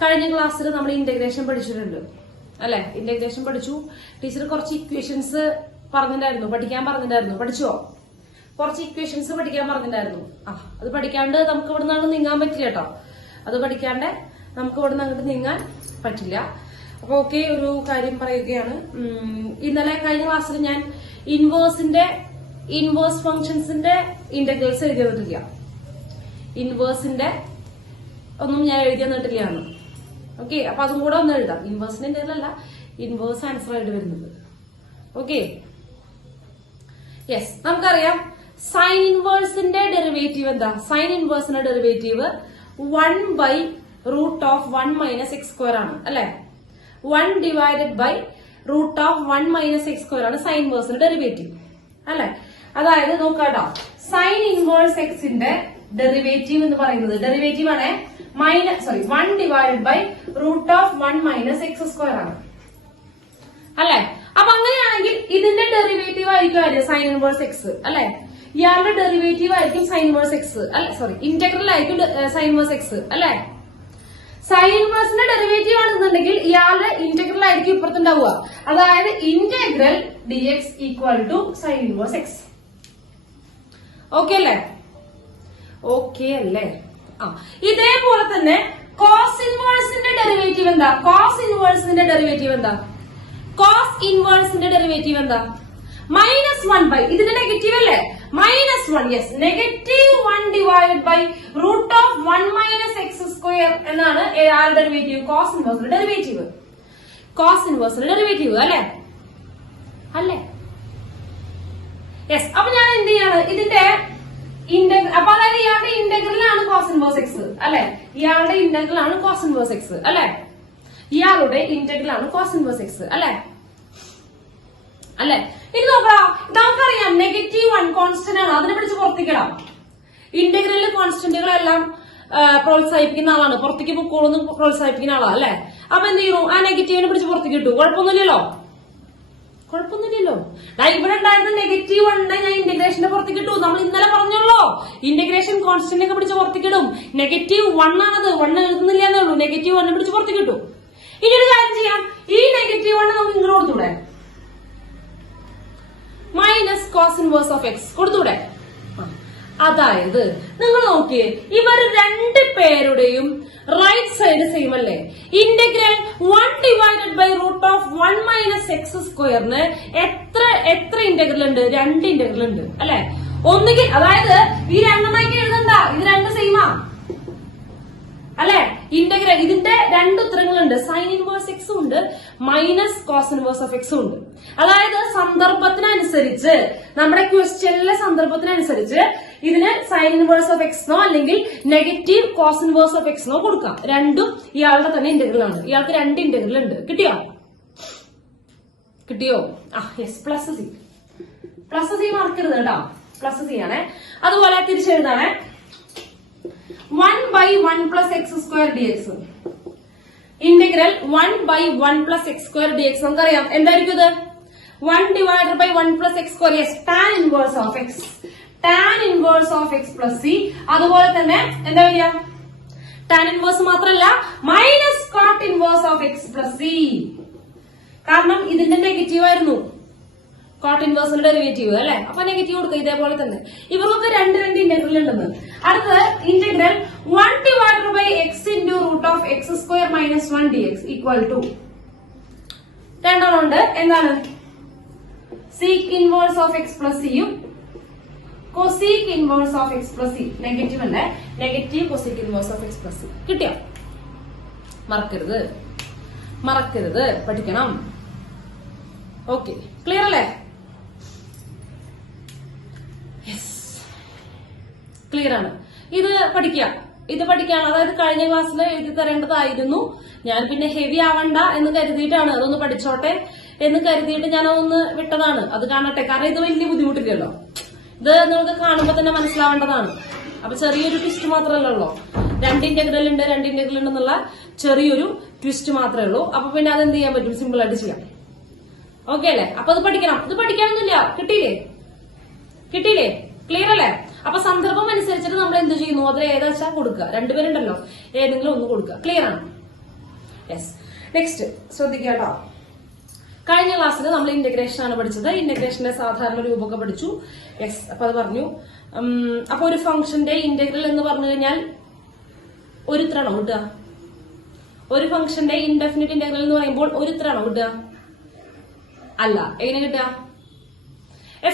കഴിഞ്ഞ ക്ലാസ്സിൽ നമ്മൾ ഇന്റഗ്രേഷൻ പഠിച്ചിട്ടുണ്ട് അല്ലെ? ഇന്റഗ്രേഷൻ പഠിച്ചു. ടീച്ചർ കുറച്ച് ഇക്വേഷൻസ് പറഞ്ഞിട്ടുണ്ടായിരുന്നു, പഠിക്കാൻ പറഞ്ഞിട്ടുണ്ടായിരുന്നു. പഠിച്ചോ? കുറച്ച് ഇക്വേഷൻസ് പഠിക്കാൻ പറഞ്ഞിട്ടുണ്ടായിരുന്നു. അത് പഠിക്കാണ്ട് നമുക്ക് ഇവിടെ നിന്ന് നീങ്ങാൻ പറ്റില്ല കേട്ടോ. അത് പഠിക്കാണ്ട് നമുക്ക് ഇവിടെ നിന്ന് അങ്ങോട്ട് നീങ്ങാൻ പറ്റില്ല. അപ്പൊ ഓക്കെ, ഒരു കാര്യം പറയുകയാണ്. ഇന്നലെ കഴിഞ്ഞ ക്ലാസ്സിൽ ഞാൻ ഇൻവേഴ്സ് ഫംഗ്ഷൻസിന്റെ ഇന്റഗ്രൽസ് എഴുതി തന്നിട്ടില്ല. ഇൻവേഴ്സിന്റെ ഒന്നും ഞാൻ എഴുതി തന്നിട്ടില്ലാണ്. ഓക്കെ, അപ്പൊ അതും കൂടെ ഒന്ന് എഴുതാം. ഇൻവേഴ്സിന്റെ ഇന്റഗ്രൽ അല്ല, ഇൻവേഴ്സ് ആൻസർ ആയിട്ട് വരുന്നത്. Okay, yes. നമുക്കറിയാം സൈൻ ഇൻവേഴ്സിന്റെ ഡെറിവേറ്റീവ് എന്താ? സൈൻ ഇൻവേഴ്സിന്റെ ഡെറിവേറ്റീവ് 1/√(1 - x²) ആണ് അല്ലെ? 1/√(1 - x² ആണ് സൈൻ ഇൻവേഴ്സിന്റെ ഡെറിവേറ്റീവ് അല്ലെ? അതായത് നോക്കാട്ടോ, സൈൻ ഇൻവേഴ്സ് എക്സിന്റെ ഡെറിവേറ്റീവ് എന്ന് പറയുന്നത് ഡെറിവേറ്റീവ് ആണ് 1/√(1 - x² ആണ് അല്ലെ? അപ്പൊ അങ്ങനെയാണെങ്കിൽ ഇതിന്റെ ഡെറിവേറ്റീവ് ആയിരിക്കും സൈൻ ഇൻവേഴ്സ് എക്സ് അല്ലെ? ഇയാളുടെ ഡെറിവേറ്റീവ് ആയിരിക്കും സൈൻ ഇൻവേഴ്സ് എക്സ് അല്ലെ? സോറി, ഇന്റഗ്രൽ ആയിരിക്കും സൈൻ ഇൻവേഴ്സ് എക്സ് അല്ലെ? സൈൻ ഇൻവേഴ്സിന്റെ ഡെറിവേറ്റീവ് ആണെന്നുണ്ടെങ്കിൽ ഇയാളുടെ ഇന്റഗ്രൽ ആയിരിക്കും ഇപ്പുറത്തുണ്ടാവുക. അതായത് integral dx equal to sine inverse x. Okay അല്ലേ? ഓക്കെ അല്ലേ? ഇതേപോലെ തന്നെ കോസ് ഇൻവേഴ്സിന്റെ ഡെറിവേറ്റീവ് എന്താ? കോസ് ഇൻവേഴ്സിന്റെ ഡെറിവേറ്റീവ് എന്താ? കോസ് ഇൻവേഴ്സിന്റെ ഡെറിവേറ്റീവ് എന്താ? -1 ഇതിന്റെ നെഗറ്റീവ് അല്ലേ? -1, യെസ്. -1/√(1 - x² എന്നാണ് ആരുടെ ഡെറിവേറ്റീവ്? കോസ് ഇൻവേഴ്സിന്റെ ഡെറിവേറ്റീവ്. കോസ് ഇൻവേഴ്സിന്റെ ഡെറിവേറ്റീവ് അല്ലെ? അല്ലേ? യെസ്. അപ്പൊ ഞാൻ എന്ത് ചെയ്യാണ്? ഇതിന്റെ അപ്പൊ അതായത് ഇയാളുടെ ഇന്റഗ്രലാണ് കോസ് ഇൻവേഴ്സ് എക്സ് അല്ലെ? ഇയാളുടെ ഇന്റഗ്രൽ ആണ് കോസ് ഇൻവേഴ്സ് എക്സ് അല്ലെ? ഇയാളുടെ ഇന്റഗ്രൽ ആണ് കോസ് ഇൻവേഴ്സ് എക്സ് അല്ലെ? അല്ലെ? ഇനി നോക്കാം, നമുക്കറിയാം -1 കോൺസ്റ്റന്റ് ആണ്. അതിനെ പിടിച്ച് പുറത്തേക്കിടാം. ഇന്റഗ്രലിലെ കോൺസ്റ്റന്റുകളെല്ലാം പ്രോത്സാഹിപ്പിക്കുന്ന ആളാണ്. പുറത്തേക്ക് പൊക്കോളൊന്നും പ്രോത്സാഹിപ്പിക്കുന്ന ആളാ അല്ലെ? അപ്പൊ എന്ത് ചെയ്യുന്നു? ആ നെഗറ്റീവിനെ പിടിച്ച് പുറത്തേക്ക് ഇട്ടു. കുഴപ്പമൊന്നുമില്ലല്ലോ. ഇവിടെ ഉണ്ടായിരുന്ന -1 ഞാൻ ഇന്റഗ്രേഷന്റെ പുറത്തേക്ക് ഇട്ടു. നമ്മൾ ഇന്നലെ പറഞ്ഞല്ലോ, ഇന്റഗ്രേഷൻ കോൺസ്റ്റന്റ് ഒക്കെ പിടിച്ച് പുറത്തേക്ക് ഇടും. -1 ആണത്. 1 എഴുതുന്നില്ല എന്നേ ഉള്ളൂ. -1 പിടിച്ച് പുറത്തേക്ക് ഇട്ടു. ഇനി ഒരു കാര്യം ചെയ്യാം, ഈ -1 നമുക്ക് ഇങ്ങോട്ട് കൊടുത്തൂടെ? -cos ഇൻവേഴ്സ് ഓഫ് എക്സ് കൊടുത്തൂടെ? അതായത് നിങ്ങൾ നോക്കിയേ, ഇവർ രണ്ടു പേരുടെയും റൈറ്റ് സൈഡ് സെയിം അല്ലേ? ഇന്റഗ്രൽ 1/√(1 - x²ന് എത്ര ഇന്റഗ്രൽ ഉണ്ട്? 2 ഇന്റഗ്രൽ ഉണ്ട് അല്ലെ? ഒന്നുകിൽ അതായത് ഈ രണ്ടെണ്ണായിട്ട് എഴുതണ്ട, ഇത് രണ്ട് സെയിമാ അല്ലെ? ഇന്റഗ്രൽ ഇതിന്റെ രണ്ട് ഉത്തരങ്ങളുണ്ട്. സൈൻ ഇൻവേഴ്സ് എക്സും ഉണ്ട്, -cos ഇൻവേഴ്സ് ഓഫ് എക്സും ഉണ്ട്. അതായത് സന്ദർഭത്തിനനുസരിച്ച്, നമ്മുടെ ക്വസ്റ്റ്യനിലെ സന്ദർഭത്തിനനുസരിച്ച് ഇതിന് സൈൻ ഇൻവേഴ്സ് ഓഫ് എക്സ്നോ അല്ലെങ്കിൽ നെഗറ്റീവ് കോസ് ഇൻവേഴ്സ് ഓഫ് എക്സ്നോ കൊടുക്കാം. രണ്ടും ഇയാളുടെ തന്നെ ഇന്റഗ്രൽ ആണ്. ഇയാൾക്ക് 2 ഇന്റഗ്രൽ ഉണ്ട്. കിട്ടിയോ? യെസ്. പ്ലസ് സി മറക്കരുത് കേട്ടോ. പ്ലസ് സി ആണേ. അതുപോലെ തിരിച്ചെഴുതാണേ, 1/1 + x² dx. Integral 1/1 + x² dx നമുക്കറിയാം എന്തായിരിക്കും ഇത്? 1/1 + x². Yes, tan inverse of X. tan inverse of x plus C. അതുപോലെ തന്നെ എന്താ വരിക? tan ഇൻവേഴ്സ് മാത്രമല്ല, -cot inverse of x plus C. കാരണം ഇതിന്റെ നെഗറ്റീവ് ആയിരുന്നു കോട്ട് ഇൻവേഴ്സിന്റെ ഡെറിവേറ്റീവ് അല്ലെ? അപ്പൊ നെഗറ്റീവ് കൊടുക്കുക. ഇതേപോലെ തന്നെ ഇവർക്കൊക്കെ രണ്ട് ഇന്റഗ്രൽ ഉണ്ടെന്ന്. അടുത്തത് integral 1/x √(x² - 1 dx equal to രണ്ടെണ്ണം ഉണ്ട്. എന്താണ്? Sec inverse of x plus സിയും cosec inverse of x plus C. Negative അല്ലേ? Negative cosec inverse of x plus C. കിട്ടിയോ? മറക്കരുത്, പഠിക്കണം. ഓക്കെ, ക്ലിയർ അല്ലേ? ക്ലിയർ ആണ്. ഇത് പഠിക്കാം. അതായത് കഴിഞ്ഞ ക്ലാസ്സിൽ എഴുതി തരേണ്ടതായിരുന്നു. ഞാൻ പിന്നെ ഹെവി ആവണ്ട എന്ന് കരുതിയിട്ടാണ്, അതൊന്ന് പഠിച്ചോട്ടെ എന്ന് കരുതിയിട്ട് ഞാൻ അതൊന്ന് വിട്ടതാണ്. അത് കാണട്ടെ, കാരണം ഇത് വലിയ ബുദ്ധിമുട്ടില്ലല്ലോ. ഇത് നിങ്ങൾക്ക് കാണുമ്പോ തന്നെ മനസ്സിലാവേണ്ടതാണ്. അപ്പൊ ചെറിയൊരു ട്വിസ്റ്റ് മാത്രമല്ലല്ലോ. 2 ഇന്റഗ്രൽ ഉണ്ട് എന്നുള്ള ചെറിയൊരു ട്വിസ്റ്റ് മാത്രമേ ഉള്ളൂ. അപ്പൊ പിന്നെ അതെന്ത് ചെയ്യാൻ പറ്റും? സിമ്പിൾ ആയിട്ട് ചെയ്യാം. ഓക്കെ അല്ലേ? അപ്പൊ അത് പഠിക്കണം. ഇത് പഠിക്കാനൊന്നുമില്ല. കിട്ടിയില്ലേ? ക്ലിയർ അല്ലേ? അപ്പൊ സന്ദർഭം അനുസരിച്ചിട്ട് നമ്മൾ എന്ത് ചെയ്യുന്നു? അതിൽ ഏതാ വെച്ചാൽ കൊടുക്കുക. രണ്ടുപേരുണ്ടല്ലോ, ഏതെങ്കിലും ഒന്ന് കൊടുക്കുക. ക്ലിയർ ആണ്? യെസ്. നെക്സ്റ്റ് ശ്രദ്ധിക്കാട്ടോ. കഴിഞ്ഞ ക്ലാസ്സിൽ നമ്മൾ ഇന്റഗ്രേഷൻ ആണ് പഠിച്ചത്. ഇന്റഗ്രേഷന്റെ സാധാരണ രൂപമൊക്കെ പഠിച്ചു. യെസ്, അപ്പൊ അത് പറഞ്ഞു. അപ്പൊ ഒരു ഫംഗ്ഷന്റെ ഇന്റഗ്രൽ എന്ന് പറഞ്ഞു കഴിഞ്ഞാൽ ഒരു ഉത്തരാണോ കിട്ടുക? ഒരു ഫംഗ്ഷന്റെ ഇൻഡെഫിനിറ്റ് ഇന്റഗ്രൽ എന്ന് പറയുമ്പോൾ ഒരു ഉത്തരാണോ കിട്ടുക? അല്ല. എങ്ങനെ കിട്ടുക? A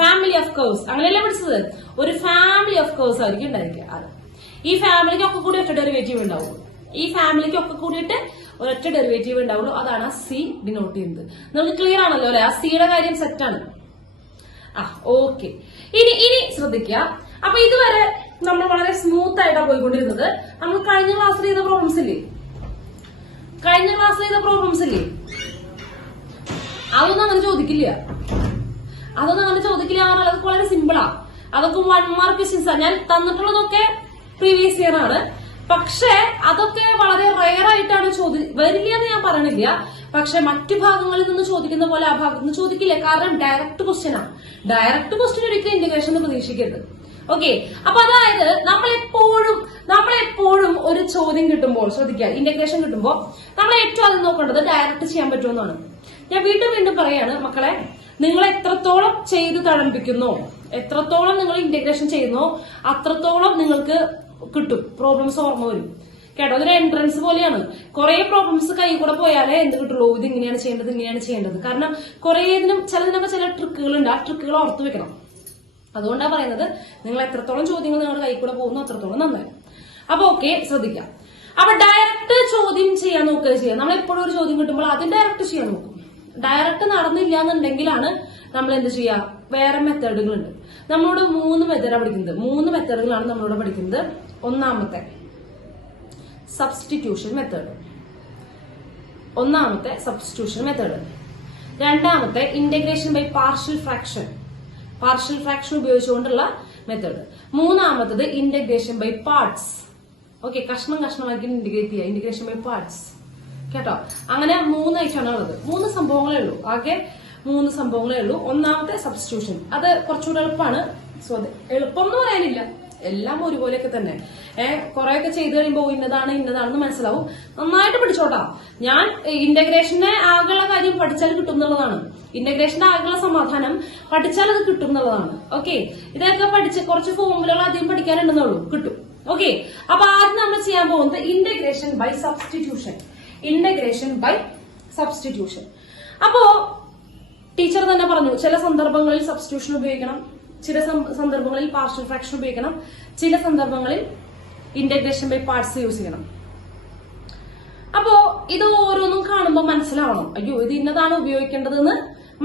family of curves. അങ്ങനെയല്ലേ പഠിച്ചത്? ഒരു ഫാമിലി ഓഫ് കർവ്സ് ആയിരിക്കും ഉണ്ടായിരിക്കുക. അതെ, ഈ ഫാമിലിക്ക് ഒക്കെ കൂടി ഒറ്റ ഡെറിവേറ്റീവ് ഉണ്ടാവുള്ളൂ. ഈ ഫാമിലിക്ക് ഒക്കെ കൂടിയിട്ട് ഒരൊറ്റ ഡെറിവേറ്റീവ് ഉണ്ടാവുള്ളൂ. അതാണ് ആ സി ഡിനോട്ട് ചെയ്യുന്നത്. നിങ്ങൾക്ക് ക്ലിയർ ആണല്ലോ അല്ലെ? ആ സിയുടെ കാര്യം സെറ്റാണ്. ഓക്കെ. ഇനി ശ്രദ്ധിക്കുക. അപ്പൊ ഇതുവരെ നമ്മൾ വളരെ സ്മൂത്ത് ആയിട്ടാണ് പോയിക്കൊണ്ടിരുന്നത്. നമ്മൾ കഴിഞ്ഞ ക്ലാസ്സിൽ ചെയ്ത പ്രോബ്ലംസ് ഇല്ലേ? അതൊന്നും അങ്ങനെ ചോദിക്കില്ല. അതൊക്കെ വളരെ സിമ്പിളാ. അതൊക്കെ 1 മാർക്ക് ക്വസ്റ്റ്യൻസാ. ഞാൻ തന്നിട്ടുള്ളതൊക്കെ പ്രീവിയസ് ഇയർ ആണ്. പക്ഷെ അതൊക്കെ വളരെ റയർ ആയിട്ടാണ് വരില്ല എന്ന് ഞാൻ പറയണില്ല. പക്ഷെ മറ്റു ഭാഗങ്ങളിൽ നിന്ന് ചോദിക്കുന്ന പോലെ ആ ഭാഗത്ത് നിന്ന് ചോദിക്കില്ല. കാരണം ഡയറക്റ്റ് ക്വസ്റ്റ്യനാണ്. ഡയറക്റ്റ് ക്വസ്റ്റ്യൻ ഒരിക്കലും ഇന്റഗ്രേഷൻ പ്രതീക്ഷിക്കരുത്. ഓക്കെ. അപ്പൊ അതായത് നമ്മളെപ്പോഴും ഒരു ചോദ്യം കിട്ടുമ്പോൾ ശ്രദ്ധിക്കുക, ഇന്റഗ്രേഷൻ കിട്ടുമ്പോൾ നമ്മൾ ഏറ്റവും ആദ്യം നോക്കേണ്ടത് ഡയറക്റ്റ് ചെയ്യാൻ പറ്റുമെന്നാണ്. ഞാൻ വീണ്ടും പറയാണ് മക്കളെ, നിങ്ങൾ എത്രത്തോളം ചെയ്ത് തഴമ്പിക്കുന്നോ, എത്രത്തോളം നിങ്ങൾ ഇന്റഗ്രേഷൻ ചെയ്യുന്നോ അത്രത്തോളം നിങ്ങൾക്ക് കിട്ടും, പ്രോബ്ലംസ് ഓർമ്മ വരും കേട്ടോ. അതൊരു എൻട്രൻസ് പോലെയാണ്. കുറെ പ്രോബ്ലംസ് കൈ കൂടെ പോയാലേ എന്ത് കിട്ടുള്ളൂ? ഇത് ഇങ്ങനെയാണ് ചെയ്യേണ്ടത്. കാരണം ചിലതിനൊക്കെ ചില ട്രിക്കുകളുണ്ട്. ആ ട്രിക്കുകൾ ഓർത്തു വെക്കണം. അതുകൊണ്ടാണ് പറയുന്നത്, നിങ്ങൾ എത്രത്തോളം ചോദ്യങ്ങൾ നിങ്ങളുടെ കൈ കൂടെ പോകുന്നു അത്രത്തോളം നന്നായി. അപ്പൊ ഓക്കെ, ശ്രദ്ധിക്കാം. അപ്പൊ ഡയറക്റ്റ് ചോദ്യം ചെയ്യാൻ നോക്കുക ചെയ്യാം. നമ്മൾ എപ്പോഴും ഒരു ചോദ്യം കിട്ടുമ്പോൾ ആദ്യം ഡയറക്റ്റ് ചെയ്യാൻ നോക്കും. ഡയറക്റ്റ് നടന്നില്ല എന്നുണ്ടെങ്കിലാണ് നമ്മൾ എന്ത് ചെയ്യുക? വേറെ മെത്തേഡുകളുണ്ട്. നമ്മളോട് 3 മെത്തേഡാണ് പഠിക്കുന്നത്. 3 മെത്തേഡുകളാണ് നമ്മളോട് പഠിക്കുന്നത്. ഒന്നാമത്തെ സബ്സ്റ്റിറ്റ്യൂഷൻ മെത്തേഡ്. രണ്ടാമത്തെ ഇന്റഗ്രേഷൻ ബൈ പാർഷ്യൽ ഫ്രാക്ഷൻ ഉപയോഗിച്ചുകൊണ്ടുള്ള മെത്തേഡ്. മൂന്നാമത്തത് ഇന്റഗ്രേഷൻ ബൈ പാർട്സ്. ഓക്കെ, കഷ്ണമാക്കി ഇന്റഗ്രേറ്റ് ചെയ്യുക, ഇന്റഗ്രേഷൻ ബൈ പാർട്സ് കേട്ടോ. അങ്ങനെ 3 ഐറ്റമാണ് ഉള്ളത്. 3 സംഭവങ്ങളേ ഉള്ളൂ. ആകെ 3 സംഭവങ്ങളേ ഉള്ളൂ. ഒന്നാമത്തെ സബ്സ്റ്റിറ്റ്യൂഷൻ. അത് കുറച്ചുകൂടെ എളുപ്പമാണ്. എളുപ്പം എന്ന് പറയാനില്ല, എല്ലാം ഒരുപോലെയൊക്കെ തന്നെ. കുറെയൊക്കെ ചെയ്ത് കഴിയുമ്പോൾ ഇന്നതാണെന്ന് മനസ്സിലാവും. നന്നായിട്ട് പഠിച്ചോട്ടാ. ഞാൻ ഇന്റഗ്രേഷന്റെ ആകെയുള്ള കാര്യം പഠിച്ചാൽ കിട്ടും എന്നുള്ളതാണ്. ഇന്റഗ്രേഷന്റെ ആകെയുള്ള സമാധാനം പഠിച്ചാൽ അത് കിട്ടും എന്നുള്ളതാണ്. ഓക്കെ, ഇതൊക്കെ പഠിച്ച് കുറച്ച് ഫോമുലകൾ അധികം പഠിക്കാനുണ്ടെന്നുള്ളൂ, കിട്ടും. ഓക്കെ, അപ്പൊ ആദ്യം നമ്മൾ ചെയ്യാൻ പോകുന്നത് ഇന്റഗ്രേഷൻ ബൈ സബ്സ്റ്റിറ്റ്യൂഷൻ. അപ്പോ ടീച്ചർ തന്നെ പറഞ്ഞു, ചില സന്ദർഭങ്ങളിൽ സബ്സ്റ്റിറ്റ്യൂഷൻ ഉപയോഗിക്കണം, ചില സന്ദർഭങ്ങളിൽ പാർഷ്യൽ ഫ്രാക്ഷൻ ഉപയോഗിക്കണം, ചില സന്ദർഭങ്ങളിൽ ഇന്റഗ്രേഷൻ ബൈ പാർട്സ് യൂസ് ചെയ്യണം. അപ്പോ ഇത് ഓരോന്നും കാണുമ്പോൾ മനസ്സിലാവണം. അയ്യോ, ഇത് ഇന്നതാണ് ഉപയോഗിക്കേണ്ടതെന്ന്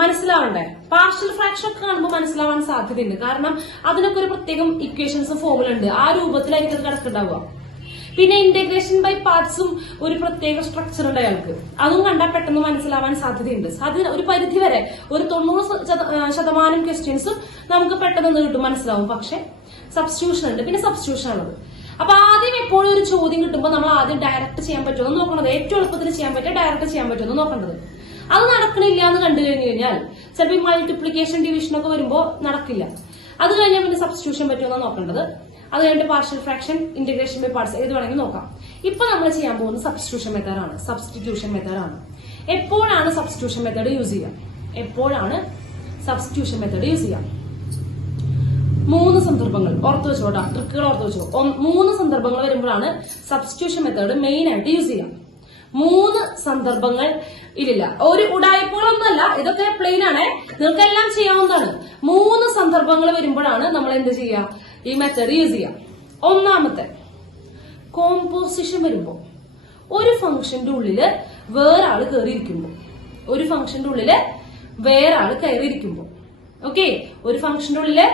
മനസ്സിലാവണ്ടേ? പാർഷ്യൽ ഫ്രാക്ഷൻ ഒക്കെ കാണുമ്പോൾ മനസ്സിലാവാൻ സാധ്യതയുണ്ട്. കാരണം അതിനൊക്കെ ഒരു പ്രത്യേകം ഇക്വേഷൻസും ഫോമുല ഉണ്ട്. ആ രൂപത്തിലായിരിക്കും അത് കിടക്കുന്നുണ്ടാവുക. പിന്നെ ഇന്റഗ്രേഷൻ ബൈ പാർട്സും ഒരു പ്രത്യേക സ്ട്രക്ചർ ഉണ്ട് അയാൾക്ക്. അതും കണ്ടാൽ പെട്ടെന്ന് മനസ്സിലാവാൻ സാധ്യതയുണ്ട്. ഒരു പരിധി വരെ ഒരു 90% ക്വസ്റ്റ്യൻസും നമുക്ക് പെട്ടെന്ന് കിട്ടും, മനസ്സിലാവും. പക്ഷെ സബ്സ്റ്റിറ്റ്യൂഷൻ ഉണ്ട്. പിന്നെ സബ്സ്റ്റിറ്റ്യൂഷൻ ആണത്. അപ്പൊ ആദ്യം എപ്പോഴും ഒരു ചോദ്യം കിട്ടുമ്പോൾ നമ്മൾ ആദ്യം ഡയറക്റ്റ് ചെയ്യാൻ പറ്റുമോ എന്ന് നോക്കണത്. ഏറ്റവും എളുപ്പത്തിൽ ചെയ്യാൻ പറ്റുക ഡയറക്റ്റ് ചെയ്യാൻ പറ്റുമോ എന്ന് നോക്കേണ്ടത്. അത് നടക്കണില്ല എന്ന് കണ്ടു കഴിഞ്ഞാൽ ചിലപ്പോൾ മൾട്ടിപ്ലിക്കേഷൻ ഡിവിഷൻ ഒക്കെ വരുമ്പോൾ നടക്കില്ല. അത് കഴിഞ്ഞാൽ പിന്നെ സബ്സ്റ്റിറ്റ്യൂഷൻ പറ്റുമോ നോക്കേണ്ടത്. അത് കഴിഞ്ഞിട്ട് partial fraction, integration by parts ഏത് വേണമെങ്കിൽ നോക്കാം. ഇപ്പൊ നമ്മൾ ചെയ്യാൻ പോകുന്നത് സബ്സ്റ്റിറ്റ്യൂഷൻ മെത്തേഡാണ്. എപ്പോഴാണ് സബ്സ്റ്റിറ്റ്യൂഷൻ മെത്തേഡ് യൂസ് ചെയ്യുക? 3 സന്ദർഭങ്ങൾ ഓർത്തു വെച്ചോട്ടാ, ട്രിക്കുകൾ ഓർത്തു വെച്ചോ. 3 സന്ദർഭങ്ങൾ വരുമ്പോഴാണ് സബ്സ്റ്റിറ്റ്യൂഷൻ മെത്തേഡ് മെയിൻ ആയിട്ട് യൂസ് ചെയ്യാം. 3 സന്ദർഭങ്ങൾ ഇല്ല, ഒരു ഉടായ്പകളൊന്നുമല്ല, ഇതൊക്കെ പ്ലെയിൻ ആണ്, നിങ്ങൾക്ക് എല്ലാം ചെയ്യാവുന്നതാണ്. 3 സന്ദർഭങ്ങൾ വരുമ്പോഴാണ് നമ്മൾ എന്ത് ചെയ്യുക? ഈ മെത്തേഡ് യൂസ് ചെയ്യാം. ഒന്നാമത്തെ കോമ്പോസിഷൻ വരുമ്പോൾ, ഒരു ഫംഗ്ഷന്റെ ഉള്ളില് വേറെ ആള് കയറിയിരിക്കുമ്പോൾ, ഓക്കെ, ഒരു ഫംഗ്ഷന്റെ ഉള്ളില്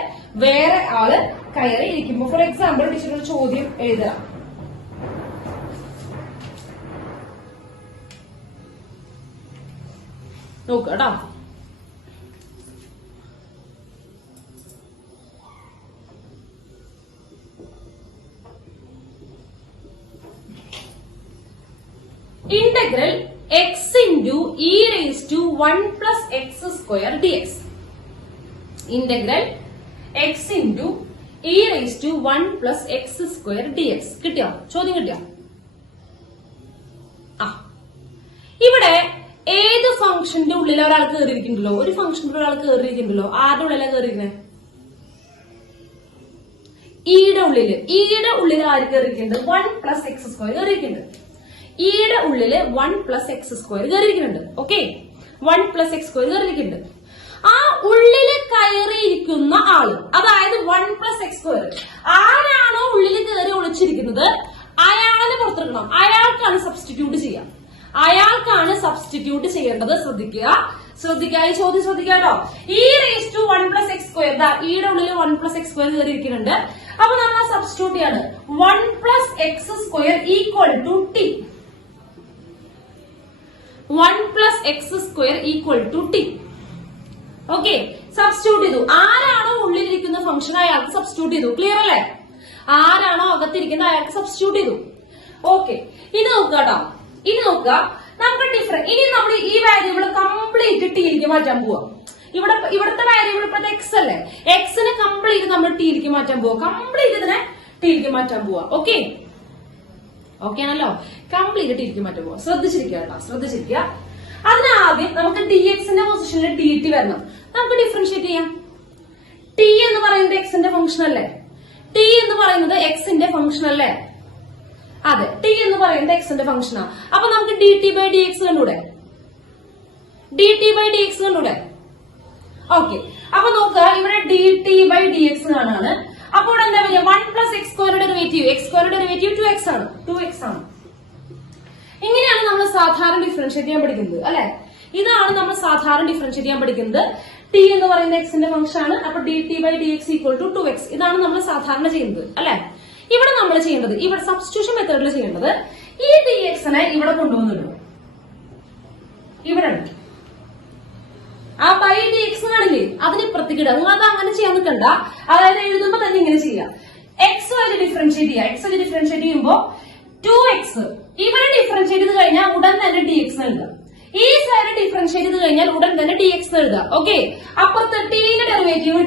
വേറെ ആള് കയറി ഇരിക്കുമ്പോൾ, ഫോർ എക്സാമ്പിൾ ടീച്ചർ ഒരു ചോദ്യം എഴുതാം. നോക്കട്ടോ. ഇന്റഗ്രൽ x into e raised to 1 plus x square dx. Integral x into e raised to 1 plus x square dx. കിട്ടിയോ? ചോദ്യം കിട്ടിയോ? ഇവിടെ ഏത് ഫംഗ്ഷന്റെ ഉള്ളിൽ ഒരാൾ കയറിയിരിക്കുന്നുണ്ടല്ലോ, ഒരു ഫംഗ്ഷന്റെ ഒരാൾ കയറിയിരിക്കുന്നുണ്ടല്ലോ, ആരുടെ ഉള്ളിലാണ് കയറിയിരിക്കുന്നത്? ഈയുടെ ഉള്ളിൽ ആര് കയറിയിരിക്കുന്നുണ്ട്? 1+x² കയറിയിരിക്കുന്നുണ്ട്. ഈയുടെ ഉള്ളില് 1+x² കയറിയിരിക്കുന്നുണ്ട്. Okay, 1+x² കയറിയിരിക്കുന്നുണ്ട്. ആ ഉള്ളില് കയറിയിരിക്കുന്ന ആള്, അതായത് 1+x², ആരാണോ ഉള്ളിൽ കയറി ഒളിച്ചിരിക്കുന്നത് അയാളെ പുറത്തെടുക്കണം. അയാൾക്കാണ് സബ്സ്റ്റിറ്റ്യൂട്ട് ചെയ്യാം. അയാൾക്കാണ് സബ്സ്റ്റിറ്റ്യൂട്ട് ചെയ്യേണ്ടത്. ശ്രദ്ധിക്കുക, ഈ ചോദ്യം ശ്രദ്ധിക്കാട്ടോ. e⁻1+x², ഈയുടെ ഉള്ളിൽ 1+x² കയറിയിരിക്കുന്നുണ്ട്. അപ്പൊ നമ്മൾ സബ്സ്റ്റിറ്റ്യൂട്ട് ചെയ്യാണ്. 1+x² = t. 1+x² = t. Okay, substitute ചെയ്തു. ആരാണോ ഉള്ളിലിരിക്കുന്ന ഫംഗ്ഷൻ അയാൾക്ക് സബ്സ്റ്റിറ്റ്യൂട്ട് ചെയ്തു. ക്ലിയർ അല്ലേ? ആരാണോ അകത്തിരിക്കുന്നത് അയാൾക്ക് സബ്സ്റ്റിറ്റ്യൂട്ട് ചെയ്തു. ഓക്കെ, ഇനി നോക്കുക കേട്ടോ. ഇനി നോക്കുക, നമുക്ക് ഡിഫറെന്റ്. ഇനി നമ്മൾ ഈ വാരിയബിൾ കംപ്ലീറ്റ് ടിയിലേക്ക് മാറ്റാൻ പോവാ. ഇവിടുത്തെ വാരിയബിൾ ഇപ്പോഴത്തെ എക്സ് അല്ലേ, എക്സിനെ കംപ്ലീറ്റ് നമ്മൾ ടിയിലേക്ക് മാറ്റാൻ പോവാ. കംപ്ലീറ്റ് ഇതിനെ ടിയിലേക്ക് മാറ്റാൻ പോവാ. ഓക്കെ ആണല്ലോ, കംപ്ലീറ്റ് ടിയിലേക്ക് മാറ്റാൻ പോവാ. ശ്രദ്ധിച്ചിരിക്കുക കേട്ടോ, ശ്രദ്ധിച്ചിരിക്കുക. അതിനാദ്യം നമുക്ക് dxന്റെ പൊസിഷനിൽ dt വരണം. നമുക്ക് ഡിഫറൻഷിയേറ്റ് ചെയ്യാം. t എന്ന് പറയുന്നത് എക്സിന്റെ ഫംഗ്ഷൻ അല്ലേ? t എന്ന് പറയുന്നത് എക്സിന്റെ ഫംഗ്ഷൻ അല്ലേ? അതെ, t എന്ന് പറയുന്നത് എക്സിന്റെ ഫംഗ്ഷനാ. അപ്പൊ നമുക്ക് dt/dx കണ്ടൂടെ? dt/dx കണ്ടൂടെ? ഓക്കെ, അപ്പൊ നോക്കുക, ഇവിടെ dt/dx കാണാണ്. അപ്പൊ ഇവിടെ എന്താ വരിക? 1+x² derivative, x² derivative 2x ആണ്. 2x ആണ്. ഇങ്ങനെയാണ് നമ്മൾ സാധാരണ ഡിഫറൻഷിയേറ്റ് ചെയ്യാൻ പഠിക്കുന്നത് അല്ലെ? ഇതാണ് നമ്മൾ സാധാരണ ഡിഫറൻഷിയേറ്റ് ചെയ്യാൻ പഠിക്കുന്നത്. t എന്ന് പറയുന്ന എക്സിന്റെ ഫംഗ്ഷൻ ആണ്. അപ്പൊ dt/dx = 2x. ഇതാണ് നമ്മൾ സാധാരണ ചെയ്യുന്നത് അല്ലെ? ഇവിടെ നമ്മൾ ചെയ്യേണ്ടത്, ഇവിടെ സബ്സ്റ്റിറ്റ്യൂഷൻ മെത്തേഡിൽ ചെയ്യേണ്ടത്, ഈ dxനെ ഇവിടെ കൊണ്ടുവന്നിടും. ഇവിടെ ആ dx കാണില്ലേ, അതിന് ഇപ്പുറത്തേക്ക് ഇടുക. നിങ്ങൾ അത് അങ്ങനെ ചെയ്യാൻ നിൽക്കണ്ട. അതായത് എഴുതുമ്പോ തന്നെ ഇങ്ങനെ ചെയ്യാം. എക്സ് വെച്ച് ഡിഫറൻഷിയേറ്റ് ചെയ്യുക. എക്സ് വെച്ച് ഡിഫറൻഷിയേറ്റ് ചെയ്യുമ്പോൾ 2x ഇവിടെ ഡിഫറൻഷിയേറ്റ് ചെയ്ത് കഴിഞ്ഞാൽ ഉടൻ തന്നെ dx എഴുതാം. ഈ സൈഡ് ഡിഫറൻഷിയേറ്റ് ചെയ്ത് കഴിഞ്ഞാൽ ഉടൻ തന്നെ dx എഴുതാം. ഓക്കെ, അപ്പുറത്ത് ടിയുടെ ഡെറിവേറ്റീവ്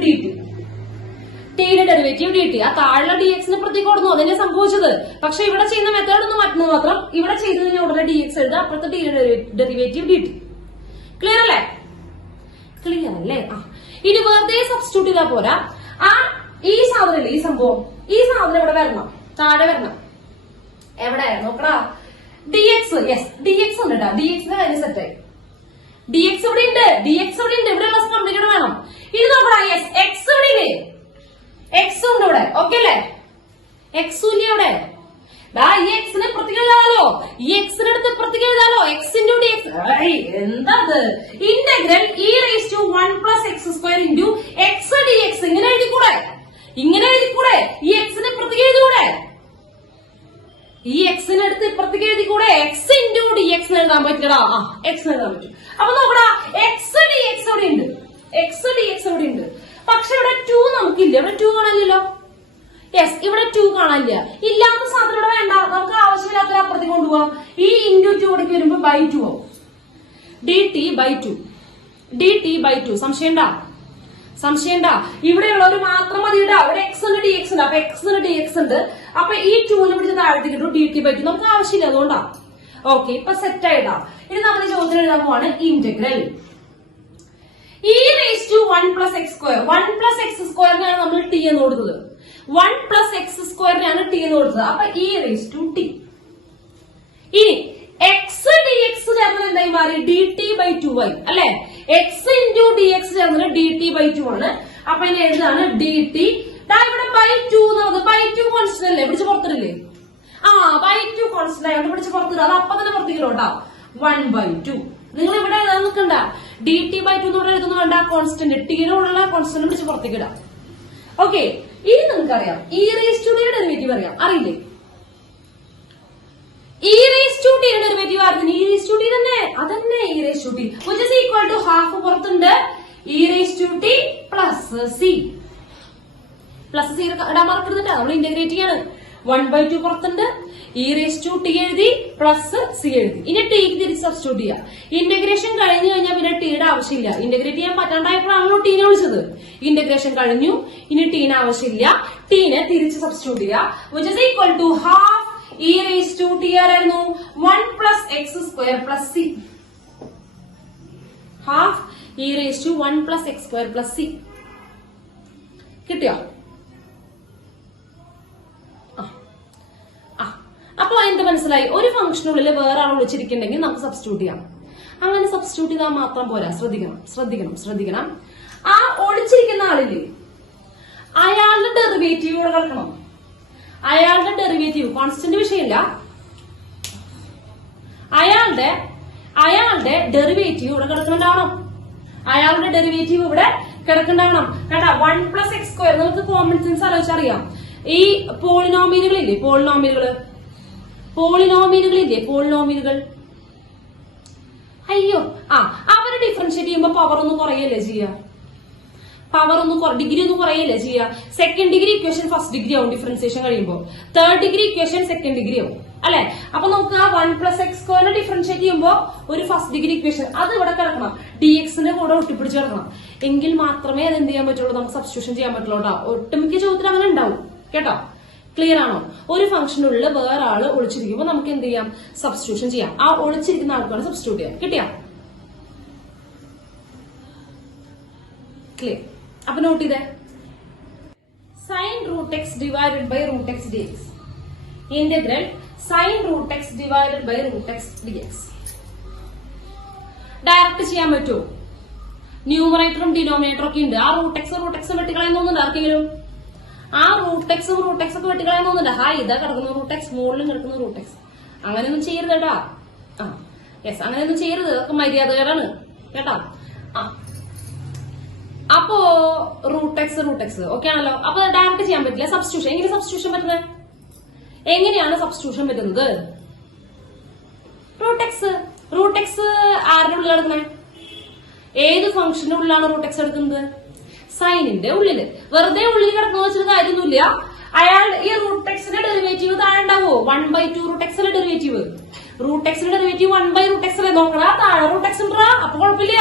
dt. ആ താഴെ dxന് പ്രത്യേകം കൊടുന്നു, അതന്നെ സംഭവിച്ചത്. പക്ഷെ ഇവിടെ ചെയ്യുന്ന മെത്തേഡ് ഒന്ന് മാറ്റുന്നത് മാത്രം. ഇവിടെ ചെയ്ത് കഴിഞ്ഞാൽ ഉടനെ dx എഴുതാം, അപ്പുറത്തെ ടിയുടെ ഡെറിവേറ്റീവ് dt. ക്ലിയർ അല്ലേ? ക്ലിയർ അല്ലേ? ഇനി വെറുതെ സബ്സ്റ്റിറ്റ്യൂട്ട് ചെയ്താൽ പോരാ. ഈ സാധനം, ഈ സംഭവം, ഈ സാധനം ഇവിടെ വരണം, താഴെ വരണം. എവിടെ നോക്കടാ? dx. യെസ്, dx ഉണ്ട് കേട്ടോ. dxന്റെ കാര്യം സെറ്റായി. dx ഇവിടെ ഉണ്ട്. ഇവിടെ പ്ലസ് കംപ്ലീറ്റ് വേണം. ഇത് നോക്കടാ. യെസ്, x ഇവിടെ ഇല്ലേ? x ഉണ്ട് ഇവിടെ. ഓക്കെ അല്ലേ? x ഇല്ലേ ഇവിടെ? ഈ എക്സിനെ പ്രത്യേകം എഴുതാലോ, ഈ എക്സിന്റെ അടുത്ത് പ്രത്യേകം എഴുതാലോ. x × dx. എന്താ ഇന്റഗ്രൽ e⁻1+x² × x dx. ഇങ്ങനെ എഴുതിക്കൂടെ? ഈ എക്സിനെ പ്രത്യേകം എഴുതിക്കൂടെ? ഈ എക്സിന് അടുത്ത് ഇപ്പുറത്തേക്ക് എഴുതിക്കൂടെ? x × dx എഴുതാൻ പറ്റില്ലടാ. x എഴുതാൻ പറ്റും. അപ്പൊ നോക്കടാ, x dx അവിടെ ഉണ്ട്. പക്ഷെ ഇവിടെ 2 നമുക്കില്ല. ഇവിടെ 2 കാണാനില്ലല്ലോ. യെസ്, ഇവിടെ 2 കാണാനില്ല. ഇല്ലാത്ത സാധനം ഇവിടെ വേണ്ട. നമുക്ക് ആവശ്യമില്ലാത്ത അപ്പുറത്തേക്ക് കൊണ്ടുപോകാം. ഈ × 2 ഇവിടേക്ക് വരുമ്പോ /2 ആവും. dt/2. സംശയണ്ട. ഇവിടെയുള്ളവർ മാത്രം മതി ഇടാ. ഇവിടെ x ഉണ്ട് dx ഉണ്ട്. അപ്പൊ x ഉണ്ട് dx ഉണ്ട്. അപ്പൊ ഈ 2നെ പിടിച്ച് താഴത്തേക്ക് ഇട്ടു. dt/2 നമുക്ക് ആവശ്യമില്ല, അതുകൊണ്ടാ. ഓക്കെ, ഇപ്പൊ സെറ്റ് ആയിട്ടാ. ഇനി നമ്മൾ ചോദ്യം എഴുതാൻ പോവാണ്. Integral e⁻1+x². 1+x² നമ്മൾ t എന്ന് കൊടുത്തത്. 1+x² t എന്ന് കൊടുത്തത്. അപ്പൊ e⁻t. ഇനി x dx ചേർന്നത് എന്തായി മാറി? dt/2 ആയി അല്ലെ? x × dx ചേർന്നത് dt/2 ആണ്. അപ്പൊ ഇനി എഴുതാണ് dt. ഇവിടെ /2 /2 കോൺസ്റ്റന്റ് അല്ലേ? പിടിച്ച് പുറത്തിടില്ലേ? /2 കോൺസ്റ്റന്റ് ആയതുകൊണ്ട് പിടിച്ച് പുറത്തിടുക. അത് അപ്പൊ തന്നെ പുറത്തേക്കിടും കേട്ടോ. 1/2. നിങ്ങൾ ഇവിടെ എഴുതാൻ നിൽക്കണ്ട. dt/2 എന്ന് പറഞ്ഞാൽ എഴുതുന്നു വേണ്ട. കോൺസ്റ്റന്റ് ടീനുള്ള കോൺസ്റ്റന്റ് പിടിച്ച് പുറത്തേക്ക് ഇടാം. ഓക്കെ, ഇനി നിങ്ങൾക്കറിയാം e⁻t ഡെറിവേറ്റീവ് അറിയാം. അറിയില്ലേ? e⁻t ഡെറിവേറ്റീവ് ആയിരുന്നു. e⁻t തന്നെ, അതന്നെ e⁻t which is equal to half പുറത്തുണ്ട്. e⁻t + c. പ്ലസ് c ഇടാൻ മറക്കരുത്. നമ്മൾ ഇന്റഗ്രേറ്റ് ചെയ്യാണ്. 1/2 പുറത്തുണ്ട്. e⁻t എഴുതി പ്ലസ് c എഴുതി. ഇനി ടിക്ക് തിരിച്ച് സബ്സ്റ്റിറ്റ്യൂട്ട് ചെയ്യാം. ഇന്റഗ്രേഷൻ കഴിഞ്ഞു കഴിഞ്ഞാൽ പിന്നെ ടിയുടെ ആവശ്യമില്ല. ഇന്റഗ്രേറ്റ് ചെയ്യാൻ പറ്റാണ്ടായപ്പോഴാണല്ലോ ടീനെ വിളിച്ചത്. ഇന്റഗ്രേഷൻ കഴിഞ്ഞു, ഇനി ടീന് ആവശ്യമില്ല. ടീനെ തിരിച്ച് സബ്സ്റ്റിറ്റ്യൂട്ട് ചെയ്യാം. which is equal to half e raise to t ആരായിരുന്നു 1 plus x square plus c. Half e raise to 1 plus x square plus C. കിട്ടിയോ? അപ്പൊ എന്ത് മനസ്സിലായി? ഒരു ഫംഗ്ഷനുള്ളിൽ വേറെ ആൾ വിളിച്ചിരിക്കുന്നുണ്ടെങ്കിൽ നമുക്ക് സബ്സ്റ്റിറ്റ്യൂട്ട് ചെയ്യാം. അങ്ങനെ സബ്സ്റ്റിറ്റ്യൂട്ട് ചെയ്താൽ മാത്രം പോരാ. ശ്രദ്ധിക്കണം. ആ ഒളിച്ചിരിക്കുന്ന ആളില്ലേ, അയാളുടെ ഡെറിവേറ്റീവ് കൂടെ കിടക്കണം. അയാളുടെ ഡെറിവേറ്റീവ് കോൺസ്റ്റന്റ് വിഷയമില്ല. അയാളുടെ ഡെറിവേറ്റീവ് ഇവിടെ കിടക്കുന്നുണ്ടാവണം. അയാളുടെ ഡെറിവേറ്റീവ് ഇവിടെ കിടക്കുന്നുണ്ടാവണം. കേട്ടാ, 1 പ്ലസ് എക്സ് സ്ക്വയർ നമുക്ക് കോമൺ സെൻസ് ആലോചിച്ചറിയാം. ഈ പോളിനോമിയലുകളില്ലേ, പോളിനോമിയലുകൾ അയ്യോ അവരെ ഡിഫറൻഷിയേറ്റ് ചെയ്യുമ്പോ പവർ ഒന്നും കുറയല്ലേ ചെയ്യുക? ഡിഗ്രി ഒന്നും കുറയല്ലേ ചെയ്യുക? Second degree equation first degree ആവും ഡിഫറൻസിയേഷൻ കഴിയുമ്പോൾ. Third degree equation second degree ആവും അല്ലെ? അപ്പൊ നമുക്ക് ആ 1 പ്ലസ് എക്സ് സ്ക്വയറിനെ ഡിഫറൻഷിയേറ്റ് ചെയ്യുമ്പോ ഒരു ഫസ്റ്റ് ഡിഗ്രി ഇക്വേഷൻ അത് ഇവിടെ കിടക്കണം, ഡി എക്സിന്റെ കൂടെ ഒട്ടിപ്പിടിച്ച് കിടക്കണം. എങ്കിൽ മാത്രമേ അത് എന്ത് ചെയ്യാൻ പറ്റുള്ളൂ, നമുക്ക് സബ്സ്റ്റിറ്റ്യൂഷൻ ചെയ്യാൻ പറ്റുള്ളൂ കേട്ടോ. ഒട്ടുമിക്ക ചോദ്യത്തിൽ അങ്ങനെ ഉണ്ടാവും കേട്ടോ. ക്ലിയർ ആണോ? ഒരു ഫംഗ്ഷനുള്ളിൽ വേറെ ആള് ഒളിച്ചിരിക്കുമ്പോൾ നമുക്ക് എന്ത് ചെയ്യാം, സബ്സ്റ്റിറ്റ്യൂഷൻ ചെയ്യാം. ആ ഒളിച്ചിരിക്കുന്ന ആൾക്കാണ് സബ്സ്റ്റിറ്റ്യൂട്ട് ചെയ്യാം. കിട്ടിയാ? ക്ലിയർ. അപ്പൊ നോട്ട് ചെയ്തേ, sine root x divided by root x D x. Integral sine root x divided by root x D x. Direct ചെയ്യാൻ പറ്റുമോ? ന്യൂമറേറ്ററും ഡിനോമിനേറ്ററും ഒക്കെ ഉണ്ട്. ആ റൂട്ട് എക്സ് വെട്ടിക്കളയുന്നൊന്നുണ്ട് ആർക്കെങ്കിലും? ആ റൂട്ട് എക്സും ഒക്കെ വെട്ടിക്കളയുന്നൊന്നുണ്ട്. ഇതാ കിടക്കുന്ന റൂട്ട് എക്സ്, മുകളിലും കിടക്കുന്ന റൂട്ട് എക്സ്. അങ്ങനെയൊന്നും ചെയ്യരുത് കേട്ടാ. അങ്ങനെയൊന്നും ചെയ്യരുത്, അതൊക്കെ മര്യാദകേടാണ് കേട്ടാ. അപ്പോ റൂട്ട് എക്സ് ഓക്കെ ആണല്ലോ. അപ്പൊ ഡയറക്റ്റ് ചെയ്യാൻ പറ്റില്ല. സബ്സ്റ്റിറ്റ്യൂഷൻ എങ്ങനെയാണ് സബ്സ്റ്റിറ്റ്യൂഷൻ പറ്റുന്നത്? റൂട്ട് എക്സ് ആരുടെ ഉള്ളിൽ കിടക്കണേ? ഏത് ഫംഗ്ഷന്റെ ഉള്ളിലാണ് റൂട്ട് എക്സ് എടുക്കുന്നത്? സൈനിന്റെ ഉള്ളില്. വെറുതെ ഉള്ളിൽ കിടക്കുന്ന വെച്ചിട്ട് കാര്യമൊന്നുമില്ല. അയാൾ ഈ റൂട്ട് എക്സിന്റെ ഡെറിവേറ്റീവ് താഴെ ഉണ്ടാവോ? 1/2 റൂട്ട് എക്സിന്റെ ഡെറിവേറ്റീവ്. റൂട്ട് എക്സിന്റെ ഡെറിവേറ്റീവ് 1/2 റൂട്ട് എക്സ് അല്ലേ? നോക്കടാ, താഴെ റൂട്ട് എക്സ് ഉണ്ടാ, അപ്പൊ കുഴപ്പമില്ല.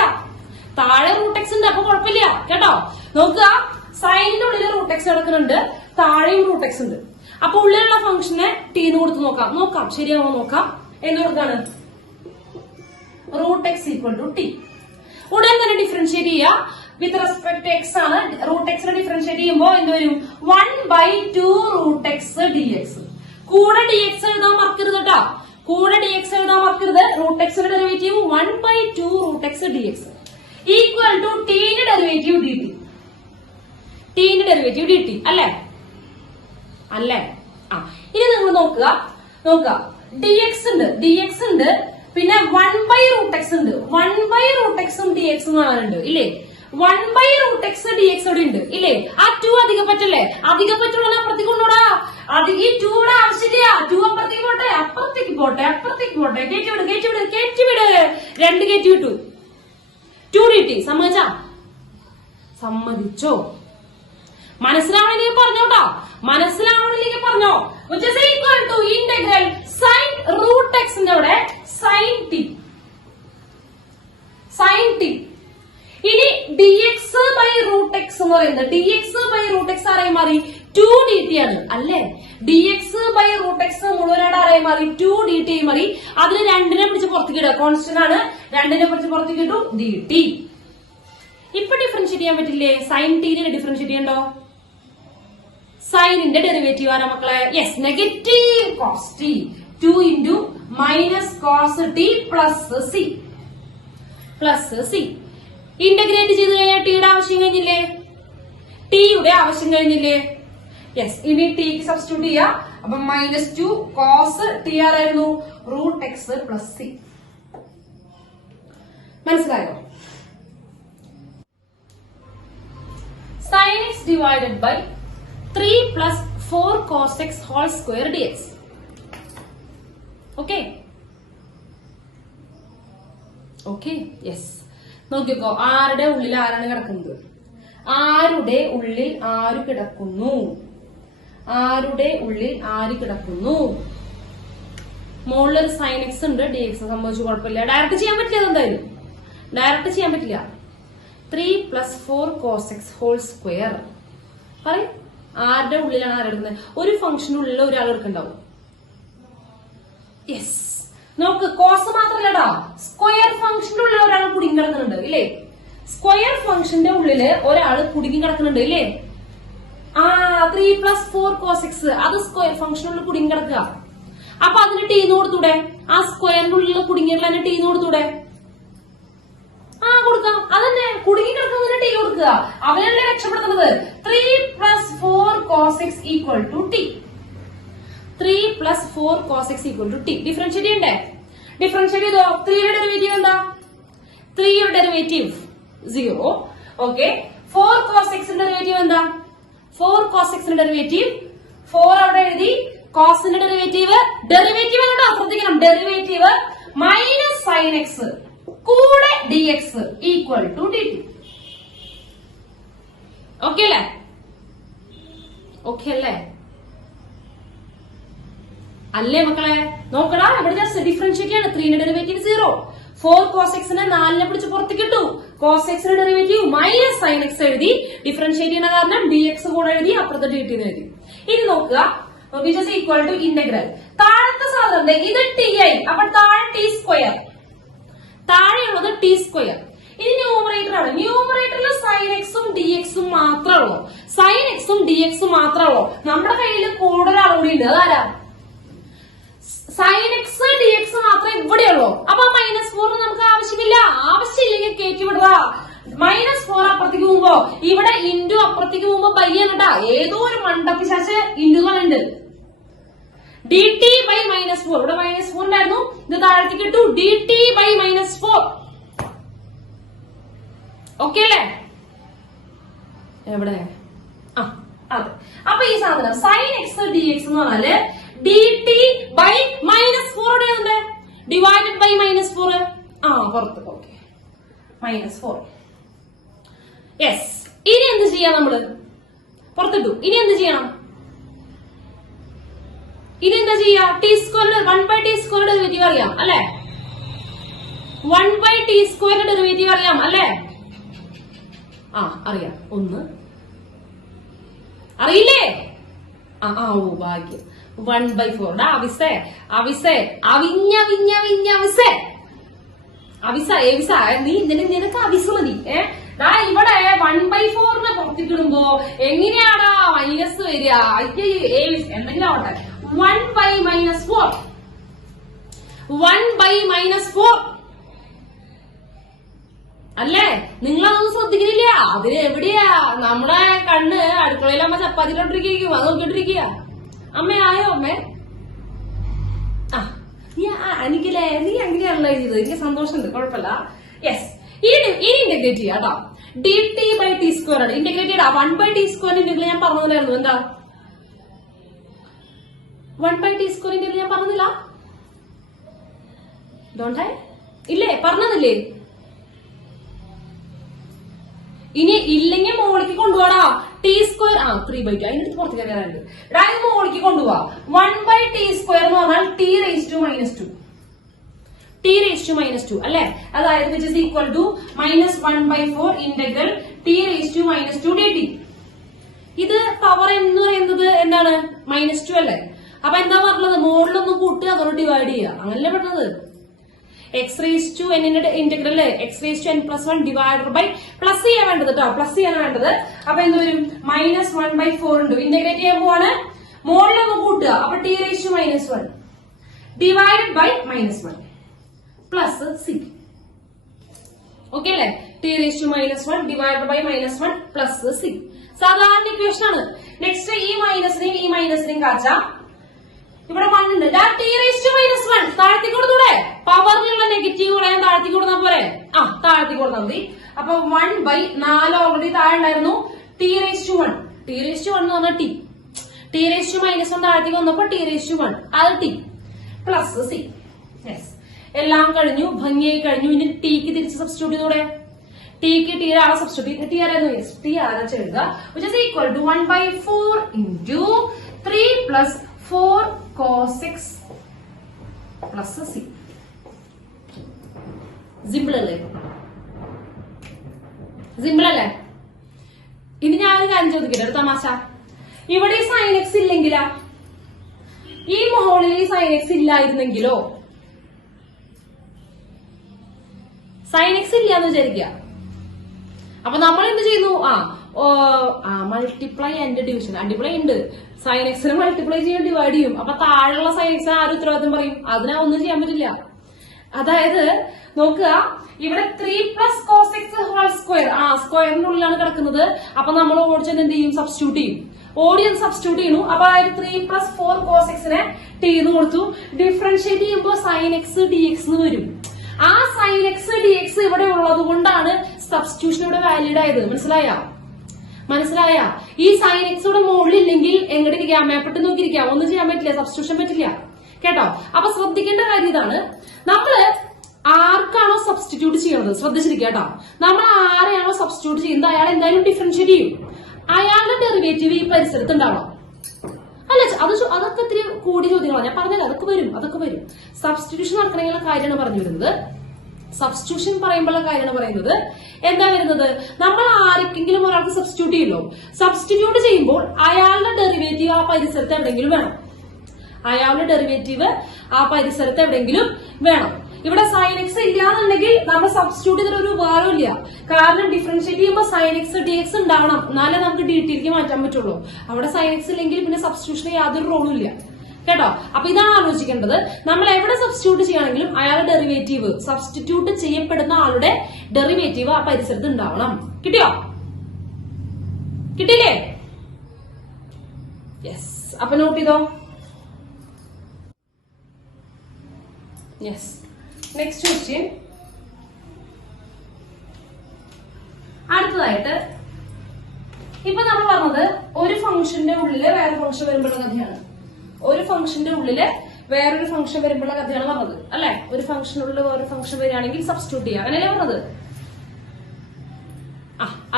താഴെ റൂട്ട് എക്സ് ഉണ്ട്, അപ്പൊ കുഴപ്പമില്ല കേട്ടോ. നോക്കുക, സൈനിന്റെ ഉള്ളിൽ റൂട്ട് എക്സ് കിടക്കുന്നുണ്ട്, താഴെയും റൂട്ട് എക്സ് ഉണ്ട്. അപ്പൊ ഉള്ളിലുള്ള ഫംഗ്ഷനെ ടീന്ന് കൊടുത്ത് നോക്കാം ശരിയാവോ നോക്കാം. എന്ത് കൊടുക്കാണ്? Root x equal to T. ഉടൻ തന്നെ ഡിഫറൻഷിയേറ്റ് ചെയ്യുക. വിത്ത് റെസ്പെക്ട് എക്സ് ആണ്. റൂട്ട് എക്സിനെ ഡിഫറൻഷിയേറ്റ് ചെയ്യുമ്പോൾ എന്ത് വരും? 1/2 റൂട്ട് എക്സ് ഡി എക്സ്. കൂടെ ഡി എക്സ് എഴുതാൻ മറക്കരുത് കേട്ടോ. റൂട്ട് എക്സിന്റെ derivative 1/2 root x D x equal to ടീന്റെ ഡെറിവേറ്റീവ് ഡി ടി. അല്ലേ? ഇനി നിങ്ങൾ നോക്കുക, ഡി എക്സ് ഉണ്ട്, പിന്നെ 1/2 റൂട്ട് എക്സ് ഉണ്ട്. 1/2 റൂട്ട് എക്സും ഡി എക്സും കാണാനുണ്ട് ഇല്ലേ? 1/2 റൂട്ട് എക്സ് ഡി എക്സ് അവിടെ ഉണ്ട് ഇല്ലേ? ആ 2 അധികം പറ്റല്ലേ? അപ്പുറത്തേക്ക് കൊണ്ടോടാ. ഈ 2 ഇവിടെ ആവശ്യമില്ല. 2 അപ്പുറത്തേക്ക് പോട്ടെ. കയറ്റിവിട്. 2 കയറ്റി വിട്ടു. 2 dt. സമ്മതിച്ചോ? മനസ്സിലാവണില്ലെങ്കിൽ പറഞ്ഞോ. which is equal to integral sin root x ന്റെ അവിടെ sin t. ഇനി dx by root x എന്ന് പറയുന്നത് ആരായി മാറി? 2 dt ആണ് അല്ലേ? dx by root x മുഴുവനായിട്ട് ആരായി മാറി? 2 dt ആയി മാറി. അതിന് 2നെ പിടിച്ച് പുറത്തേക്ക് ഇടുക. കോൺസ്റ്റന്റ് ആണ്. 2നെ പിടിച്ച് പുറത്തേക്ക് ഇട്ടു dt. ഇപ്പൊ ഡിഫറൻഷിയേറ്റ് ചെയ്യാൻ പറ്റില്ലേ? സൈൻ ടീനെ ഡിഫറൻഷിയേറ്റ് ചെയ്യണ്ടോ? സൈനിന്റെ ഡെറിവേറ്റീവ് ആരാ മക്കളെ? Yes, negative cos t. 2 into minus cos t plus c. Integrate ചെയ്ത് കഴിഞ്ഞാൽ ടിയുടെ ആവശ്യം കഴിഞ്ഞില്ലേ? യെസ്, ഇനി ടിക്ക് സബ്സ്റ്റിറ്റ്യൂട്ട് ചെയ്യാം. അപ്പൊ -2 കോസ് ടി ആരായിരുന്നു? Root x plus c. മനസ്സിലായോ? sin x divided by 3 plus 4 cos x whole square dx. Okay yes. നോക്കിക്കോ, ആരുടെ ഉള്ളിൽ ആരാണ് കിടക്കുന്നത്? ആരുടെ ഉള്ളിൽ ആര് കിടക്കുന്നു? മുകളിലൊരു സൈൻ എക്സ് ഉണ്ട്, ഡി എക്സ് സംഭവിച്ചു, കുഴപ്പമില്ല. ഡയറക്റ്റ് ചെയ്യാൻ പറ്റില്ല. എന്തായാലും ഡയറക്റ്റ് ചെയ്യാൻ പറ്റില്ല. 3 plus 4 cos x whole square. പറയും, ആരുടെ ഉള്ളിലാണ് ആരെടുക്കുന്നത്? ഒരു ഫംഗ്ഷനുള്ളിൽ ഒരാൾ എടുക്കണ്ടാവും. യെസ്, നോക്ക് കോസ് മാത്രല്ലടാ, സ്ക്വയർ ഫംഗ്ഷന്റെ ഉള്ളിൽ ഒരാൾ കുടുങ്ങി കിടക്കുന്നുണ്ട് ഇല്ലേ? സ്ക്വയർ ഫംഗ്ഷന്റെ ഉള്ളില് ഒരാൾ കുടുങ്ങി കിടക്കുന്നുണ്ട് ഇല്ലേ? 3 + 4 cos x, അത് സ്ക്വയർ ഫംഗ്ഷനുള്ളിൽ കുടുങ്ങി കിടക്കുക. അപ്പൊ അതിന് ടീന്ന് കൊടുത്തൂടെ? ആ സ്ക്വയറിന്റെ ഉള്ളിൽ കുടുങ്ങിയിട്ടുള്ള തന്നെ ടീന്ന് കൊടുത്തൂടെ? കൊടുക്കാം. അതന്നെ, കുടുങ്ങി കിടക്കുന്നതിന് ടീ കൊടുക്കുക. അവനല്ലേ രക്ഷപ്പെടുത്തുന്നത്. 3 + 4 cos x = t. 3 + 4 cos x = t. Differentiate ചെയ്യണ്ടേ? ഡിഫറൻഷിയേറ്റ് ചെയ്തോ? 3 യുടെ ഡെറിവേറ്റീവ് എന്താ? 3 യുടെ ഡെറിവേറ്റീവ് 0. ഓക്കെ. 4 cos x ന്റെ ഡെറിവേറ്റീവ് എന്താ? 4 cos x ന്റെ ഡെറിവേറ്റീവ് 4 അവിടെ എഴുതി. കോസിന്റെ ഡെറിവേറ്റീവ് എന്നോട് ശ്രദ്ധിക്കണം. ഡെറിവേറ്റീവ് -sin x കൂടെ dx = dt. ഓക്കെ അല്ലേ? ഓക്കെ അല്ലേ? അല്ലേ മക്കളെ? നോക്കടാ, ഇവിടെ ജസ്റ്റ് ഡിഫറൻഷിയേറ്റ് ആണ്. 3 ന്റെ ഡെറിവേറ്റീവ് 0. 4 cos x നെ 4 പിടിച്ച് പുറത്തേക്ക് ഇട്ടു. cos x ന്റെ ഡെറിവേറ്റീവ് -sin x എഴുതി. ഡിഫറൻഷിയേറ്റ് ചെയ്യുന്ന കാരണം dx കൂടെ എഴുതി, അപ്പുറത്തെ dt എന്ന് എഴുതി. ഇനി നോക്കുക, which is equal to integral. താഴത്തെ സാധനം ഇത് ടി ആയി. അപ്പൊ താഴെ t², താഴെയുള്ളത് t². ഇനി ന്യൂമറേറ്റർ ആണ്. ന്യൂമറേറ്ററിൽ sin x ഉം dx ഉം മാത്രമേ ഉള്ളൂ. sin x ഉം dx ഉം മാത്രമേ ഉള്ളൂ. നമ്മുടെ കയ്യിൽ കൂടുതൽ ആളുകൂടി ഉണ്ട്. അതാരാ? sin x dx മാത്രമേ ഇവിടെയുള്ളൂ. അപ്പൊ -4 നമുക്ക് ആവശ്യമില്ല. ആവശ്യമില്ലെങ്കിൽ കയറ്റി വിടുക. -4 അപ്പുറത്തേക്ക് പോകുമ്പോ ഇവിടെ ഇൻഡു അപ്പുറത്തേക്ക് പോകുമ്പോ ബയ്യണ്ടാ. ഏതോ ഒരു മണ്ടപ്പിശാച്ച് ഇൻഡു പറയുന്നുണ്ട്. dt/-4. ഇവിടെ -4 ഉണ്ടായിരുന്നു, ഇത് താഴത്തേക്ക് ഇട്ടു. dt/-4. ഓക്കെ അല്ലേ? എവിടെ? അതെ. അപ്പൊ ഈ സാധനം sin x dx എന്ന് പറഞ്ഞാല് dt/-4 ഉണ്ട്. Divided by -4. പുറത്ത്. ഓക്കെ, -4. യെസ്. ഇനി എന്ത് ചെയ്യാം? നമ്മള് പുറത്തിട്ടു. ഇനി എന്ത് ചെയ്യണം? ഇനി എന്താ ചെയ്യാ? t², 1/t² ഡെറിവേറ്റീവ് അറിയാം അല്ലെ? 1/t² ഡെറിവേറ്റീവ് അറിയാം അല്ലെ? അറിയാം. ഒന്ന് അറിയില്ലേ? ഭാഗ്യം. 1/4. നിനക്ക് അവിസ മതി. ഇവിടെ 1/4 പുറത്തേക്കിടുമ്പോ എങ്ങനെയാടാ മൈനസ് വരിക? എന്തെങ്കിലും ആവട്ടെ. 1/-4. 1/-4 അല്ലേ? നിങ്ങളതൊന്നും ശ്രദ്ധിക്കുന്നില്ല. അതിന് എവിടെയാ നമ്മുടെ കണ്ണ്? അടുക്കളയിൽ അമ്മ ചപ്പാത്തിട്ടോണ്ടിരിക്കും, അത് നോക്കിട്ടിരിക്കുക. അമ്മയായോ? അമ്മേ എനിക്കല്ലേ, നീ അങ്ങനെയാണല്ലോ ചെയ്തത്. എനിക്ക് സന്തോഷമുണ്ട്, കുഴപ്പമില്ല. യെസ്. ഇനി ഇന്റഗ്രേറ്റ് ചെയ്യാം കേട്ടോ. dt/t² ആണ് ഇന്റഗ്രേറ്റ് ചെയ്താ. 1/t² ഇന്റഗ്രൽ ഞാൻ പറഞ്ഞില്ലായിരുന്നു. എന്താ 1/t² ഇന്റഗ്രൽ ഞാൻ പറഞ്ഞില്ല? ഇല്ലേ? പറഞ്ഞതില്ലേ? ഇനി ഇല്ലെങ്കിൽ മോളിക്ക് കൊണ്ടുപോടാ. t², 3/2. അതിനടുത്ത് പുറത്തേക്ക് കയറാനുണ്ട്. ഇത് മോളിക്ക് കൊണ്ടുപോവാ. 1/t² എന്ന് പറഞ്ഞാൽ t⁻². t⁻² അല്ലെ? അതായത് which is equal to -1/4 integral t⁻² dt. ഇത് പവർ എന്ന് പറയുന്നത് എന്താണ്? -2 അല്ലേ? അപ്പൊ എന്താ പറഞ്ഞത്? മോളിലൊന്നും കൂട്ടുക, അതോട് ഡിവൈഡ് ചെയ്യുക. അങ്ങനല്ലേ പറഞ്ഞത്? x⁻n integral xn+1 divided by plus ചെയ്യാൻ വേണ്ടത് കേട്ടോ. പ്ലസ് ചെയ്യാൻ വേണ്ടത്. അപ്പൊ എന്ത് വരും? -1/4 ഉണ്ട്. ഇന്റഗ്രേറ്റ് ചെയ്യാൻ പോവാണ്. മോളിലൊന്നും കൂട്ടുക. അപ്പൊ t⁻1 divided by -1 plus c. Okay അല്ലേ? t⁻1 divided by -1 plus c. സാധാരണ ഇക്വേഷൻ ആണ്. നെക്സ്റ്റ് ഈ മൈനസിനെയും കാച്ച. ഇവിടെ 1 ഉണ്ട്. t⁻1 താഴ്ത്തി കൊടുത്തൂടെ? പവറിലുള്ള നെഗറ്റീവ് കളയാൻ താഴ്ത്തി കൊടുത്താൽ പോരെ? താഴ്ത്തി കൊടുത്താൽ മതി. അപ്പൊ 1/4 ഓൾറെഡി താഴെ ഉണ്ടായിരുന്നു. t⁻1 എന്ന് പറഞ്ഞാൽ t. t⁻1 താഴ്ത്തേക്ക് വന്നപ്പോ t⁻1 അത് t പ്ലസ് c. യെസ്. എല്ലാം കഴിഞ്ഞു, ഭംഗിയായി കഴിഞ്ഞു. ഇനി ടിക്ക് തിരിച്ച് സബ്സ്റ്റിറ്റ്യൂട്ട് ചെയ്തൂടെ? ടിക്ക് ടി ആരാ സബ്സ്റ്റിറ്റ്യൂട്ട്? ടി ആരായിരുന്നു? യെസ്, ടി ആരാ എഴുതുക. which is equal to 1/4 into 3 + 4 cos x plus c. Simple അല്ലേ? സിമ്പിൾ അല്ലേ? ഇനി ഞാൻ ഒരു കാര്യം ചോദിക്കട്ടെ, ഒരു തമാശ. ഇവിടെ sin x ഇല്ലെങ്കിലാ? ഈ മോളിൽ സൈൻ എക്സ് ഇല്ലായിരുന്നെങ്കിലോ? സൈൻ എക്സ് ഇല്ലാന്ന് വിചാരിക്കുക. അപ്പൊ നമ്മൾ എന്ത് ചെയ്യുന്നു? Multiply and division. മൾട്ടിപ്ലൈ ഉണ്ട്, സൈൻ എക്സിനെ മൾട്ടിപ്ലൈ ചെയ്യാൻ ഡിവൈഡ് ചെയ്യും. അപ്പൊ താഴെയുള്ള സൈൻ എക്സിന് ആരും ഉത്തരവാദിത്തം പറയും? അതിനെ ഒന്നും ചെയ്യാൻ പറ്റില്ല. അതായത് നോക്കുക, ഇവിടെ 3 + cos x ഹോൾ സ്ക്വയർ, സ്ക്വയറിനുള്ളിലാണ് കിടക്കുന്നത്. അപ്പൊ നമ്മൾ ഓടിച്ചത് എന്ത് ചെയ്യും? സബ്സ്റ്റിറ്റ്യൂട്ട് ചെയ്യും. ഓടിയത് സബ്സ്റ്റിറ്റ്യൂട്ട് ചെയ്യുന്നു. അപ്പൊ അതായത് 3 + 4 cos x നെ t എന്ന് കൊടുത്തു. ഡിഫറൻഷിയേറ്റ് ചെയ്യുമ്പോൾ സൈൻ എക്സ് ഡി എക്സ് എന്ന് വരും. ആ സൈൻ എക്സ് ഡി എക്സ് ഇവിടെ ഉള്ളത് കൊണ്ടാണ് സബ്സ്റ്റിറ്റ്യൂഷൻ ഇവിടെ വാലിഡ് ആയത്. മനസ്സിലായ? ഈ സൈൻ എക്സ് ഇവിടെ മുകളിലില്ലെങ്കിൽ എങ്ങോട്ട് ഇരിക്കാം? മേപ്പെട്ട് നോക്കിയിരിക്കാം. ഒന്നും ചെയ്യാൻ പറ്റില്ല, സബ്സ്റ്റിറ്റ്യൂഷൻ പറ്റില്ല. കേട്ടോ? അപ്പൊ ശ്രദ്ധിക്കേണ്ട കാര്യം ഇതാണ്, നമ്മള് ആർക്കാണോ സബ്സ്റ്റിറ്റ്യൂട്ട് ചെയ്യുന്നത് ശ്രദ്ധിച്ചിരിക്കുക കേട്ടോ. നമ്മൾ ആരെയാണോ സബ്സ്റ്റിറ്റ്യൂട്ട് ചെയ്യുന്നത് അയാൾ എന്തായാലും ഡിഫറൻഷിയേറ്റ് ചെയ്യും. അയാളുടെ ഡെറിവേറ്റീവ് ഈ പരിസരത്ത് ഉണ്ടാവണം. അല്ല, അതൊക്കെ ഇത്തിരി കൂടി ചോദ്യങ്ങളാണ് ഞാൻ പറഞ്ഞത്. അതൊക്കെ വരും. സബ്സ്റ്റിറ്റ്യൂഷൻ നടക്കണമെന്നുള്ള കാര്യമാണ് പറഞ്ഞു വരുന്നത്. സബ്സ്റ്റിറ്റ്യൂഷൻ പറയുമ്പോഴുള്ള കാര്യമാണ് പറയുന്നത്. എന്താ വരുന്നത്? നമ്മൾ ആർക്കെങ്കിലും ഒരാൾക്ക് സബ്സ്റ്റിറ്റ്യൂട്ട് ചെയ്യുമല്ലോ. സബ്സ്റ്റിറ്റ്യൂട്ട് ചെയ്യുമ്പോൾ അയാളുടെ ഡെറിവേറ്റീവ് ആ പരിസരത്ത് എവിടെയെങ്കിലും വേണം. ഇവിടെ സൈൻ എക്സ് ഇല്ലാന്നുണ്ടെങ്കിൽ നമ്മൾ സബ്സ്റ്റിറ്റ്യൂട്ട് ചെയ്തിട്ട് ഒരു ഉപകാരമില്ല. കാരണം ഡിഫറൻഷിയേറ്റ് ചെയ്യുമ്പോൾ സൈൻ എക്സ് ഡി എക്സ് ഉണ്ടാവണം, എന്നാലേ നമുക്ക് ഡി ടിയിലേക്ക് മാറ്റാൻ പറ്റുള്ളൂ. അവിടെ സൈൻ എക്സ് ഇല്ലെങ്കിൽ പിന്നെ സബ്സ്റ്റിറ്റ്യൂഷന് യാതൊരു റോളും ഇല്ല. കേട്ടോ? അപ്പൊ ഇതാണ് ആലോചിക്കേണ്ടത്. നമ്മൾ എവിടെ സബ്സ്റ്റിറ്റ്യൂട്ട് ചെയ്യുകയാണെങ്കിലും അയാളുടെ ഡെറിവേറ്റീവ്, സബ്സ്റ്റിറ്റ്യൂട്ട് ചെയ്യപ്പെടുന്ന ആളുടെ ഡെറിവേറ്റീവ് ആ പരിസരത്ത് ഉണ്ടാവണം. കിട്ടിയില്ലേ? യെസ്. അപ്പൊ നോട്ട് ചെയ്തോ. യെസ്. Next question. അടുത്തതായിട്ട് ഇപ്പൊ നമ്മൾ പറഞ്ഞത് ഒരു ഫംഗ്ഷന്റെ ഉള്ളില് വേറെ ഫംഗ്ഷൻ വരുമ്പോഴുള്ള കഥയാണ്. ഒരു ഫംഗ്ഷന്റെ ഉള്ളില് വേറൊരു ഫംഗ്ഷൻ വരുമ്പോഴുള്ള കഥയാണ് പറഞ്ഞത് അല്ലെ? ഒരു ഫംഗ്ഷനുള്ളിൽ വേറൊരു ഫംഗ്ഷൻ വരികയാണെങ്കിൽ സബ്സ്റ്റിറ്റ്യൂട്ട് ചെയ്യാം, അങ്ങനെയല്ലേ പറഞ്ഞത്?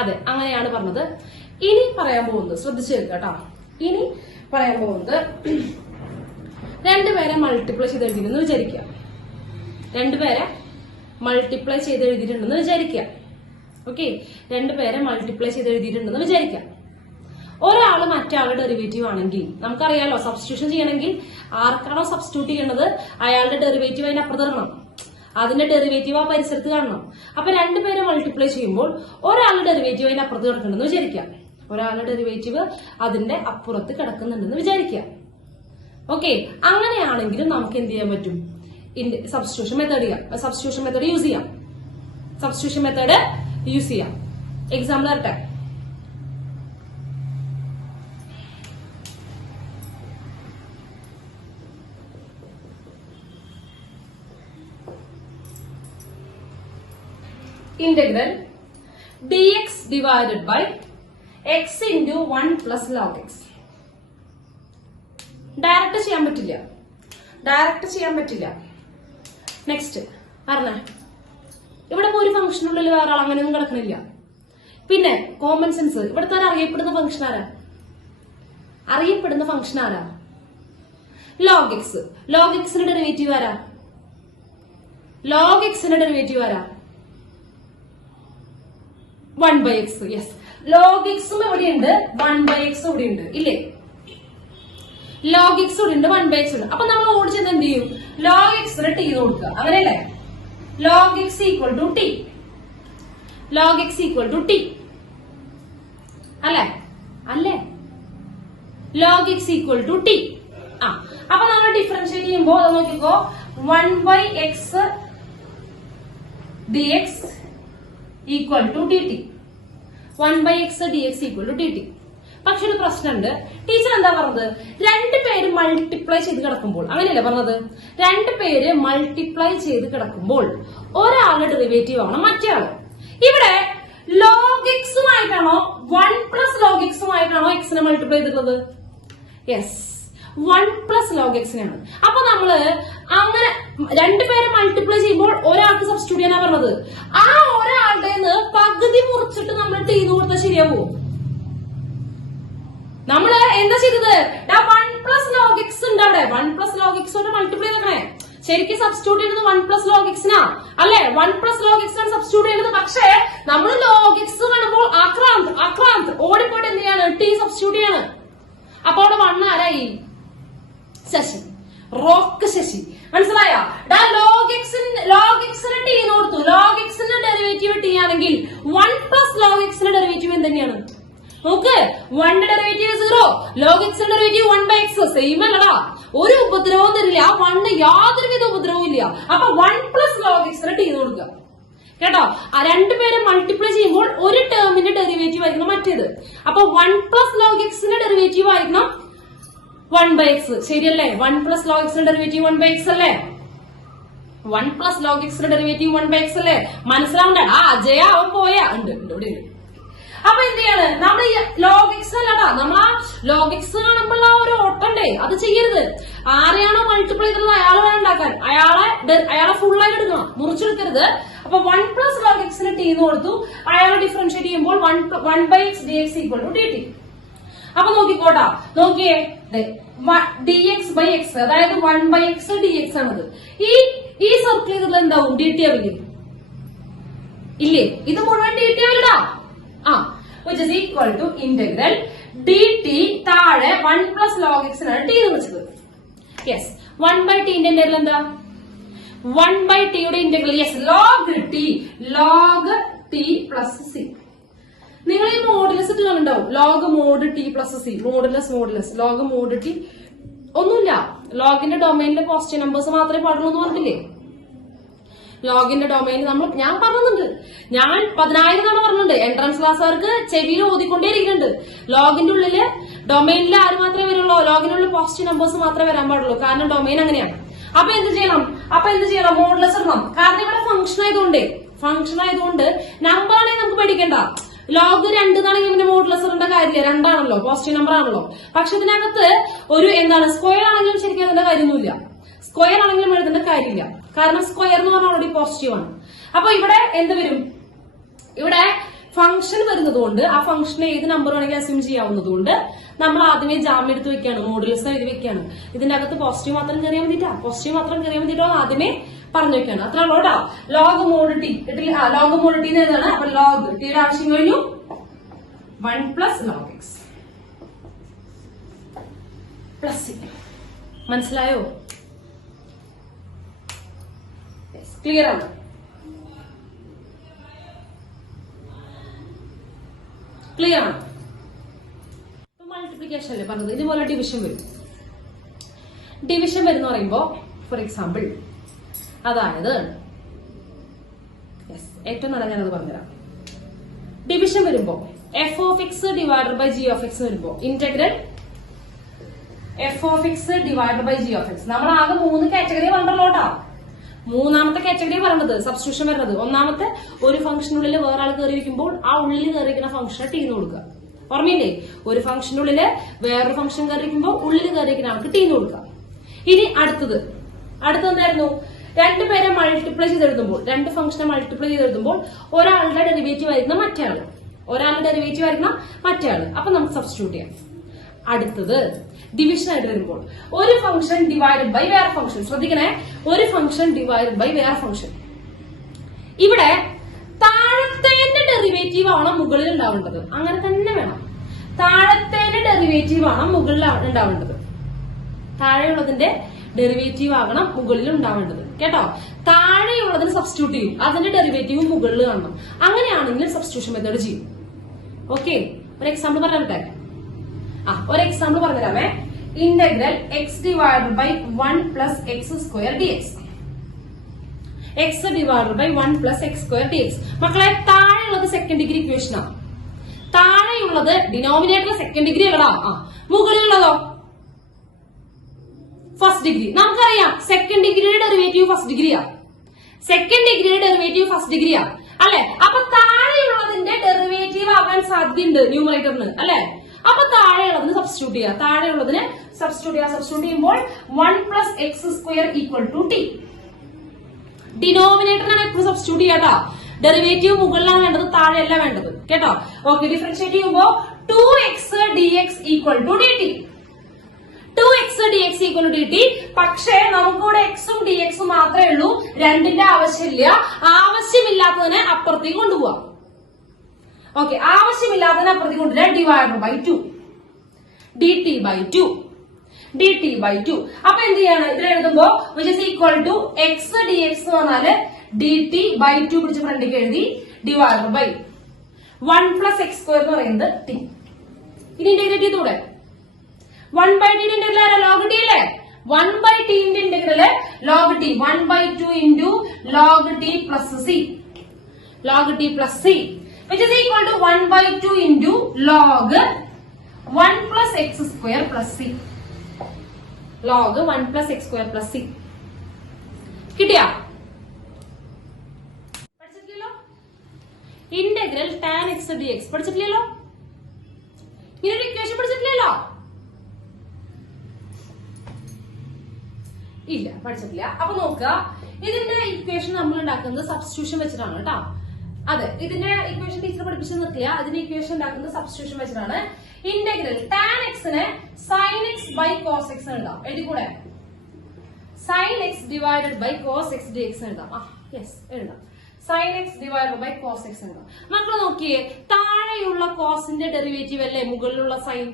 അതെ, അങ്ങനെയാണ് പറഞ്ഞത്. ഇനി പറയാൻ പോകുന്നത് ശ്രദ്ധിച്ചു കേട്ടോ. ഇനി പറയാൻ പോകുന്നത് രണ്ടുപേരെ മൾട്ടിപ്ലൈ ചെയ്ത് എഴുതിയിട്ടുണ്ടെന്ന് വിചാരിക്കുക. ഓക്കെ, രണ്ടുപേരെ മൾട്ടിപ്ലൈ ചെയ്ത് എഴുതിയിട്ടുണ്ടെന്ന് വിചാരിക്കാം. ഒരാള് മറ്റാളുടെ ഡെറിവേറ്റീവ് ആണെങ്കിൽ നമുക്കറിയാലോ, സബ്സ്റ്റിറ്റ്യൂഷൻ ചെയ്യണമെങ്കിൽ ആർക്കാണോ സബ്സ്റ്റിറ്റ്യൂട്ട് ചെയ്യണത് അയാളുടെ ഡെറിവേറ്റീവ് അതിനപ്പുറത്ത് ഇറങ്ങണം. അതിന്റെ ഡെറിവേറ്റീവ് ആ പരിസരത്ത് കാണണം. അപ്പൊ രണ്ടുപേരെ മൾട്ടിപ്ലൈ ചെയ്യുമ്പോൾ ഒരാളുടെ ഡെറിവേറ്റീവ് അതിന്റെ അപ്പുറത്ത് കിടക്കുന്നുണ്ടെന്ന് വിചാരിക്കാം. ഒരാളുടെ ഡെറിവേറ്റീവ് അതിന്റെ അപ്പുറത്ത് കിടക്കുന്നുണ്ടെന്ന് വിചാരിക്കാം. ഓക്കെ, അങ്ങനെയാണെങ്കിലും നമുക്ക് എന്ത് ചെയ്യാൻ പറ്റും? സബ്സ്റ്റിറ്റ്യൂഷൻ മെത്തേഡ് യൂസ് ചെയ്യാം. എക്സാമ്പിൾ തരട്ടെ. Integral dx divided by x into 1 plus log x. Direct ചെയ്യാൻ പറ്റില്ല. നെക്സ്റ്റ് പറഞ്ഞേ, ഇവിടെ ഒരു ഫംഗ്ഷനുള്ളിൽ വേറെ ആൾ അങ്ങനെയൊന്നും കിടക്കണില്ല. പിന്നെ കോമൺ സെൻസ്, ഇവിടുത്തെ അറിയപ്പെടുന്ന ഫംഗ്ഷൻ ആരാ? log x. log xന്റെ ഡെറിവേറ്റീവ് ആരാ? 1/x. യെസ്, log x എവിടെയുണ്ട്? 1/x ഇവിടെയുണ്ട്, ഇല്ലേ? log x ഇവിടെയുണ്ട്, 1/x ഉണ്ട്. അപ്പൊ നമ്മൾ ഓടിച്ചത് എന്ത് ചെയ്യും? log x ന് t കൊടുക്കുക, അങ്ങനെയല്ലേ? log x equal to t. അല്ലേ? log x equal to t. അപ്പൊ നമ്മൾ ഡിഫറൻഷിയേറ്റ് ചെയ്യുമ്പോൾ നോക്കിക്കോ, 1/x dx equal to dt. 1/x dx equal to dt. പക്ഷെ ഒരു പ്രശ്നമുണ്ട്. ടീച്ചർ എന്താ പറഞ്ഞത്? രണ്ടുപേര് മൾട്ടിപ്ലൈ ചെയ്ത് കിടക്കുമ്പോൾ, അങ്ങനെയല്ലേ പറഞ്ഞത്? രണ്ടുപേര് മൾട്ടിപ്ലൈ ചെയ്ത് കിടക്കുമ്പോൾ ഒരാളുടെ ഡെറിവേറ്റീവ് ആവണം മറ്റേ ആള്. ഇവിടെ log x ആയിട്ടാണോ 1 plus log x ആയിട്ടാണോ എക്സിനെ മൾട്ടിപ്ലൈ ചെയ്തിട്ടുള്ളത്? യെസ്, 1 plus log x നെയാണ്. അപ്പൊ നമ്മള് അങ്ങനെ രണ്ടുപേരെ മൾട്ടിപ്ലൈ ചെയ്യുമ്പോൾ ഒരാൾക്ക് സബ്സ്റ്റിറ്റ്യൂട്ട് ചെയ്യാനാ പറഞ്ഞത്. ആ ഒരാളുടെ പകുതി മുറിച്ചിട്ട് നമ്മൾ t കൊടുത്താൽ ശരിയാവോ? നമ്മള് എന്താ ചെയ്തത്? 1 plus log x ഉണ്ട് അവിടെ. 1 plus log x കൊണ്ട് മൾട്ടിപ്ലൈ ചെയ്തേ. ശരിക്കും സബ്സ്റ്റിറ്റ്യൂട്ട് ചെയ്യുന്നത് 1 plus log x നാ, അല്ലെ? 1 plus log x ആണ് സബ്സ്റ്റിറ്റ്യൂട്ട് ചെയ്യുന്നത്. പക്ഷേ നമ്മൾ log x കാണുമ്പോൾ ആക്രാന്ത് ഓടിപ്പോയിട്ട് എന്ത് ചെയ്യാണ്? t സബ്സ്റ്റിറ്റ്യൂട്ട് ചെയ്യാണ്. അപ്പൊ അവിടെ 1 ആരായി? ശശി, റോക്ക് ശശി. മനസ്സിലായോ? ലോഗ് എക്സിന് ടി എന്ന് കൊടുത്തു. ലോഗ് എക്സിന്റെ ഡെറിവേറ്റീവ് ടി ആണെങ്കിൽ 1 പ്ലസ് ലോഗ് എക്സിന്റെ ഡെറിവേറ്റീവ് എന്തെങ്കിലും നോക്ക്. 1 ഡെറിവേറ്റീവ് 0, ലോഗ് എക്സിന്റെ ഡെറിവേറ്റീവ് 1/x. സെയിം അല്ലടാ, ഒരു ഉപദ്രവവും തരില്ല. 1 യാതൊരുവിധ ഉപദ്രവവും ഇല്ല. അപ്പൊ 1 പ്ലസ് ലോഗ് എക്സിന് ടി എന്ന് കൊടുക്കുക കേട്ടോ. ആ രണ്ടുപേരെ മൾട്ടിപ്ലൈ ചെയ്യുമ്പോൾ ഒരു ടേമിന്റെ ഡെറിവേറ്റീവ് ആയിരിക്കണം മറ്റേത്. അപ്പൊ 1 പ്ലസ് ലോഗ് എക്സിന്റെ ഡെറിവേറ്റീവ് ആയിരിക്കണം 1/x. ശരിയല്ലേ? 1 പ്ലസ് ലോഗ് എക്സിന്റെ ഡെറിവേറ്റീവ് 1/x അല്ലേ? 1 പ്ലസ് ലോഗ് എക്സിന്റെ ഡെറിവേറ്റീവ് 1/x അല്ലേ? മനസ്സിലാവണ്ട? അജയ അവൻ പോയാ ഉണ്ട് ഇവിടെ. അപ്പൊ എന്ത് ചെയ്യാണ് നമ്മൾ? ഈ ലോഗ് എക്സ് അല്ലടാ, നമ്മൾ ആ ലോഗ് എക്സ് കാണുമ്പോൾ ആ ഒരു ഓട്ടണ്ടേ, അത് ചെയ്യരുത്. ആരെയാണോ മൾട്ടിപ്ലൈ ചെയ്തത് അയാൾ വേണം ഉണ്ടാക്കാൻ. അയാളെ ഫുൾ ആയിട്ട് എടുക്കണം, മുറിച്ചെടുക്കരുത്. അപ്പൊ 1 പ്ലസ് ലോഗ് എക്സിന് ടി എന്ന് കൊടുത്തു. അയാളെ ഡിഫറൻഷിയേറ്റ് ചെയ്യുമ്പോൾ 1/x dx equal to dt. അപ്പൊ നോക്കിക്കോട്ടാ, നോക്കിയേ, dx/x, അതായത് 1/x dx ആണത്. ഈ സർക്കിൾ ചെയ്തിട്ടുള്ള എന്താവും? dt ആവില്ലേ? ഇല്ലേ? ഇത് മുഴുവൻ dt ആവില്ലടാ. which is equal to integral dt താഴെ 1 പ്ലസ് ലോഗ് എക്സ് ആണ് ടി എന്ന് വിളിച്ചത്. യെസ്, 1/t ന്റെ ഇന്റഗ്രൽ എന്താ? 1/t യുടെ integral yes log t plus C. നിങ്ങൾ ഈ മോഡുലസ് ഇട്ട് കണ്ടുണ്ടാവും. Log mod T plus C, modulus log mod T. ഒന്നുമില്ല, ലോഗിന്റെ ഡൊമൈനിലെ പോസിറ്റീവ് നമ്പേഴ്സ് മാത്രമേ പാടുള്ളൂ എന്ന് പറഞ്ഞില്ലേ? ലോഗിന്റെ ഡൊമൈനിൽ ഞാൻ പറഞ്ഞിട്ടുണ്ട്, ഞാൻ 10,000 തവണ പറഞ്ഞിട്ടുണ്ട്. എൻട്രൻസ് ക്ലാസ്സുകാർക്ക് ചെവിയിൽ ഓതിക്കൊണ്ടേയിരിക്കുന്നുണ്ട്. ലോഗിന്റെ ഉള്ളില് ഡൊമൈനിൽ ആര് മാത്രമേ വരുള്ളൂ? ലോഗിന്റെ ഉള്ളിൽ പോസിറ്റീവ് നമ്പേഴ്സ് മാത്രമേ വരാൻ പാടുള്ളൂ. കാരണം ഡൊമൈൻ അങ്ങനെയാണ്. അപ്പൊ എന്ത് ചെയ്യണം? മോഡുലസ് ഇടണം. കാരണം ഇവിടെ ഫംഗ്ഷൻ ആയതുകൊണ്ട് നമ്പർ ആണെങ്കിൽ നമുക്ക് പേടിക്കണ്ട. ലോഗ് 2 എന്നാണെങ്കിൽ പിന്നെ മോഡുലസ് ഇടേണ്ട കാര്യമില്ല, 2 ആണല്ലോ, പോസിറ്റീവ് നമ്പർ ആണല്ലോ. പക്ഷെ ഇതിനകത്ത് ഒരു സ്ക്വയർ ആണെങ്കിലും ശരിക്കും അതിന്റെ കാര്യമൊന്നുമില്ല. സ്ക്വയർ ആണെങ്കിലും എഴുതേണ്ട കാര്യമില്ല, കാരണം സ്ക്വയർ എന്ന് പറഞ്ഞാൽ ഓൾറെഡി പോസിറ്റീവ് ആണ്. അപ്പൊ ഇവിടെ എന്ത് വരും? ഇവിടെ ഫംഗ്ഷൻ വരുന്നതുകൊണ്ട് ആ ഫംഗ്ഷനെ ഏത് നമ്പർ വേണമെങ്കിൽ അസ്യൂം ചെയ്യാവുന്നതുകൊണ്ട് നമ്മൾ ആദ്യമേ ജാമ്യം എടുത്ത് വെക്കുകയാണ്, മോഡുലസ് എഴുതി വെക്കുകയാണ്. ഇതിന്റെ അകത്ത് പോസിറ്റീവ് മാത്രം കയറിയാൽ വേണ്ടിട്ടോ ആദ്യമേ പറഞ്ഞു വെക്കുകയാണ്. അത്ര ഉള്ളൂടാ. Log mod t log mod t ഏതാണ്? അപ്പൊ ലോഗ് ടിയുടെ ആവശ്യം കഴിഞ്ഞു. 1 plus log x plus c. മനസ്സിലായോ? ക്ലിയർ ആണ്? ക്ലിയർ ആണ്? മൾട്ടിപ്ലിക്കേഷൻ അല്ലേ പറഞ്ഞത്. ഇതുപോലെ ഡിവിഷൻ വരും. ഡിവിഷൻ വരുന്ന പറയുമ്പോ ഫോർ എക്സാമ്പിൾ, അതായത് ഏറ്റവും നല്ല ഞാനത് പറഞ്ഞുതരാം. ഡിവിഷൻ വരുമ്പോ f of x divided by g of x വരുമ്പോ integral f of x divided by g of x. നമ്മൾ ആകെ 3 കാറ്റഗറി പറഞ്ഞല്ലോട്ടാ. മൂന്നാമത്തെ കാറ്റഗറി പറയുന്നത് സബ്സ്റ്റിറ്റ്യൂഷൻ വരുന്നത്. ഒന്നാമത്തെ, ഒരു ഫംഗ്ഷനുള്ളിൽ വേറെ ആൾ കയറി വയ്ക്കുമ്പോൾ ആ ഉള്ളിൽ കയറിയിരിക്കുന്ന ഫംഗ്ഷനെ ടി എന്ന് കൊടുക്കുക. ഓർമ്മയില്ലേ? ഒരു ഫംഗ്ഷനുള്ളില് വേറൊരു ഫംഗ്ഷൻ കയറിയിരിക്കുമ്പോൾ ഉള്ളിൽ കയറിയിരിക്കുന്ന ആൾക്ക് ടി എന്ന് കൊടുക്കുക. ഇനി അടുത്തത് എന്തായിരുന്നു? രണ്ടുപേരെ മൾട്ടിപ്ലൈ ചെയ്തെഴുതുമ്പോൾ, 2 ഫംഗ്ഷനെ മൾട്ടിപ്ലൈ ചെയ്തെഴുതുമ്പോൾ ഒരാളുടെ ഡെറിവേറ്റീവ് ആയിരിക്കണം മറ്റേ ആള്. അപ്പൊ നമുക്ക് സബ്സ്റ്റിറ്റ്യൂട്ട് ചെയ്യാം. അടുത്തത് ഡിവിഷൻ ആയിട്ട് വരുമ്പോൾ ഒരു ഫംഗ്ഷൻ ഡിവൈഡഡ് ബൈ വേറെ ഫംഗ്ഷൻ. ശ്രദ്ധിക്കണേ, ഒരു ഫംഗ്ഷൻ ഡിവൈഡഡ് ബൈ വേറെ ഫംഗ്ഷൻ. ഇവിടെ താഴത്തേന്റെ ഡെറിവേറ്റീവ് ആണ് മുകളിൽ ഉണ്ടാവേണ്ടത്. അങ്ങനെ തന്നെ വേണം. താഴത്തേന്റെ ഡെറിവേറ്റീവ് ആണ് മുകളിൽ ഉണ്ടാവേണ്ടത്. താഴെയുള്ളതിന്റെ ഡെറിവേറ്റീവ് ആകണം മുകളിൽ ഉണ്ടാവേണ്ടത്. കേട്ടോ? താഴെയുള്ളതിന് സബ്സ്റ്റിറ്റ്യൂട്ട് ചെയ്യും, അതിന്റെ ഡെറിവേറ്റീവ് മുകളിൽ കാണണം. അങ്ങനെയാണെങ്കിൽ സബ്സ്റ്റിറ്റ്യൂഷൻ മെത്തേഡ് ചെയ്യും. ഓക്കെ, ഒരു എക്സാമ്പിൾ പറഞ്ഞിട്ടെ. ഒരു എക്സാമ്പിൾ പറഞ്ഞുതരാമേ. Integral x divided by 1 plus x square d x. X divided by 1 plus x square d x. മക്കളെ, താഴെയുള്ളത് സെക്കൻഡ് ഡിഗ്രി ഇക്വേഷനാണ്. താഴെയുള്ളത് ഡിനോമിനേറ്റർ സെക്കൻഡ് ഡിഗ്രി അല്ലടാ. മുകളിലുള്ളതോ ഫസ്റ്റ് ഡിഗ്രി. നമുക്കറിയാം സെക്കൻഡ് ഡിഗ്രിയുടെ ഡെറിവേറ്റീവ് ഫസ്റ്റ് ഡിഗ്രിയാ. അല്ലെ? അപ്പൊ താഴെയുള്ളതിന്റെ ഡെറിവേറ്റീവ് ആകാൻ സാധ്യതയുണ്ട് ന്യൂമറേറ്ററിന്. അല്ലെ? അപ്പൊ താഴെയുള്ളതിന് സബ്സ്റ്റിറ്റ്യൂട്ട് ചെയ്യുമ്പോൾ 1 plus x square equal to t. ഡിനോമിനേറ്ററിനാണ് എപ്പോഴും സബ്സ്റ്റിറ്റ്യൂട്ട് ചെയ്യാട്ടാ. ഡെറിവേറ്റീവ് മുകളിലാണ് വേണ്ടത്, താഴെയല്ല വേണ്ടത്. കേട്ടോ? ഓക്കെ, ഡിഫറൻഷിയേറ്റ് ചെയ്യുമ്പോൾ 2x dx equal to dt. 2x dx equal to dt. പക്ഷേ നമുക്കിവിടെ എക്സും ഡിഎക്സും മാത്രമേ ഉള്ളൂ, 2ന്റെ ആവശ്യമില്ല. ആവശ്യമില്ലാത്തതിനെ അപ്പുറത്തേക്ക് കൊണ്ടുപോവാം. ഓക്കെ, ആവശ്യമില്ലാത്തതിനെ അപ്പുറത്തേക്ക് കൊണ്ടുവരാം. Divided by 2 dt by 2. dt/2. അപ്പൊ എന്ത് ചെയ്യാണ് ഇതിൽ എഴുതുമ്പോ which is equal to x dx എന്ന് പറഞ്ഞാല് dt/2 പിടിച്ച് ഫ്രണ്ടിലേക്ക് എഴുതി divide by 1 plus x square എന്ന് പറയുന്നത് t. ഇനി ഇന്റഗ്രേറ്റ് ചെയ്തൂടെ 1/t ഇന്റഗ്രൽ ആരാ log t അല്ലേ 1/t integral log t 1/2 into log t plus c log t plus c which is equal to 1/2 into log 1 plus x square plus c log 1 plus x square plus c കിട്ടിയാ പഠിച്ചിട്ടില്ലല്ലോ integral tan x dx പഠിച്ചിട്ടില്ലല്ലോ ഇങ്ങനെ ഒരു equation പഠിച്ചിട്ടില്ലല്ലോ ഇല്ല പഠിച്ചിട്ടില്ല അപ്പൊ നോക്കുക ഇതിന്റെ equation നമ്മൾ ഉണ്ടാക്കുന്നത് സബ്സ്റ്റിറ്റ്യൂഷൻ വെച്ചിട്ടാണ് കേട്ടോ അതെ ഇതിന്റെ ഇക്വേഷൻ ടീച്ചർ പഠിപ്പിച്ചു നിർത്തിയ അതിന്റെ ഇക്വേഷൻ ഉണ്ടാക്കുന്നത് സബ്സ്റ്റിറ്റ്യൂഷൻ വെച്ചിട്ടാണ് ഇന്റഗ്രൽ tan x നെ sin x by cos x എഴുതാം എഴുതിക്കൂടെ sin x divided by cos x dx എഴുതാം എഴുതാം sin x divided by cos x എഴുതാം മക്കൾ നോക്കിയേ താഴെയുള്ള കോസിന്റെ ഡെറിവേറ്റീവ് അല്ലേ മുകളിലുള്ള സൈൻ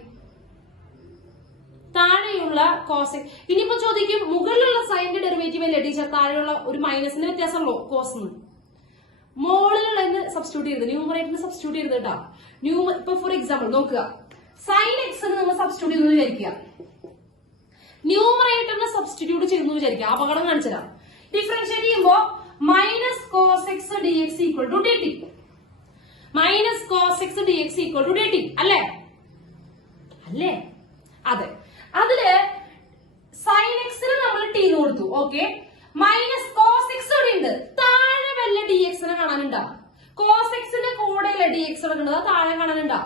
താഴെയുള്ള കോസ് ഇനിയിപ്പോ ചോദിക്കും മുകളിലുള്ള സൈനിന്റെ ഡെറിവേറ്റീവ് അല്ലേ ടീച്ചർ താഴെയുള്ള ഒരു മൈനസിന്റെ വ്യത്യാസമുള്ളൂ കോസ് മോളിലുള്ള സബ്സ്റ്റിറ്റ്യൂട്ട് ചെയ്ത് ന്യൂമറേറ്ററിന് സബ്സ്റ്റിറ്റ്യൂട്ട് ചെയ്ത് കേട്ടോ ഇപ്പൊ ഫോർ എക്സാമ്പിൾ നോക്കുക സൈൻ എക്സ് നിങ്ങൾ സബ്സ്റ്റിറ്റ്യൂട്ട് ചെയ്തെന്ന് വിചാരിക്കുക ന്യൂമറേറ്ററിന് സബ്സ്റ്റിറ്റ്യൂട്ട് ചെയ്യുന്നു വിചാരിക്കുക അപകടം കാണിച്ചുതരാം ഡിഫറൻഷിയേറ്റ് ചെയ്യുമ്പോ minus cos x D x equal to d t minus cos x D x equal to d T അല്ലേ അല്ലേ അതെ അതില് സൈൻ എക്സിന് നമ്മൾ ടി കൊടുത്തു ഓക്കെ മൈനസ് കോസ് എക്സ് ഇവിടെ ഉണ്ട് താഴെ വല്ല ഡി എക്സിനെ കാണാനുണ്ടാ കോസ് എക്സിന്റെ കൂടെ അല്ലേ ഡി എക്സ് കിടക്കുന്നത് താഴെ കാണാനുണ്ടാ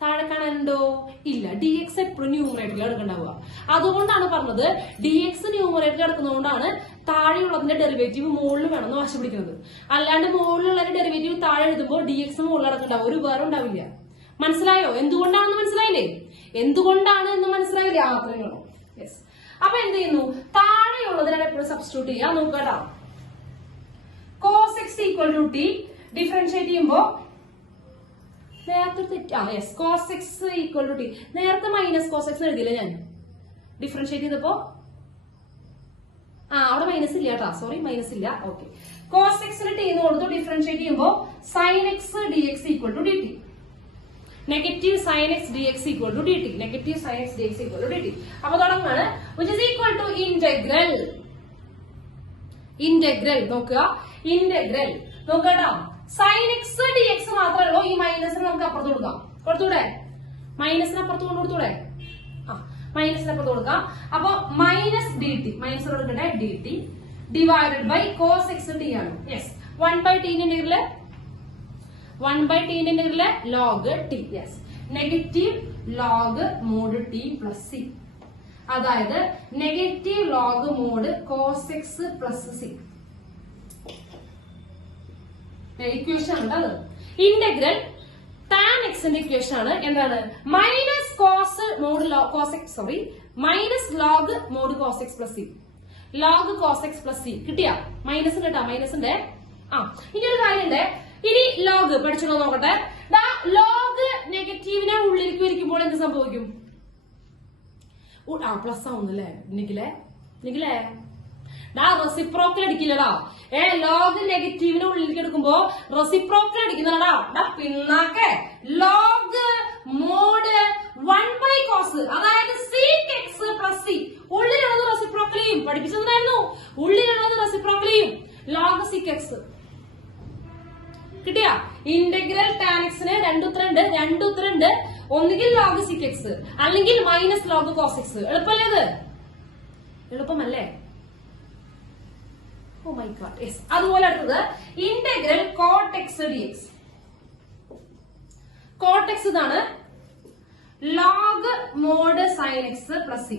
താഴെ കാണാനുണ്ടോ ഇല്ല ഡി എക്സ് എപ്പോഴും ന്യൂമറേറ്ററിൽ എടുക്കണ്ടാവുക അതുകൊണ്ടാണ് പറഞ്ഞത് ഡി എക്സ് ന്യൂമറേറ്ററിൽ എടുക്കുന്നതുകൊണ്ടാണ് താഴെയുള്ളതിന്റെ ഡെറിവേറ്റീവ് മുകളിൽ വേണമെന്ന് വാശി പിടിക്കുന്നത് അല്ലാണ്ട് മുകളിലുള്ള ഡെറിവേറ്റീവ് താഴെ എഴുതുമ്പോൾ ഡി എക്സ് മുകളിൽ എടുക്കണ്ടാവും ഒരു വേറെ ഉണ്ടാവില്ല മനസ്സിലായോ എന്തുകൊണ്ടാണെന്ന് മനസ്സിലായില്ലേ എന്തുകൊണ്ടാണ് എന്ന് മനസ്സിലായില്ലേ അത്രയും യെസ് അപ്പൊ എന്ത് ചെയ്യുന്നു താഴെയുള്ളതിനാണ് എപ്പോഴും സബ്സ്റ്റിറ്റ്യൂട്ട് ചെയ്യാൻ നോക്കട്ടോ cos x equal to t differentiate ചെയ്യുമ്പോ നേരത്തെ തെറ്റാ yes cos x equal to t നേരത്തെ മൈനസ് കോസ് എക്സ് എഴുതിയില്ല ഞാൻ ഡിഫറൻഷിയേറ്റ് ചെയ്തപ്പോ അവിടെ മൈനസ് ഇല്ല കേട്ടോ സോറി മൈനസ് ഇല്ല ഓക്കെ കോസ് എക്സിന് ടി എന്ന് കൊടുത്തു ഡിഫറൻഷിയേറ്റ് ചെയ്യുമ്പോ sine x D x equal to d t negative sine x D x equal to d t negative sine x D x equal to d t അപ്പൊ തുടങ്ങാണ് which is equal to integral നോക്കുക integral നോക്കട്ടോ sine x D x മാത്രമേ ഉള്ളൂ ഈ മൈനസിന് നമുക്ക് അപ്പുറത്ത് കൊടുക്കാം കൊടുത്തൂടെ മൈനസിന് അപ്പുറത്ത് കൊണ്ട് കൊടുത്തൂടെ മൈനസിന് അപ്പുറത്ത് കൊടുക്കാം അപ്പൊ മൈനസ് ഡി ടി മൈനസ് കൊടുക്കട്ടെ d t divided by cos x t ആണ് yes 1/t integral 1/t integral log t yes negative log mod T plus c അതായത് negative log mod cos x plus c equation ഉണ്ട് അത് integral tan എക്സിന്റെ equation ആണ് എന്താണ് minus cos mod cos x sorry minus log mod cos x plus c log cos x plus c കിട്ടിയ minus കേട്ടാ മൈനസിന്റെ ഇനി ഒരു കാര്യമുണ്ട് ഇനി ലോഗ് പഠിച്ചോ നോക്കട്ടെ ലോഗ് നെഗറ്റീവിനെ ഉള്ളിലേക്ക് വരിക്കുമ്പോൾ എന്ത് സംഭവിക്കും പ്ലസ് ആവുന്നല്ലേ നിഖിലേ റെസിപ്രോക്കൽ അടിക്കില്ലടാ ലോഗ് നെഗറ്റീവിനെ ഉള്ളിലേക്ക് എടുക്കുമ്പോ റെസിപ്രോക്കൽ അടിക്കുന്നതാടാ പിന്നാക്കെ ലോഗ് മോഡ് 1 കോസ് അതായത് സീക് എക്സ് പ്ലസ് സി ഉള്ളിലുള്ളത് റെസിപ്രോക്കൽ ചെയ്യും പഠിപ്പിച്ചതായിരുന്നു ഉള്ളിലുള്ളത് റെസിപ്രോക്കൽ ചെയ്യും ലോഗ് സീക് എക്സ് കിട്ടിയ ഇന്റഗ്രൽ ടാൻ എക്സിന് രണ്ടുത്തരണ്ട് ഒന്നുകിൽ ലോഗ് സീക് എക്സ് അല്ലെങ്കിൽ മൈനസ് ലോഗ് കോസ് എക്സ് എളുപ്പമല്ലേ അത് എളുപ്പമല്ലേ ഓ മൈ ഗോഡ് യെസ് അതുപോലെ അടുത്തത് integral cot x D x cot x ഇതാണ് log mod sine x plus C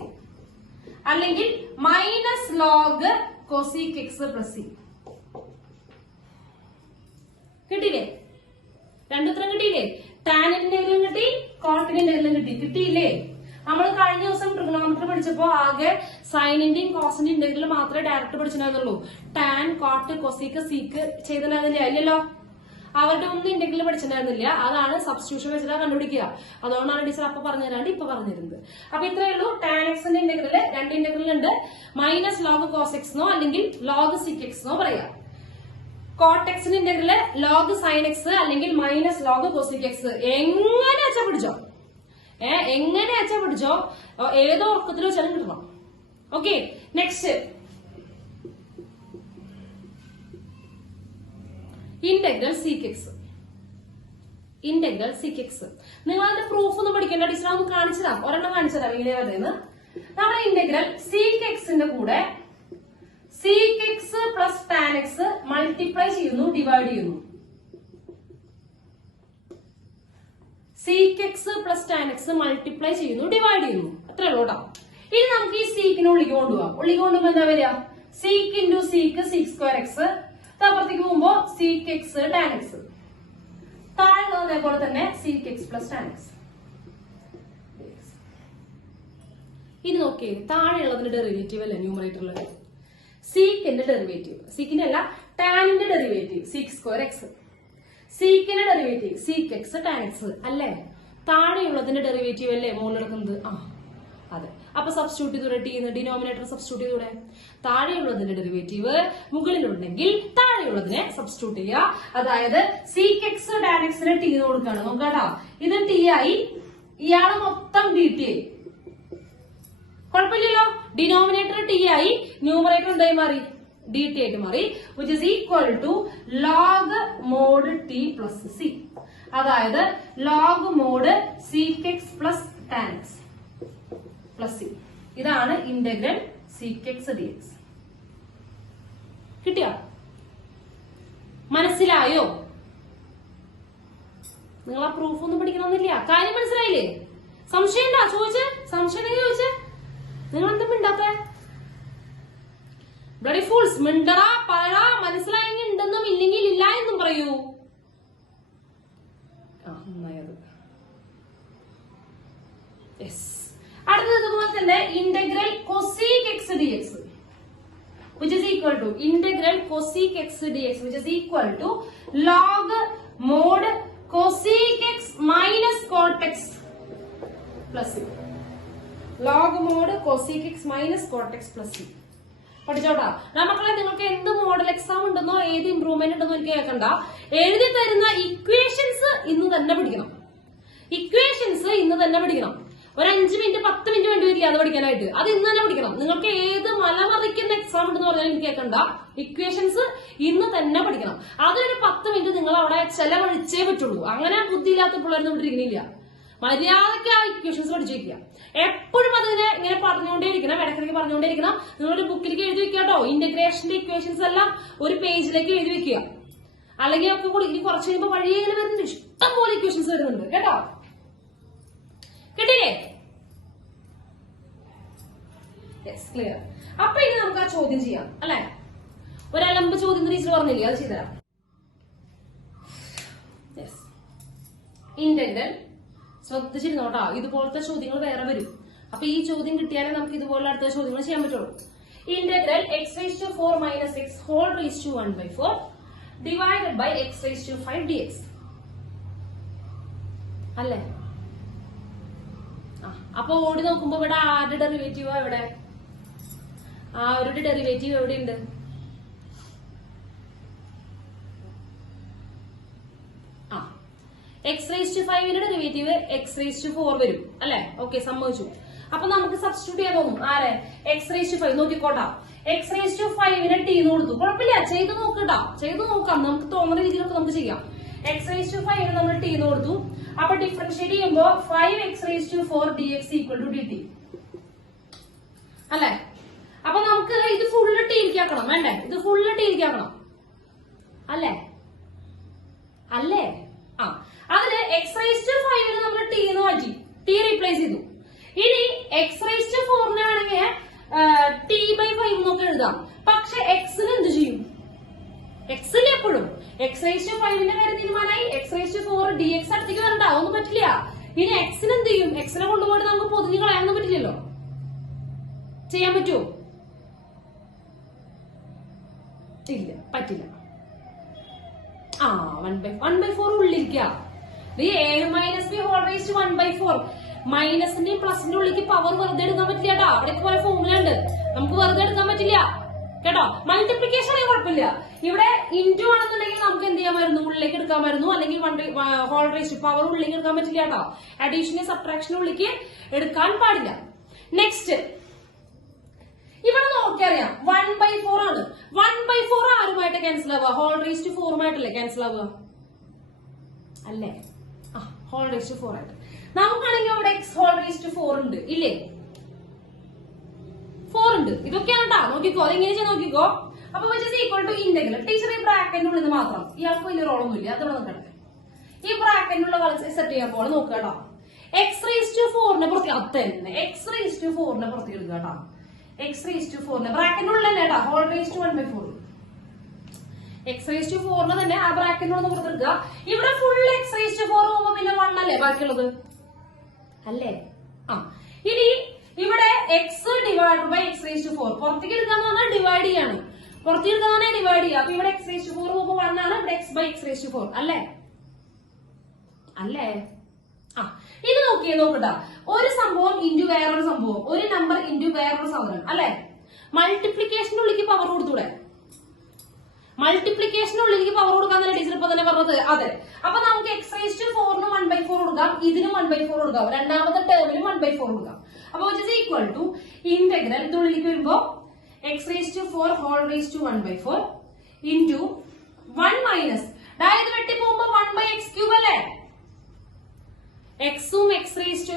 അല്ലെങ്കിൽ minus log cosec X plus C കിട്ടിയില്ലേ രണ്ടുത്തരം കിട്ടിയില്ലേ ടാനിന്റെ കിട്ടി കോട്ടിന്റെ കിട്ടിയില്ലേ നമ്മൾ കഴിഞ്ഞ ദിവസം ട്രിഗണോമെട്രി പഠിച്ചപ്പോ ആകെ സൈനിന്റെയും കോസിന്റെയും ഇന്റഗ്രൽ മാത്രമേ ഡയറക്റ്റ് പഠിച്ചിട്ടുണ്ടായിരുന്നുള്ളൂ ടാൻ കോട്ട് കൊസീക്ക് സീക്ക് ചെയ്തിട്ടുണ്ടായിരുന്നില്ല അല്ലല്ലോ അവരുടെ ഒന്നും ഇന്റഗ്രൽ പഠിച്ചിട്ടുണ്ടായിരുന്നില്ല. അതാണ് സബ്സ്റ്റിറ്റ്യൂഷൻ വെച്ചിട്ട് കണ്ടുപിടിക്കുക. അതുകൊണ്ടാണ് ടീച്ചർ അപ്പൊ പറഞ്ഞു തരാണ്ട് ഇപ്പൊ പറഞ്ഞിരുന്നത്. അപ്പൊ ഇത്രയേ ഉള്ളൂ. ടാൻ എക്സിന്റെ ഇന്റഗ്രല് 2 ഇന്റഗ്രൽ ഉണ്ട്. മൈനസ് ലോഗ് കോസ് എക്സ് അല്ലെങ്കിൽ ലോഗ് സിക് എക്സ് പറയാം. കോട്ട് എക്സിന്റെ ഇന്റഗ്രല് ലോഗ് സൈൻ എക്സ് അല്ലെങ്കിൽ മൈനസ് ലോഗ് കോസിക് എക്സ്. എങ്ങനെ അച്ഛാ പിടിച്ചോ, എങ്ങനെ അച്ഛാ പിടിച്ചോ, ഏതോ ഒക്കത്തിൽ വെച്ചാലും കിട്ടണം. Okay, next integral sec X. Integral sec X നിങ്ങൾ അതിന്റെ പ്രൂഫ് ഒന്നും പഠിക്കേണ്ട, ടീച്ചർ ഒന്ന് കാണിച്ചുതരാം. ഒരെണ്ണം കാണിച്ചുതരാം ഇങ്ങനെ വരുന്നത്. നമ്മുടെ ഇന്റഗ്രൽ സീക് എക്സിന്റെ കൂടെ seek x plus tan X multiply ചെയ്യുന്നു, ഡിവൈഡ് ചെയ്യുന്നു. Seek x plus tan X multiply ചെയ്യുന്നു, ഡിവൈഡ് ചെയ്യുന്നു. അത്രേ ഉള്ളൂ കേട്ടോ. ഇനി നമുക്ക് ഈ സീക്കിനെ ഉള്ളിക്ക് കൊണ്ടുപോകാം. ഉള്ളിക്ക് കൊണ്ടുപോകുമ്പോ എന്താ വരിക? Seek into seek seek square X. അപ്പുറത്തേക്ക് പോകുമ്പോ സീക് എക്സ് ടാൻ എക്സ്. താഴെ അതേപോലെ തന്നെ seek x plus tan X. ഇത് നോക്കിയേ, താഴെയുള്ളതിന്റെ ഡെറിവേറ്റീവ് അല്ലേ ന്യൂമറേറ്ററിൽ? സീക്കിന്റെ ഡെറിവേറ്റീവ്, സീക്കിന്റെ അല്ല ടാനിന്റെ ഡെറിവേറ്റീവ് സീക് സ്ക്വയർ എക്സ്. സീക്കിന്റെ derivative sec x tan x അല്ലേ? താഴെയുള്ളതിന്റെ ഡെറിവേറ്റീവ് അല്ലേ മുകളിലെടുക്കുന്നത്? അതെ. അപ്പൊ സബ്സ്റ്റിറ്റ്യൂട്ട് ചെയ്തൂടെ, ടീന്ന് ഡിനോമിനേറ്റർ സബ്സ്റ്റിറ്റ്യൂട്ട് ചെയ്തൂടെ? താഴെയുള്ളതിന്റെ ഡെറിവേറ്റീവ് മുകളിലുണ്ടെങ്കിൽ താഴെയുള്ളതിനെ സബ്സ്റ്റിറ്റ്യൂട്ട് ചെയ്യുക. അതായത് സീക് എക്സ് ടാൻ എക്സിന് ടീ കൊടുക്കുകയാണ്. നോക്കാട്ടോ, ഇത് ടീ ആയി, ഇയാള് മൊത്തം ഡി ടി ആയി. കുഴപ്പമില്ലല്ലോ. ഡിനോമിനേറ്റർ ടി ആയി, ന്യൂമറേറ്റർ എന്തായി മാറി? ഡി ടി ആയിട്ട് മാറി. Which is equal to log mod T plus c. അതായത് log mod sec x plus tan x plus c. ഇതാണ് integral sec x D x. കിട്ടിയോ? മനസ്സിലായോ? നിങ്ങൾ ആ പ്രൂഫ് ഒന്നും പഠിക്കണമെന്നില്ല. കാര്യം മനസ്സിലായില്ലേ? സംശയം ഉണ്ടോ? ചോദിച്ചേ, സംശയം ഉണ്ടെങ്കിൽ ചോദിച്ചേ. നിങ്ങൾ എന്താ മിണ്ടാത്ത? ബ്ലഡി ഫൂൾസ്, മിണ്ടടാ, പറടാ. മനസ്സിലായെങ്കിൽ ഉണ്ടെന്നും ഇല്ലെങ്കിൽ ഇല്ല എന്നും പറയൂ. നന്നായത്. യെസ്. അടുത്തതുപോലെ തന്നെ integral cosec X D X which is equal to integral cosec x dx which is equal to log mod cosec x minus cot x plus c. log mod cosec x minus cot x plus c. പഠിച്ചോട്ടാ. മക്കളെ, നിങ്ങൾക്ക് എന്ത് model exam ഉണ്ടെന്നോ ഏത് improvement ഉണ്ടെന്നോ എനിക്ക് കേൾക്കണ്ട. എഴുതി തരുന്ന ഇക്വേഷൻസ് ഇന്ന് തന്നെ പഠിക്കണം. ഇക്വേഷൻസ് ഇന്ന് തന്നെ പഠിക്കണം. ഒരു 5 മിനിറ്റ് 10 മിനിറ്റ് വേണ്ടി വരില്ല അത് പഠിക്കാനായിട്ട്. അത് ഇന്ന് തന്നെ പഠിക്കണം. നിങ്ങൾക്ക് ഏത് മലമറിക്കുന്ന എക്സാം ഉണ്ടെന്ന് പറഞ്ഞാൽ എനിക്ക് കേൾക്കണ്ട. ഇക്വേഷൻസ് ഇന്ന് തന്നെ പഠിക്കണം. അതൊരു 10 മിനിറ്റ് നിങ്ങൾ അവിടെ ചെലവഴിച്ചേ പറ്റുള്ളൂ. അങ്ങനെ ബുദ്ധിയില്ലാത്ത പിള്ളേരൊന്നും ഇവിടെ ഇരിക്കുന്നില്ല. മര്യാദയ്ക്ക് ആ ഇക്വേഷൻസ് പഠിച്ചു വെക്കുക. എപ്പോഴും അതിനെ ഇങ്ങനെ പറഞ്ഞുകൊണ്ടേയിരിക്കണം, ഇടയ്ക്കിടയ്ക്ക് പറഞ്ഞുകൊണ്ടേയിരിക്കണം. നിങ്ങളൊരു ബുക്കിലേക്ക് എഴുതി വെക്കുക കേട്ടോ. ഇന്റഗ്രേഷന്റെ ഇക്വേഷൻസ് എല്ലാം ഒരു പേജിലേക്ക് എഴുതി വെക്കുക. അല്ലെങ്കിൽ ഒക്കെ കൂടി ഇനി കുറച്ച് കഴിയുമ്പോൾ വഴിയെ ഇങ്ങനെ വരുന്നുണ്ട്, ഇഷ്ടം പോലെ ഇക്വേഷൻസ് വരുന്നുണ്ട് കേട്ടോ. കിട്ടില്ലേ? ക്ലിയർ. അപ്പൊ ഇനി നമുക്ക് ആ ചോദ്യം ചെയ്യാം അല്ലെ? ഒരലമ്പ് ചോദ്യം ടീച്ചർ പറഞ്ഞില്ലേ, അത് ചെയ്തരാം. ഇന്റഗ്രൽ ശ്രദ്ധിച്ചിരുന്നോട്ടാ, ഇതുപോലത്തെ ചോദ്യങ്ങൾ വേറെ വരും. അപ്പൊ ഈ ചോദ്യം കിട്ടിയാലേ നമുക്ക് ഇതുപോലെ അടുത്ത ചോദ്യങ്ങൾ ചെയ്യാൻ പറ്റുള്ളൂ. Integral x⁴ - x whole raised to 1/4 divided by x⁵ dx അല്ലേ? അപ്പൊ ഓടി നോക്കുമ്പോ ഇവിടെ ആരുടെ ഡെറിവേറ്റീവ് എവിടെ? ആരുടെ ഡെറിവേറ്റീവ് എവിടെയുണ്ട്? x⁵ ഡെറിവേറ്റീവ് x⁴ വരും അല്ലെ? ഓക്കെ, സമ്മതിച്ചു. അപ്പൊ നമുക്ക് സബ്സ്റ്റിറ്റ്യൂട്ട് ചെയ്യാൻ തോന്നും. ആരെ? x⁵. നോക്കിക്കോട്ടാ, x⁵ ടി കൊടുത്തു. കുഴപ്പമില്ല, ചെയ്ത് നോക്കട്ടാ, ചെയ്ത് നോക്കാം. നമുക്ക് തോന്നുന്ന രീതിയിലൊക്കെ നമുക്ക് ചെയ്യാം. x⁵ നമ്മൾ ടി കൊടുത്തു. അപ്പൊ ഡിഫറൻഷിയേറ്റ് ചെയ്യുമ്പോ 5x⁴ dx = dt അല്ലെ? അപ്പൊ നമുക്ക് ഇത് ഫുള്ള് ടീലിക്കാക്കണം വേണ്ടേ? ഇത് ഫുള്ള് ടീലിക്കാക്കണം അല്ലേ? അല്ലേ? അതിന് x⁵ നമ്മൾ ടി എന്ന് മാറ്റി, ടി റീപ്ലേസ് ചെയ്തു. ഇനി x⁴ ആണെങ്കിൽ t/5 എന്നൊക്കെ എഴുതാം. പക്ഷെ എക്സിന് എന്ത് ചെയ്യും? എക്സിൽ എപ്പോഴും x⁵ കാര്യം തീരുമാനമായി. x⁴ dx അടുത്തേക്ക് വരണ്ട, അതൊന്നും പറ്റില്ല. ഇനി എക്സിന് എന്ത് ചെയ്യും? എക്സിനെ കൊണ്ടുപോയിട്ട് നമുക്ക് പൊതിഞ്ഞ് കളയാനൊന്നും പറ്റില്ലല്ലോ. ചെയ്യാൻ പറ്റുമോ? ഇല്ല, പറ്റില്ല. 1/4 ഉള്ളിരിക്കുക. a minus b whole raise to 1/4. മൈനസിന്റെയും പ്ലസിന്റെ ഉള്ളിലേക്ക് പവർ വെറുതെ എടുക്കാൻ പറ്റില്ല കേട്ടോ. അവിടേക്ക് പോലെ ഫോർമുല ഉണ്ട്, നമുക്ക് വെറുതെ എടുക്കാൻ പറ്റില്ല കേട്ടോ. മൾട്ടിപ്ലിക്കേഷൻ ആണെങ്കിൽ കുഴപ്പമില്ല. ഇവിടെ ഇൻറ്റു ആണെന്നുണ്ടെങ്കിൽ നമുക്ക് എന്ത് ചെയ്യാമായിരുന്നു, ഉള്ളിലേക്ക് എടുക്കാമായിരുന്നു. അല്ലെങ്കിൽ ഹോൾ റേസ് പവർ ഉള്ളിലേക്ക് എടുക്കാൻ പറ്റില്ല കേട്ടോ. അഡീഷനും സബ്ട്രാക്ഷനും ഉള്ളിലേക്ക് എടുക്കാൻ പാടില്ല. നെക്സ്റ്റ് ഇവിടെ നോക്കിയറിയാം 1/4 ആണ്. 1/4 ആരുമായിട്ട് ക്യാൻസൽ ആവുക? ഹോൾ റേസ് ടു 4 ക്യാൻസൽ ആവുക അല്ലേ? ഹോൾ റേസ് ടു 4 ആയിട്ട് നമുക്കാണെങ്കിൽ അവിടെ എക്സ് ഹോൾ റേസ് ടു 4 ഉണ്ട് ഇല്ലേ? 4 ഉണ്ട്. ഇതൊക്കെയാണ് കേട്ടോ. നോക്കിക്കോ, അതെങ്ങനെ ചെയ്യാൻ നോക്കിക്കോ. അപ്പൊ ഈക്വൽ ടു ഇന്റഗ്രൽ. ടീച്ചർ ഈ ബ്രാക്കറ്റിനുള്ളിൽ മാത്രം, ഇയാൾക്ക് വലിയ റോളൊന്നും ഇല്ല, അത് നോക്കട്ടെ. ഈ ബ്രാക്കറ്റിനുള്ള സെറ്റ് ചെയ്യാൻ പോലെ നോക്കുക കേട്ടോ. എക്സ് റേസ് ടു 4 പുറത്ത് തന്നെ എക്സ് റേസ് ടു 4 പുറത്ത് എടുക്കുക കേട്ടോ. എക്സ് റേസ് ടു 4 ബ്രാക്കറ്റിനുള്ളിൽ തന്നെ കേട്ടോ. Whole raise to 1/4 x raise to 4 തന്നെ ആ ബ്രാക്കറ്റിനുള്ളിൽ പുറത്തെടുക്കുക. ഇവിടെ ഫുൾ എക്സ് റേസ് ടു 4 പോകുമ്പോ പിന്നെ 1 അല്ലേ ബാക്കിയുള്ളത് അല്ലേ? ഇനി ഇവിടെ x divide by x raise to 4 പുറത്തേക്ക് എടുക്കാന്ന് പറഞ്ഞാൽ ഡിവൈഡ് ചെയ്യാണ്. പുറത്തേക്ക് എടുക്കാന്ന് പറഞ്ഞാൽ ഡിവൈഡ് ചെയ്യുക. അപ്പൊ ഇവിടെ എക്സ് റേസ് ടു 4 പോകുമ്പോൾ 1 ആണ്. ഇവിടെ x by x raise to 4 അല്ലേ? അല്ലേ? ഇത് നോക്കട്ടാ. ഒരു സംഭവം ഇൻറ്റു വേറൊരു സംഭവം, ഒരു നമ്പർ ഇൻറ്റു വേറൊരു സാധനം അല്ലെ? മൾട്ടിപ്ലിക്കേഷനുള്ളിലേക്ക് പവർ കൊടുത്തൂടെ? മൾട്ടിപ്ലിക്കേഷനുള്ളിലേക്ക് പവർ കൊടുക്കാന്നല്ല ടീച്ചർ ഇപ്പൊ തന്നെ പറഞ്ഞത്. അതെ. അപ്പൊ നമുക്ക് എക്സ് റേസ് ടു 4 1/4 കൊടുക്കാം, ഇതിനും 1/4 കൊടുക്കാം, രണ്ടാമത്തെ ടേമിലും 1/4 കൊടുക്കാം. അപ്പൊ ഈക്വൽ ടു ഇന്റഗ്രൽ ഇതിനുള്ളിലേക്ക് വരുമ്പോ x raise to 4 whole raise to 1/4 into 1 minus അതായത് വെട്ടി പോകുമ്പോ 1/x³ അല്ലേ? എക്സും എക്സ് റേസ് ടു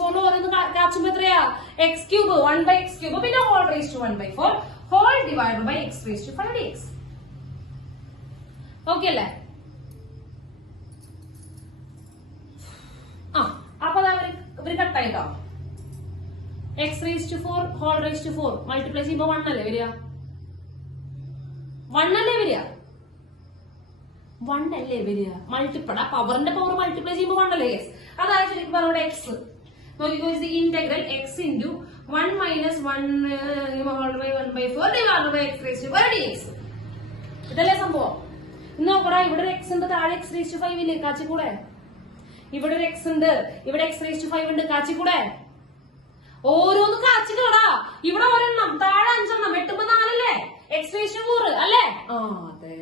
4 ഓരോന്ന് കാച്ചുമ്പോ എത്രയാ? x³ 1/x³ പിന്നെ whole raise to 1/4 whole divide by x raise to 5 dx. Okay അല്ലേ? അപ്പൊ ഇവര് കട്ടായിട്ടോ. X raise to 4 whole raise to 4 multiply ചെയ്യുമ്പോ 1 അല്ലേ വരിക? 1 അല്ലേ വരിക? 1 അല്ലേ വരിക? മൾട്ടിപ്പിൾ പവറിന്റെ പവർ മൾട്ടിപ്ലൈ ചെയ്യുമ്പോൾ 1 അല്ലേ? അതായത് ശരിക്കും പറഞ്ഞ എക്സ് നോക്കിക്കോ. Integral x into 1 minus 1 whole by 1/4 divide by x raise to 5 dx. ഇതല്ലേ സംഭവം. നോക്കടാ, ഇവിടെ ഒരു എക്സ് ഉണ്ട്, താഴെ എക്സ് റേസ് ടു 5 ഇല്ലേ? കാച്ചിക്കൂടെ? ഇവിടെ ഒരു എക്സ് ഉണ്ട്, ഇവിടെ എക്സ് റേസ് ടു 5 ഉണ്ട്, കാച്ചിക്കൂടെ? ഓരോന്ന് കാച്ചിക്കോടാ. ഇവിടെ ഒരെണ്ണം, താഴെ 5 എണ്ണം, 8 × 4 അല്ലേ? എക്സ് റേസ് ടു 4 അല്ലേ? അതെ,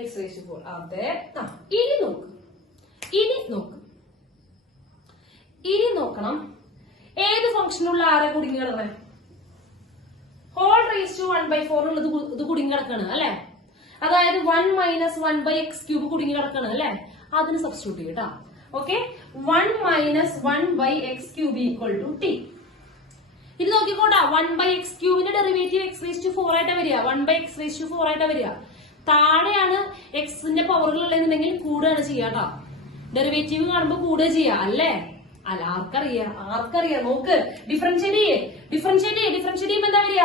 എക്സ് റേസ് ടു 4 അതെ. ഇനി നോക്കണം ഏത് ഫംഗ്ഷനുള്ള ആരെ കുടുങ്ങി കിടക്കണേ? ഹോൾ റേസ് ടു 1/4 ഉള്ളത് ഇത് കുടുങ്ങി കിടക്കാണ് അല്ലെ? അതായത് 1 മൈനസ് 1/x³ കുടുങ്ങി കിടക്കാണ് അല്ലെ? അതിന് സബ്സ്റ്റിറ്റ്യൂട്ട് ചെയ്യട്ടാ. Okay, 1 minus 1/x³ equal to t. ഇത് നോക്കിക്കോട്ടാ, 1/x³ derivative x raise to 4 ആയിട്ടാ വരിക. 1/x റേസ് ടു 4 ആയിട്ടാ വരിക. താഴെയാണ് എക്സിന്റെ പവറുകൾ ഉള്ളതെന്നുണ്ടെങ്കിൽ കൂടുകയാണ് ചെയ്യാട്ടോ. ഡെറിവേറ്റീവ് കാണുമ്പോ കൂടുക ചെയ്യാ അല്ലേ? അല്ല, ആർക്കറിയാം? നോക്ക്, ഡിഫറൻഷിയേറ്റ് ചെയ്യുമ്പോ എന്താ വരിക?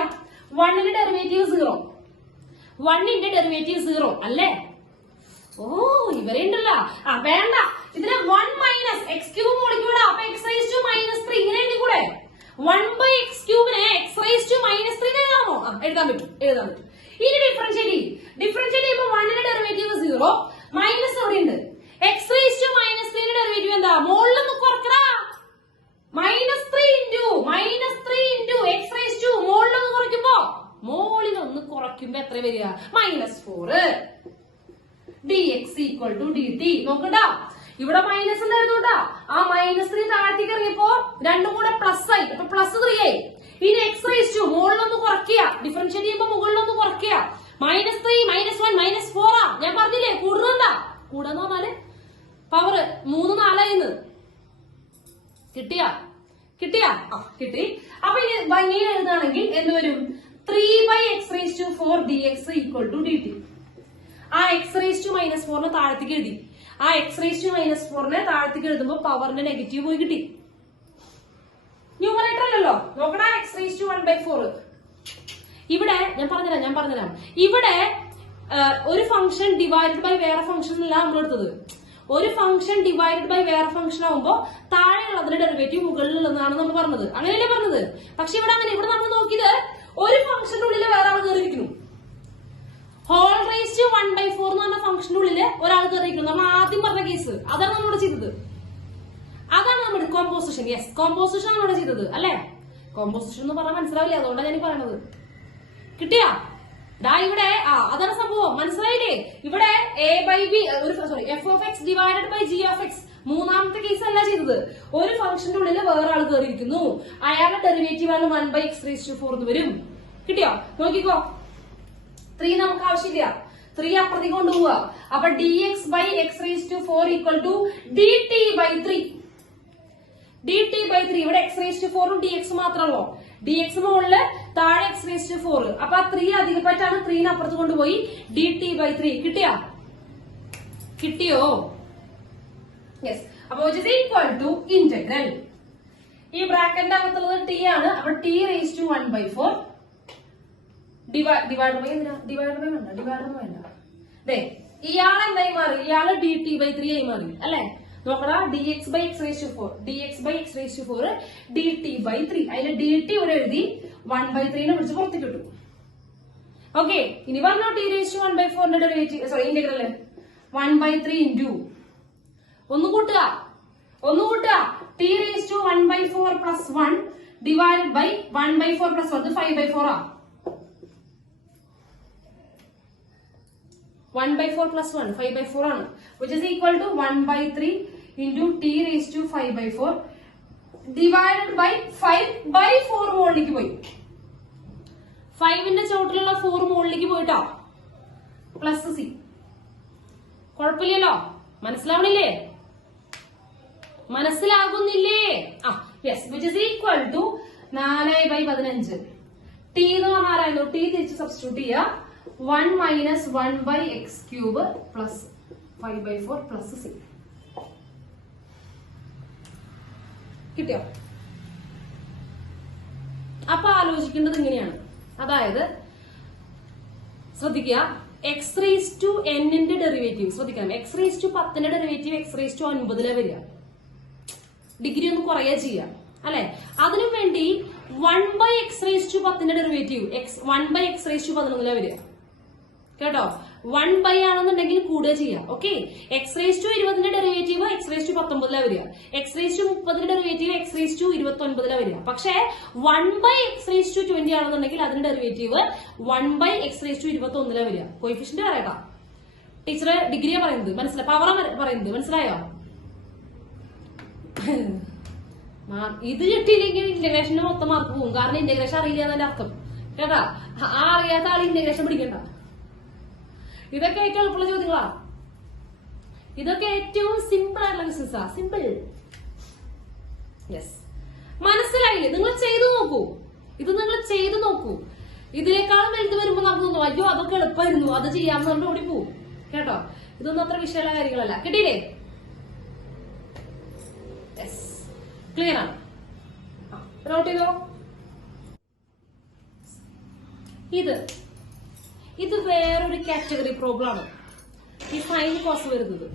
1ന്റെ ഡെറിവേറ്റീവ് 0, 1ന്റെ ഡെറിവേറ്റീവ് 0 അല്ലേ? ഇവരെ ഉണ്ടല്ലോ. വേണ്ട, ഇതിന് 1 മൈനസ് x³ മോളിക്കൂടാ. അപ്പൊ എക്സ് റേസ് ടു -3 ഇങ്ങനെ എഴുതി കൂടെ? 1/x³ X raise to -3 എഴുതാമോ? എഴുതാൻ പറ്റും. ഇനി ഡിഫറൻഷിയേറ്റ് ചെയ്യുമ്പോ 1ന്റെ ഡെറിവേറ്റീവ് 0, മൈനസ് അവിടെ ഉണ്ട്. എക്സ് റേസ് ടു -3 ഡെറിവേറ്റീവ് എന്താ? മുകളിലൊന്ന് കുറക്കടാ. -3 ഇൻറ്റു എക്സ് റേസ് ടു മുകളിലൊന്ന് കുറയ്ക്കുമ്പോ എത്ര വരിക? -4 dx ഈക്വൽ ടു dt. നോക്കട്ടാ, ഇവിടെ മൈനസ് ഉണ്ടായിരുന്നു കേട്ടാ. ആ -3 താഴത്തേക്ക് ഇറങ്ങിയപ്പോ രണ്ടും കൂടെ പ്ലസ് ആയി. അപ്പൊ +3 ആയി. ഇനി എക്സ് റേസ് ടു മുകളിലൊന്ന് കുറയ്ക്കുക. ഡിഫറൻഷിയേറ്റ് ചെയ്യുമ്പോ മുകളിലൊന്ന് കുറയ്ക്കുക. -3 -1 -4 ഞാൻ പറഞ്ഞില്ലേ? കൂടുന്നുണ്ടാ? കൂടാന്ന് പറഞ്ഞാല് പവർ 3 4 ആയിന്ന്. കിട്ടി. അപ്പൊ ഇനി ഭംഗി എഴുതാണെങ്കിൽ എന്ത് വരും? 3/x raise to 4 dx equal to dt. ആ എക്സ് റേസ് ടു -4 താഴത്തേക്ക് എഴുതി. ആ എക്സ് റേസ് ടു -4 താഴത്തേക്ക് എഴുതുമ്പോ പവറിന്റെ നെഗറ്റീവ് പോയി കിട്ടി. ന്യൂമറേറ്റർ അല്ലല്ലോ. നോക്കടാ, എക്സ് റേസ് ടു 1/4. ഇവിടെ ഞാൻ പറഞ്ഞുതരാം. ഇവിടെ ഒരു ഫംഗ്ഷൻ ഡിവൈഡഡ് ബൈ വേറെ ഫംഗ്ഷൻ അല്ല നമ്മൾ എടുത്തത്. ഒരു ഫംഗ്ഷൻ ഡിവൈഡഡ് ബൈ വേറെ ഫംഗ്ഷൻ ആവുമ്പോ താഴെയുള്ളതിന്റെ ഡെറിവേറ്റീവ് മുകളിലുള്ളതാണ് നമ്മൾ പറഞ്ഞത്. അങ്ങനെയല്ലേ പറഞ്ഞത്? പക്ഷെ ഇവിടെ നമ്മൾ നോക്കിയത് ഒരു ഫംഗ്ഷന്റെ ഉള്ളിൽ വേറെ ആൾ കയറിയിരിക്കുന്നു. ഹോൾ റേസ് ടു 1/4 എന്ന് പറഞ്ഞ ഫംഗ്ഷന്റെ ഉള്ളില് ഒരാൾ കയറിയിരിക്കുന്നു. നമ്മൾ ആദ്യം പറഞ്ഞ കേസ് അതാണ് നമ്മളിവിടെ ചെയ്തത്. അതാണ് നമ്മുടെ കോമ്പോസിഷൻ. യെസ്, കോമ്പോസിഷൻ ആണ് ഇവിടെ ചെയ്തത് അല്ലെ. കോമ്പോസിഷൻ എന്ന് പറഞ്ഞാൽ മനസ്സിലാവില്ല, അതുകൊണ്ടാണ് ഞാൻ പറയണത്. കിട്ടിയാ? ദാ ഇവിടെ അതാണ് സംഭവം. മനസ്സിലായില്ലേ? ഇവിടെ f(x) ഡിവൈഡഡ് ബൈ g(x) മൂന്നാമത്തെ കേസ് അല്ല ചെയ്തത്. ഒരു ഫംഗ്ഷന്റെ ഉള്ളിൽ വേറെ ആൾ കയറിയിരിക്കുന്നു, അയാളുടെ ഡെറിവേറ്റീവ് ആണ് 1/x4 എന്ന് വരും. കിട്ടിയോ? നോക്കിക്കോ, 3 നമുക്ക് ആവശ്യമില്ല, 3 അപ്പുറത്തേക്ക് കൊണ്ടുപോവുക. അപ്പൊ dx/x4 equal to dt/3. dt/3 ഇവിടെ x4 ഉം dx മാത്രമല്ലോ. dx മുകളില് താഴെ x4. അപ്പൊ 3 അധികപ്പറ്റാണ്, 3 അപ്പുറത്ത് കൊണ്ടുപോയി dt/3. കിട്ടിയോ? യെസ്. അപ്പൊ ഈക്വൽ ടു ഇന്റഗ്രൽ, ഈ ബ്രാക്കറ്റിന്റെ അകത്തുള്ളത് t ആണ്. അപ്പൊ t⁴ ഡിവൈഡ് വേണ്ട. ഇയാൾ എന്തായി മാറി? ഇയാള് dt/3 ആയി മാറി അല്ലെ. നോക്കടാ, dx/x4 dt/3. അതിൽ dt ഇവിടെ എഴുതി, 1/3 വിളിച്ച് പുറത്തേക്ക് കിട്ടും. ഓക്കെ, ഇനി പറഞ്ഞോ t⁴ ഡെറിവേറ്റീവ് ഇന്റഗ്രൽ 1/3 ഇൻറ്റു ഒന്ന് കൂട്ടുക t⁴ plus 1 divide by 1/4 plus 1 5/4 ആ. 1/4 പ്ലസ് 1 5/4 ആണ്. which is equal to 1/3 into t⁴ divided by 5/4 മുകളിലേക്ക് പോയി. 5ന്റെ ചോട്ടിലുള്ള 4 മുകളിലേക്ക് പോയിട്ടോ. Plus c. കുഴപ്പമില്ലല്ലോ, മനസ്സിലാകുന്നില്ലേ? Yes. which is equal to 4/15. t എന്ന് പറഞ്ഞാൽ ആരായിരുന്നു? t തിരിച്ച് സബ്സ്റ്റിറ്റ്യൂട്ട് ചെയ്യുക. 1 minus 1/x³ plus 5/4 plus c. കിട്ടിയോ? അപ്പൊ ആലോചിക്കേണ്ടത് ഇങ്ങനെയാണ്. അതായത് ശ്രദ്ധിക്കുക, x⁻n ഡെറിവേറ്റീവ് ശ്രദ്ധിക്കണം. x⁻10 ഡെറിവേറ്റീവ് x⁻9 വരിക. ഡിഗ്രി ഒന്ന് കുറയുക ചെയ്യാം അല്ലെ. അതിനു വേണ്ടി 1/x⁻10 ഡെറിവേറ്റീവ് 1/x⁻11 വരിക. കേട്ടോ, 1 ആണെന്നുണ്ടെങ്കിൽ കൂടുക ചെയ്യാം. ഓക്കെ, x⁻20 ഡെറിവേറ്റീവ് x⁻19 വരിക. x⁻30 ഡെറിവേറ്റീവ് x⁻29 വരിക. പക്ഷേ 1/x⁻20 ആണെന്നുണ്ടെങ്കിൽ അതിന്റെ ഡെറിവേറ്റീവ് 1/x⁻21 വരിക. കോയിഫിഷ്യന്റ് പറയട്ടാ, ടീച്ചറെ ഡിഗ്രിയാ പറയുന്നത്, പവർ പറയുന്നത്, മനസ്സിലായോ? ഇത് കിട്ടിയില്ലെങ്കിൽ ഇന്റഗ്രേഷന് മൊത്തം മാർക്ക് പോകും. കാരണം ഇന്റഗ്രേഷൻ അറിയില്ല എന്നതിന്റെ അർത്ഥം. കേട്ടാ, അറിയാത്ത ആൾ ഇന്റഗ്രേഷൻ പിടിക്കണ്ട. ഇതൊക്കെ ഏറ്റവും എളുപ്പമുള്ള ചോദ്യങ്ങളാ. ഇതൊക്കെ ഏറ്റവും സിമ്പിൾ ആയിട്ടുള്ള ബിസിനസ്സാ. സിമ്പിൾ. യെസ്, മനസ്സിലായില്ലേ? നിങ്ങൾ ചെയ്തു നോക്കൂ. ഇതിനേക്കാളും വലുത് വരുമ്പോ നമുക്ക് തോന്നും അയ്യോ അതൊക്കെ എളുപ്പമായിരുന്നു, അത് ചെയ്യാമെന്ന് പറഞ്ഞിട്ട് ഓടി പോവും. കേട്ടോ, ഇതൊന്നും അത്ര വിഷയമുള്ള കാര്യങ്ങളല്ല. കിട്ടിയില്ലേ? യെസ്, ക്ലിയർ ആണ്. നോട്ട് ചെയ്തോ. ഇത് വേറൊരു കാറ്റഗറി പ്രോബ്ലം ആണ്, ഈ സൈൻ കോസ് വരുന്നത്.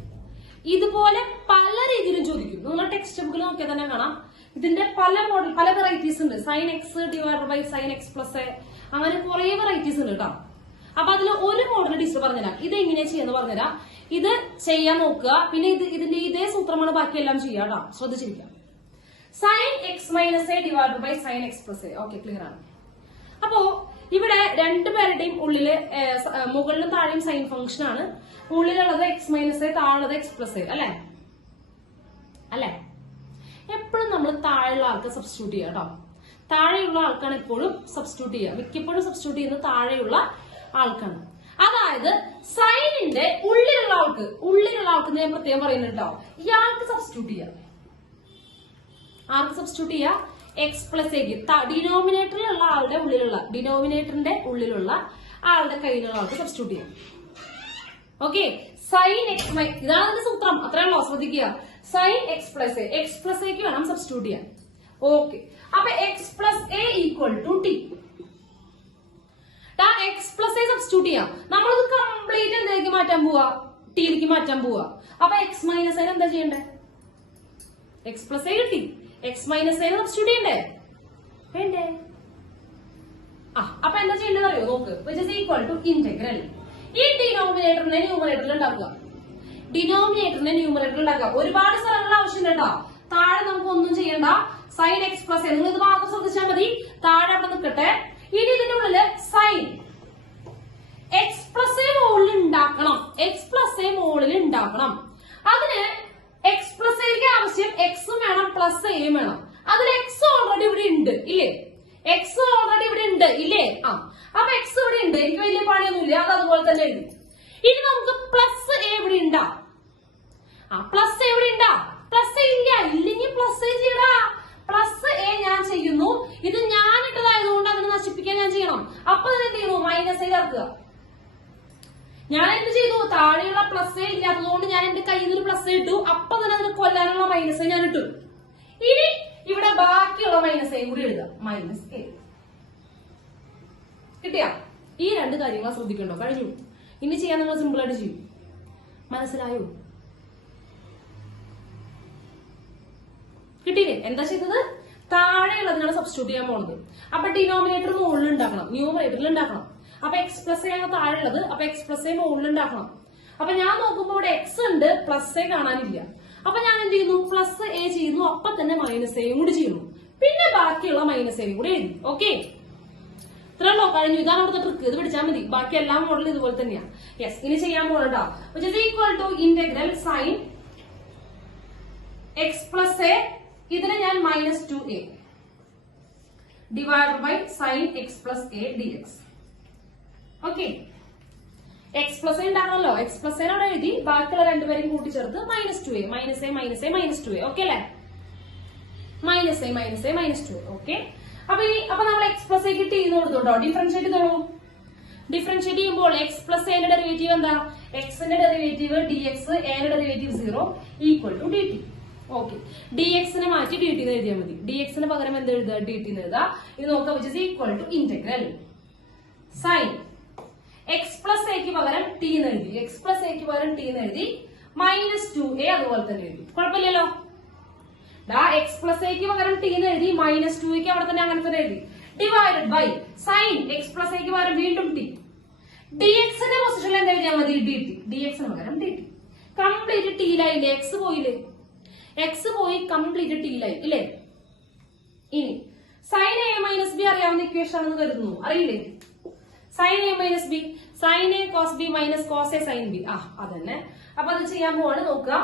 ഇതുപോലെ പല രീതിയിലും ചോദിക്കും. നിങ്ങൾ ടെക്സ്റ്റ് ബുക്കിൽ നോക്കിയാൽ തന്നെ കാണാം. ഇതിന്റെ പല മോഡൽ, പല വെറൈറ്റീസ് ഉണ്ട്. sin x divide by sin x plus അങ്ങനെ കുറെ വെറൈറ്റീസ് ഉണ്ട് കേട്ടോ. അപ്പൊ അതിൽ ഒരു മോഡൽ ടീച്ചർ പറഞ്ഞുതരാം. ഇത് എങ്ങനെയാ ചെയ്യാന്ന് പറഞ്ഞുതരാം. ഇത് ചെയ്യാൻ നോക്കുക. പിന്നെ ഇതിന്റെ ഇതേ സൂത്രമാണ് ബാക്കിയെല്ലാം ചെയ്യാം കേട്ടോ. ശ്രദ്ധിച്ചിരിക്കാം. sin x - a divide by sin x plus okay, clear ആണ്. അപ്പോ ഇവിടെ രണ്ടുപേരുടെയും ഉള്ളില് മുകളിലും താഴെയും സൈൻ ഫംഗ്ഷൻ ആണ്. ഉള്ളിലുള്ളത് x - a, താഴെയുള്ളത് x plus a അല്ലെ. എപ്പോഴും നമ്മൾ താഴെയുള്ള ആൾക്ക് സബ്സ്റ്റിറ്റ്യൂട്ട് ചെയ്യുക കേട്ടോ. താഴെയുള്ള ആൾക്കാണ് എപ്പോഴും സബ്സ്റ്റിറ്റ്യൂട്ട് ചെയ്യുക. മിക്കപ്പോഴും സബ്സ്റ്റിറ്റ്യൂട്ട് ചെയ്യുന്നത് താഴെയുള്ള ആൾക്കാണ്. അതായത് സൈനിന്റെ ഉള്ളിലുള്ള ആൾക്ക് ഞാൻ പ്രത്യേകം പറയുന്നത് കേട്ടോ, ഇയാൾക്ക് സബ്സ്റ്റിറ്റ്യൂട്ട് ചെയ്യാം. ആർക്ക് സബ്സ്റ്റിറ്റ്യൂട്ട് ചെയ്യാം? എക്സ് പ്ലസ് എക്ക്. ഡിനോമിനേറ്ററിലുള്ള ആളുടെ ഡിനോമിനേറ്ററിന്റെ ഉള്ളിലുള്ള ആളുടെ കയ്യിലുള്ള ആൾക്ക് സബ്സ്റ്റിറ്റ്യൂട്ട് ചെയ്യാം. ഓക്കെ, സൈൻ എക്സ്, ഇതാണ് അതിന്റെ സൂത്രം. അത്രയുള്ളൂ, ശ്രദ്ധിക്കുക. സൈൻ എക്സ് പ്ലസ് എക്ക് വേണം സബ്സ്റ്റിറ്റ്യൂട്ട് ചെയ്യാൻ. ഓക്കെ, അപ്പൊ x plus a equal to t. X plus a substitute ചെയ്യാം. നമ്മളിത് കംപ്ലീറ്റ് എന്തിലേക്ക് മാറ്റാൻ പോവാ? ടിയിലേക്ക് മാറ്റാൻ പോവാ. അപ്പൊ എക്സ് മൈനസ് എ എന്താ ചെയ്യണ്ടേ? എക്സ് പ്ലസ് എ കിട്ടി, എക്സ് മൈനസ് എ സബ്സ്റ്റിറ്റ്യൂട്ട് ചെയ്യണ്ടേ? വേണ്ടേ? അപ്പൊ എന്താ ചെയ്യേണ്ടത് അറിയോ? നോക്ക്, which is equal to integral ഈ ഡിനോമിനേറ്ററിനെ ന്യൂമറേറ്ററിൽ ഉണ്ടാക്കുക. ഡിനോമിനേറ്ററിനെ ന്യൂമറേറ്ററിൽ ഉണ്ടാക്കുക. ഒരുപാട് സ്ഥലങ്ങൾ ആവശ്യമുണ്ട് കേട്ടോ. താഴെ നമുക്ക് ഒന്നും ചെയ്യണ്ട. സൈൻ എക്സ് പ്ലസ് നിങ്ങൾ ഇത് മാത്രം ശ്രദ്ധിച്ചാൽ മതി. താഴെ അവിടെ നിൽക്കട്ടെ. ഇനി ഇതിന്റെ ഉള്ളില് സൈൻ എക്സ് പ്ലസ് എ മുകളിൽ ഉണ്ടാക്കണം. എക്സ് പ്ലസ് എ മുകളിൽ ഉണ്ടാക്കണം. അതിന് എക്സ് പ്ലസ് എക്ക് ആവശ്യം എക്സും വേണം പ്ലസ് എയും വേണം. അതിൽ എക്സ് ഓൾറെഡി ഇവിടെ ഉണ്ട് ഇല്ലേ? എക്സ് ഓൾറെഡി ഇവിടെ ഉണ്ട് ഇല്ലേ? ആ, അപ്പൊ എക്സ് ഇവിടെ ഉണ്ട്. എനിക്ക് വലിയ പണിയൊന്നുമില്ല. അത് അതുപോലെ തന്നെ എഴുതി. ഇനി നമുക്ക് പ്ലസ് എ ഇവിടെ ഉണ്ടാ. ആ, പ്ലസ് എ ഇവിടെ ഉണ്ടാ. പ്ലസ് എ ഇല്ല. ഇല്ലെങ്കിൽ പ്ലസ് എ ചെയ്യടാ. പ്ലസ് എ ഞാൻ ചെയ്യുന്നു. ഇത് ഞാൻ ഇട്ടതായതുകൊണ്ട് അതിനെ നശിപ്പിക്കാൻ ഞാൻ ചെയ്യണം. അപ്പൊ തന്നെ എന്ത് ചെയ്യുന്നു? മൈനസ് എ ചേർക്കുക. ഞാൻ എന്ത് ചെയ്തു? താഴെയുള്ള പ്ലസ് എ ഇല്ലാത്തതുകൊണ്ട് ഞാൻ എന്റെ കയ്യിൽ നിന്ന് ഒരു പ്ലസ് എ ഇട്ടു. അപ്പൊ തന്നെ അതിന് കൊല്ലാനുള്ള മൈനസ് എ ഞാൻ ഇട്ടു. ഇനി ഇവിടെ ബാക്കിയുള്ള മൈനസ് എ കൂടി എഴുതാം. മൈനസ് എ കിട്ടിയ ഈ രണ്ട് കാര്യങ്ങൾ ശ്രദ്ധിക്കണ്ടോ? കഴിഞ്ഞു. ഇനി ചെയ്യാൻ നിങ്ങൾ സിമ്പിൾ ആയിട്ട് ചെയ്യും. മനസ്സിലായോ? കിട്ടിയില്ലേ? എന്താ ചെയ്തത്? താഴെയുള്ളതിനാണ് സബ്സ്റ്റിറ്റ്യൂട്ട് ചെയ്യാൻ പോകുന്നത്. അപ്പൊ ഡിനോമിനേറ്റർ മുകളിൽ ഉണ്ടാക്കണം, ന്യൂമറേറ്ററിൽ ഉണ്ടാക്കണം. അപ്പൊ എക്സ് പ്ലസ് എ ആണ് താഴെയുള്ളത്. അപ്പൊ എക്സ് പ്ലസ് എ മുകളിൽ ഉണ്ടാക്കണം. അപ്പൊ ഞാൻ നോക്കുമ്പോൾ ഇവിടെ എക്സ് ഉണ്ട്, പ്ലസ് എ കാണാനില്ല. അപ്പൊ ഞാൻ എന്ത് ചെയ്യുന്നു? പ്ലസ് എ ചെയ്യുന്നു. അപ്പൊ തന്നെ മൈനസ് എയും കൂടി ചെയ്യുന്നു. പിന്നെ ബാക്കിയുള്ള മൈനസ് എയും കൂടി എഴുതി. ഓക്കെ, ഇത്രയുള്ളൂ. കഴിഞ്ഞു. ഇതാണ് അവിടുത്തെ ട്രിക്ക്. ഇത് പിടിച്ചാൽ മതി. ബാക്കി എല്ലാ മോഡലും ഇതുപോലെ തന്നെയാണ്. യെസ്, ഇനി ചെയ്യാൻ പോകണ്ട. Which is equal to integral sine x plus a, ഇതിനെ ഞാൻ -2a divide by sine x plus a d x. Okay, x plus a ഉണ്ടാക്കണമല്ലോ. എക്സ് പ്ലസ് എ അവിടെ എഴുതി. ബാക്കിയുള്ള രണ്ടുപേരെയും കൂട്ടിച്ചേർത്ത് -2a -a -2a. ഓക്കെ അല്ലെ? -a okay. അപ്പൊ നമ്മൾ എക്സ് പ്ലസ് എക്ക് ടി എന്ന് കൊടുത്തോട്ടോ. ഡിഫറൻഷിയേറ്റ് ചെയ്തോളൂ. ഡിഫറൻഷിയേറ്റ് ചെയ്യുമ്പോൾ എക്സ് പ്ലസ് എന്റെ ഡെറിവേറ്റീവ് എന്താ? എക്സിന്റെ ഡെറിവേറ്റീവ് dx, എന്റെ derivative 0 equal to dt. Okay, ഡിഎക്സിനെ മാറ്റി dt എന്ന് എഴുതിയാൽ മതി. ഡിഎക്സിന് പകരം എന്ത് എഴുതുക? dt എന്ന് എഴുതുക. ഇത് നോക്കുക. Which is equal to integral sine x plus എക്ക് പകരം ടി എന്ന് എഴുതി. എക്സ് പ്ലസ് എക്ക് പകരം ടി എന്ന് എഴുതി. -2a അതുപോലെ തന്നെ എഴുതി. കുഴപ്പമില്ലല്ലോ. എക്സ് പ്ലസ് എക്ക് പകരം ടി എന്ന് എഴുതി. -2a അവിടെ തന്നെ അങ്ങനെ തന്നെ എഴുതി. Divided by sine x plus എക്ക് പകരം വീണ്ടും ടി. ഡിഎക്സിന്റെ പൊസിഷനിൽ എന്താ എഴുതിയാൽ മതി? dt. ഡിഎക്സിന് പകരം dt. കംപ്ലീറ്റ് ടിയിലായില്ലേ? എക്സ് പോയില്ലേ? എക്സ് പോയി കംപ്ലീറ്റ് ടിയിലായി ഇല്ലേ? ഇനി സൈൻ എ മൈനസ് ബി അറിയാവുന്ന ഇക്വേഷൻ ആണെന്ന് കരുതുന്നു. അറിയില്ലേ? Sine a minus b, sine a cos b minus cos a sine b. അതന്നെ. അപ്പൊ അത് ചെയ്യാൻ പോവാണ്. നോക്കുക.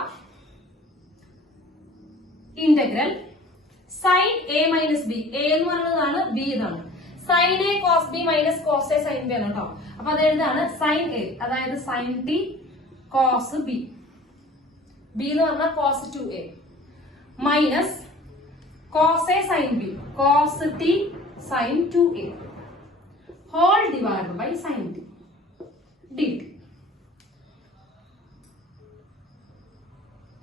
Integral sine a minus b. A എന്ന് പറയുന്നതാണ്, ബി ഇതാണ്. Sine a cos b minus cos a sine b ആണ് കേട്ടോ. അപ്പൊ അത് എഴുതാണ് സൈൻ എ, അതായത് sine t cos b. B എന്ന് പറഞ്ഞാൽ cos 2a minus cos a sine b, cos t sine 2a whole divide by sine t dt.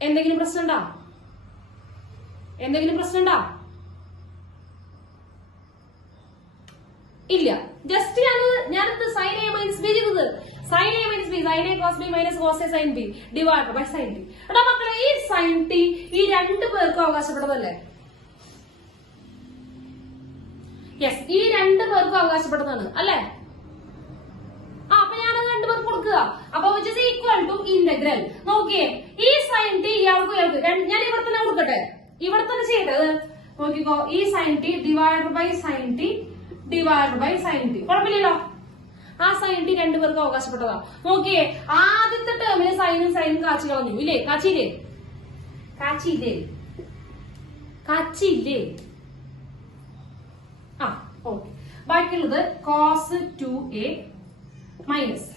എന്തെങ്കിലും പ്രശ്നമുണ്ടോ? ഇല്ല. ജസ്റ്റ് ഞാനത് സൈൻ എ മൈനസ് ബി ചെയ്തത്. Sine a minus b, sine a cos b minus cos a sine b divide by sine t. എടാ മക്കളെ, ഈ sine T ഈ രണ്ടു പേർക്കും അവകാശപ്പെട്ടതല്ലേ? യെസ്, ഈ രണ്ടു പേർക്കും അവകാശപ്പെട്ടതാണ് അല്ലേ? അപ്പൊ ഞാനത് രണ്ടുപേർക്ക് കൊടുക്കുക. അപ്പൊ which is equal to integral. നോക്കിയേ, ഈ സൈൻ ടി ഇയാൾക്ക് ഞാൻ ഇവിടെ തന്നെ കൊടുക്കട്ടെ. ഇവിടെ തന്നെ ചെയ്തത് നോക്കിക്കോ. ഈ sine t divide by sine t divide by sine t. കുഴപ്പമില്ലല്ലോ. ആ സൈൻ ടി രണ്ടുപേർക്കും അവകാശപ്പെട്ടതാ. നോക്കിയേ, ആദ്യത്തെ ടേമില് സൈനും കാച്ചി കളഞ്ഞു ഇല്ലേ? കാച്ചിയില്ലേ? ഓക്കെ. ബാക്കിയുള്ളത് കോസ് 2a മൈനസ്.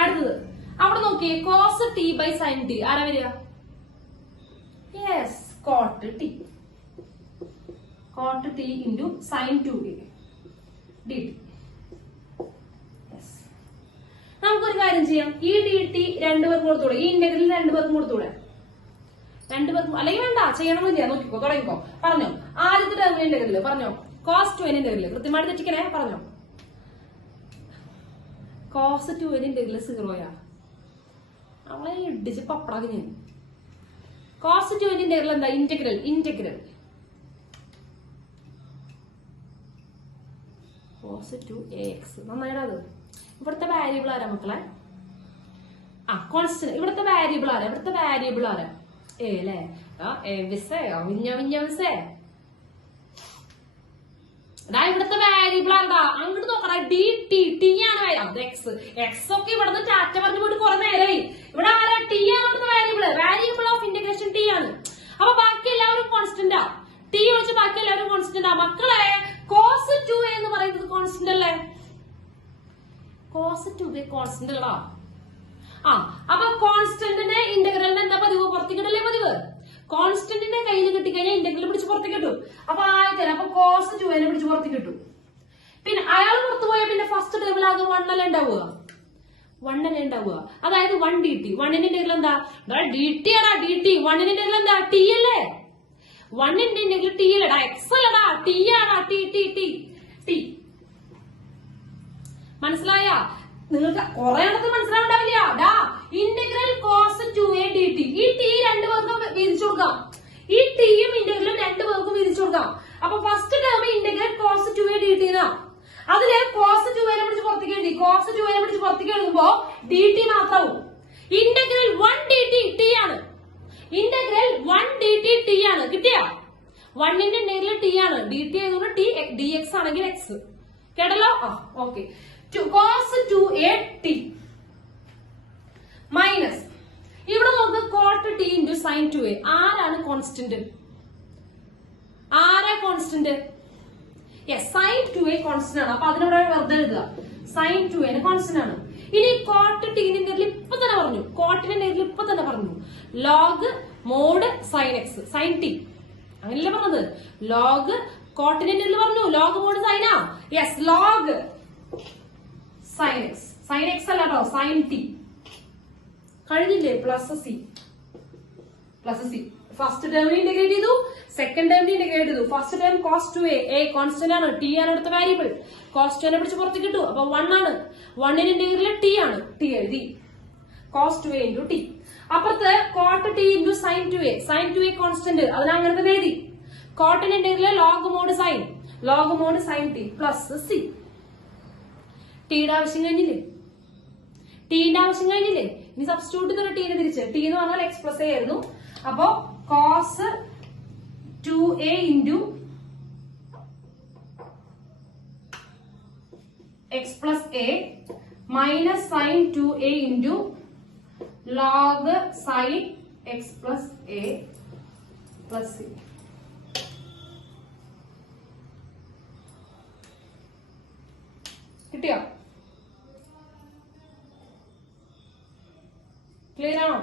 അടുത്തത് അവിടെ നോക്കിയേ, cos t by sine t ആരാ വരിക? Yes, cot t. Cot t into sine 2a dt. നമുക്കൊരു കാര്യം ചെയ്യാം. ഈ dt രണ്ടുപേർക്കും കൊടുത്തൂടെ? ഈ ഇന്റഗ്രൽ രണ്ടുപേർക്കും കൊടുത്തൂടെ? രണ്ടുപേർക്കും അല്ലെങ്കിൽ വേണ്ട, ചെയ്യണമെന്നില്ല. നോക്കിക്കോ, തുടങ്ങിക്കോ. പറഞ്ഞോ. ആദ്യത്തെ ടേമിന്റെ ഇന്റഗ്രല് പറഞ്ഞോ. കോസ് 2n ഇന്റഗ്രല് കൃത്യമായിട്ട് തെറ്റിക്കണേ. പറഞ്ഞോ. കോസ് 2n ഇന്റഗ്രല് 0യാ. അവളെ ഇടിച്ച് പപ്പടാക്കി ഞാൻ. കോസ് 2n ഇന്റഗ്രൽ എന്താ? Integral cos 2ax. നന്നായിടാ അത്. ഇവിടുത്തെ വാരിയബിൾ ആരാ മക്കളെ? കോൺസ്റ്റന്റ്. ഇവിടുത്തെ വാരിയബിൾ ആരാ? ഇവിടുത്തെ വാരിയബിൾ ആരാ? എ അല്ലേ? ഇവിടുത്തെ വാരിയബിൾ ആണ്ടാ. അങ്ങോട്ട് നോക്കടാ. D T. ടി ആണ് അത് എക്സ്. എക്സ് ഒക്കെ ഇവിടുന്ന് ടാറ്റ പറഞ്ഞു പോയിട്ട് കുറെ നേരമായി. ഇവിടെ ആരാ? ടി ആണ് ഇവിടുത്തെ variable. Variable of integration T ആണ്. അപ്പൊ ബാക്കി എല്ലാവരും കോൺസ്റ്റന്റാ. ടി ഒഴിച്ച് ബാക്കി എല്ലാവരും കോൺസ്റ്റന്റാ. മക്കളെ കോസ് 2a എന്ന് പറയുന്നത് കോൺസ്റ്റന്റ് അല്ലേ? കോസ് 2a കോൺസ്റ്റന്റ് അല്ല. അപ്പൊ കോൺസ്റ്റന്റിനെ ഇന്റഗ്രലിന് എന്താ പതിവ്? പുറത്തേക്കിട്ടല്ലേ പതിവ്. കോൺസ്റ്റന്റിന്റെ കയ്യിൽ കിട്ടിക്കഴിഞ്ഞാൽ ഇന്റഗ്രൽ പിടിച്ച് പുറത്തേക്ക് കിട്ടും. അപ്പൊ അപ്പൊ കോസ് 2a പിടിച്ച് പുറത്തേക്ക് കിട്ടും. പിന്നെ അയാൾ പുറത്തു പോയാൽ പിന്നെ ഫസ്റ്റ് ടേമിലാകെ 1 അല്ലേ ഉണ്ടാവുക? 1 അല്ലേ ഉണ്ടാവുക? അതായത് 1 dt. 1ന്റെ ഇന്റഗ്രൽ എന്താ? dt ആടാ. dt. 1ന്റെ ഇന്റഗ്രൽ എന്താ? t അല്ലേ? 1ന്റെ ഇന്റഗ്രൽ t അല്ലടാ, എക്സ് അല്ലടാ, t ആടാ. T t t t. മനസ്സിലായ? നിങ്ങൾക്ക് കുറെ എണ്ണത്തിൽ മനസ്സിലാവുണ്ടാവില്ല. Integral cos 2a dt. ഈ ടി രണ്ടു പേർക്കും വീതിച്ചു കൊടുക്കാം. ഈ ടിയും ഇന്റഗ്രലും രണ്ടു പേർക്കും വീതിച്ചു കൊടുക്കാം. അപ്പൊ first term integral cos 2a dt എന്നാ. അതില് കോസ് 2a പിടിച്ച് പുറത്തേക്ക് എഴുതി. കോസ് 2a പിടിച്ച് പുറത്തേക്ക് എഴുതുമ്പോ dt മാത്രവും. ഇന്റഗ്രൽ 1 dt t ആണ്. ഇന്റഗ്രൽ 1 dt t ആണ്. കിട്ടിയ 1ന്റെ ഇന്റഗ്രൽ t ആണ്. dt ആയതുകൊണ്ട് t dx ആണെങ്കിൽ x. കേട്ടല്ലോ? Okay. Cos 2a t minus ഇവിടെ നോക്ക് coat t into sine 2a. ആരാണ് കോൺസ്റ്റന്റ്? ആരാ കോൺസ്റ്റന്റ്? സൈൻ 2a കോൺസ്റ്റന്റ് ആണ്. അപ്പൊ അതിനോട് വെറുതെ എഴുതുക. സൈൻ 2a കോൺസ്റ്റന്റ് ആണ്. ഇനി കോട്ട് ടിന്റെ ഇന്റഗ്രൽ ഇപ്പൊ തന്നെ പറഞ്ഞു. കോട്ടിന്റെ ഇന്റഗ്രൽ ഇപ്പൊ തന്നെ പറഞ്ഞു. Log mod sine x sine t. അങ്ങനെയല്ലേ പറഞ്ഞത്? ലോഗ് കോട്ടിന്റെ ഇന്റഗ്രൽ പറഞ്ഞു. ലോഗ് മോഡ് സൈനാ. Log sine x. Sine x അല്ല കേട്ടോ, സൈൻ ടി. കഴിഞ്ഞില്ലേ? Plus c. Plus c. First ടേമിന് ഇന്റഗ്രേറ്റ് ചെയ്തു, സെക്കൻഡ് ടേമിന് ഇന്റഗ്രേറ്റ് ചെയ്തു. First term cos 2a. Constant ആണ്. ടി ആണ് അടുത്ത വാരിയബിൾ. കോസ് 2a പിടിച്ച് പുറത്തേക്ക് കിട്ടു. അപ്പൊ 1 ആണ്. 1ന്റെ ഇന്റഗ്രൽ ടി ആണ്. ടി എഴുതി. Cos 2a into t. അപ്പുറത്ത് cot t into sine 2a. Sine 2a constant. അതിന് അങ്ങനെ തന്നെ എഴുതി. കോട്ടിന്റെ integral log mod sine. Log mod sine t plus c. ടിയുടെ ആവശ്യം കഴിഞ്ഞില്ലേ? ടിന്റെ ആവശ്യം കഴിഞ്ഞില്ലേ? ഇനി സബ്സ്റ്റിറ്റ്യൂട്ട് ചെയ്ത ടീനെ തിരിച്ച്. ടി എന്ന് പറഞ്ഞാൽ എക്സ് പ്ലസ് എ ആയിരുന്നു. അപ്പോ cos 2a into x plus a minus sine 2a into log sine x plus a plus C. കിട്ടിയോ? ക്ലിയർ ആണോ?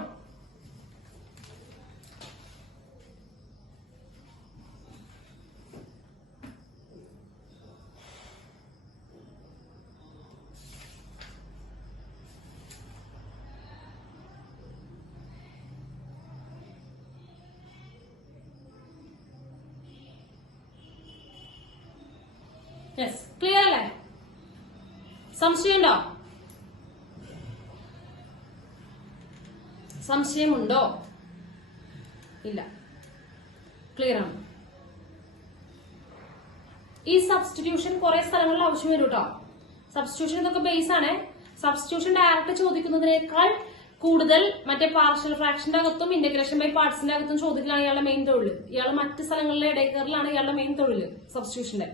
യെസ്, ക്ലിയർ അല്ലേ? സംശയമുണ്ടോ? സംശയമുണ്ടോ? ഇല്ല, ക്ലിയർ ആണ്. ഈ സബ്സ്റ്റിറ്റ്യൂഷൻ കുറെ സ്ഥലങ്ങളിൽ ആവശ്യം വരും കേട്ടോ. സബ്സ്റ്റിറ്റ്യൂഷൻ ഇതൊക്കെ ബേസ് ആണ്. സബ്സ്റ്റിറ്റ്യൂഷൻ ഡയറക്റ്റ് ചോദിക്കുന്നതിനേക്കാൾ കൂടുതൽ മറ്റേ പാർഷ്യൽ ഫ്രാക്ഷന്റെ അകത്തും ഇന്റഗ്രേഷൻ ബൈ പാർട്സിന്റെ അകത്തും ചോദിക്കലാണ് ഇയാളുടെ മെയിൻ തൊഴിൽ. ഇയാൾ മറ്റ് സ്ഥലങ്ങളിലെ ഇടയ്ക്കറിലാണ് ഇയാളുടെ മെയിൻ തൊഴിൽ സബ്സ്റ്റിറ്റ്യൂഷന്റെ.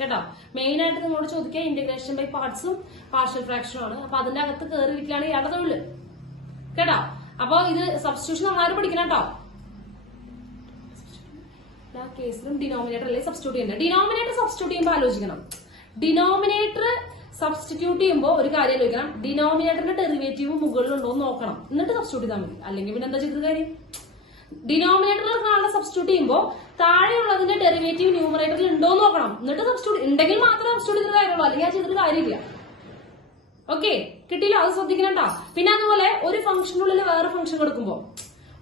കേട്ടോ, മെയിൻ ആയിട്ട് നിങ്ങളോട് ചോദിക്കുക ഇന്റഗ്രേഷൻ ബൈ പാർട്സും പാർഷ്യൽ ഫ്രാക്ഷനും ആണ്. അപ്പൊ അതിന്റെ അകത്ത് കയറിയിരിക്കുകയാണ് ഇയാളുടെ തൊഴിൽ. കേട്ടോ, അപ്പൊ ഇത് സബ്സ്റ്റിറ്റ്യൂഷൻ നന്നായിട്ട് പഠിക്കണം കേട്ടോ. എല്ലാ കേസിലും ഡിനോമിനേറ്റർ അല്ലേ സബ്സ്റ്റിറ്റ്യൂട്ട് ചെയ്യണ്ട. ഡിനോമിനേറ്റർ സബ്സ്റ്റിറ്റ്യൂട്ട് ചെയ്യുമ്പോൾ ആലോചിക്കണം. ഡിനോമിനേറ്റർ സബ്സ്റ്റിറ്റ്യൂട്ട് ചെയ്യുമ്പോൾ ഒരു കാര്യം ആലോചിക്കണം. ഡിനോമിനേറ്ററിന്റെ ഡെറിവേറ്റീവ് മുകളിലുണ്ടോ എന്ന് നോക്കണം, എന്നിട്ട് സബ്സ്റ്റിറ്റ്യൂട്ട് ചെയ്താൽ മതി. അല്ലെങ്കിൽ പിന്നെ എന്താ ചെയ്തത് കാര്യം? ഡിനോമിനേറ്ററിൽ സബ്സ്റ്റിറ്റ്യൂട്ട് ചെയ്യുമ്പോൾ താഴെയുള്ളതിന്റെ ഡെറിവേറ്റീവ് ന്യൂമറേറ്ററിൽ ഉണ്ടോ എന്ന് നോക്കണം, എന്നിട്ട് സബ്സ്റ്റിറ്റ്യൂട്ട് ഉണ്ടെങ്കിൽ മാത്രമേ സബ്സ്റ്റിറ്റ്യൂട്ട് ചെയ്ത കാര്യമുള്ളൂ, അല്ലെങ്കിൽ ആ ചെയ്തിട്ട് കാര്യമില്ല. ഓക്കെ, കിട്ടിയില്ല? അത് ശ്രദ്ധിക്കണം കേട്ടോ. പിന്നെ അതുപോലെ ഒരു ഫംഗ്ഷനുള്ളിൽ വേറെ ഫംഗ്ഷൻ കൊടുക്കുമ്പോൾ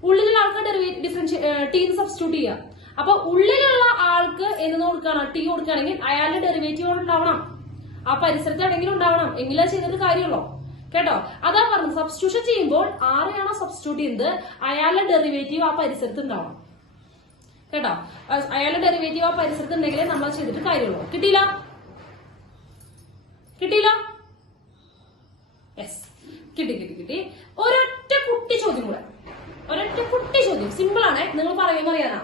ഉള്ളിലുള്ള ആൾക്ക് ടി സബ്സ്റ്റിറ്റ്യൂട്ട് ചെയ്യുക. അപ്പൊ ഉള്ളിലുള്ള ആൾക്ക് എന്ന് കൊടുക്കുകയാണ് ടി കൊടുക്കുകയാണെങ്കിൽ അയാളുടെ ഡെറിവേറ്റീവ് ഉണ്ടാവണം, ആ പരിസരത്ത് എവിടെയെങ്കിലും ഉണ്ടാവണം, എങ്കിലും ചെയ്തിട്ട് കാര്യമുള്ളൂ. കേട്ടോ, അതാ പറഞ്ഞത്. സബ്സ്റ്റിറ്റ്യൂഷൻ ചെയ്യുമ്പോൾ ആരെയാണോ സബ്സ്റ്റിറ്റ്യൂട്ട് ചെയ്യുന്നത് അയാളുടെ ഡെറിവേറ്റീവ് ആ പരിസരത്ത് ഉണ്ടാവണം. കേട്ടോ, അയാളുടെ ഡെറിവേറ്റീവ് ആ പരിസരത്ത് ഉണ്ടെങ്കിലേ നമ്മൾ ചെയ്തിട്ട് കാര്യമുള്ളൂ. കിട്ടിയില്ല? കിട്ടിയില്ല? യെസ്, കിട്ടി. ഒരൊറ്റ കുട്ടി ചോദ്യം കൂടെ, സിമ്പിൾ ആണ്, നിങ്ങൾ പറയുമെന്ന് അറിയാനാ.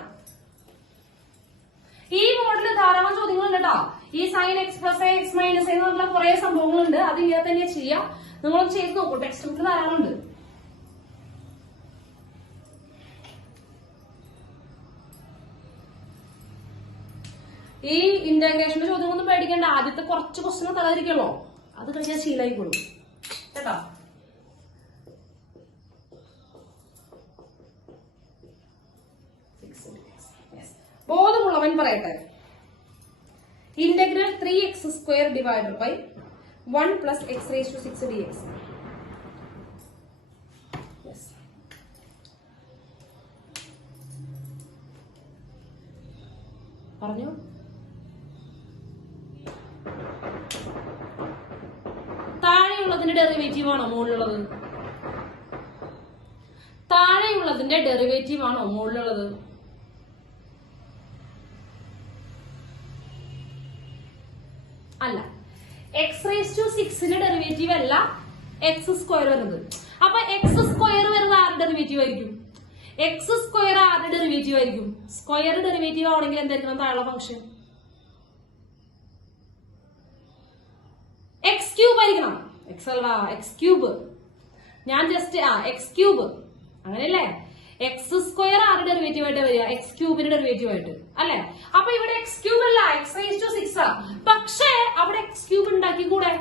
ഈ മോഡല് ധാരാളം ചോദ്യങ്ങളുണ്ട് കേട്ടോ. ഈ sine x plus x minus എന്ന് പറഞ്ഞ കുറെ സംഭവങ്ങളുണ്ട്. അത് ഇങ്ങനെ തന്നെ ചെയ്യാം. നിങ്ങളൊന്ന് ചെയ്ത് നോക്കൂ, ടെക്സ്റ്റ് ബുക്കിൽ ധാരാളം ഉണ്ട്. ഈ ഇന്റഗ്രേഷന്റെ ചോദ്യമൊന്നും പേടിക്കേണ്ട. ആദ്യത്തെ കുറച്ച് ക്വസ്റ്റ്യൻ തരാതിരിക്കല്ലോ, അത് കഴിഞ്ഞാൽ ശീലമായിക്കോളൂ കേട്ടോ. ബോധമുള്ളവൻ പറയട്ടെ. Integral 3x² divided by 1 plus x raise to 6 dx. പറഞ്ഞു. താഴെയുള്ളതിന്റെ ഡെറിവേറ്റീവ് ആണോ മുകളിലുള്ളത്? താഴെയുള്ളതിന്റെ ഡെറിവേറ്റീവ് ആണോ മുകളിലുള്ളത്? അല്ല. എക്സ് റേസ് ടു 6ന്റെ ഡെറിവേറ്റീവ് അല്ല x² വരുന്നത്. അപ്പൊ x² വരുന്നത് ആരുടെ ഡെറിവേറ്റീവ് ആയിരിക്കും? x² ആരുടെ ഡെറിവേറ്റീവ് ആയിരിക്കും? സ്ക്വയർ ഡെറിവേറ്റീവ് ആണെങ്കിൽ എന്തായിരിക്കണം താഴെ ഫംഗ്ഷൻ? x³ ആയിരിക്കണം. എക്സ് അല്ല, x³ ഞാൻ ജസ്റ്റ് x³ അങ്ങനെയല്ലേ? x² ആരുടെ ഡെറിവേറ്റീവ് ആയിട്ട് വരിക? x³ ഡെറിവേറ്റീവ് ആയിട്ട് അല്ലെ? അപ്പൊ ഇവിടെ x³ അല്ല, x റേസ് ടു 6 ആ. പക്ഷേ അവിടെ x³ ഉണ്ടാക്കി കൂടെ?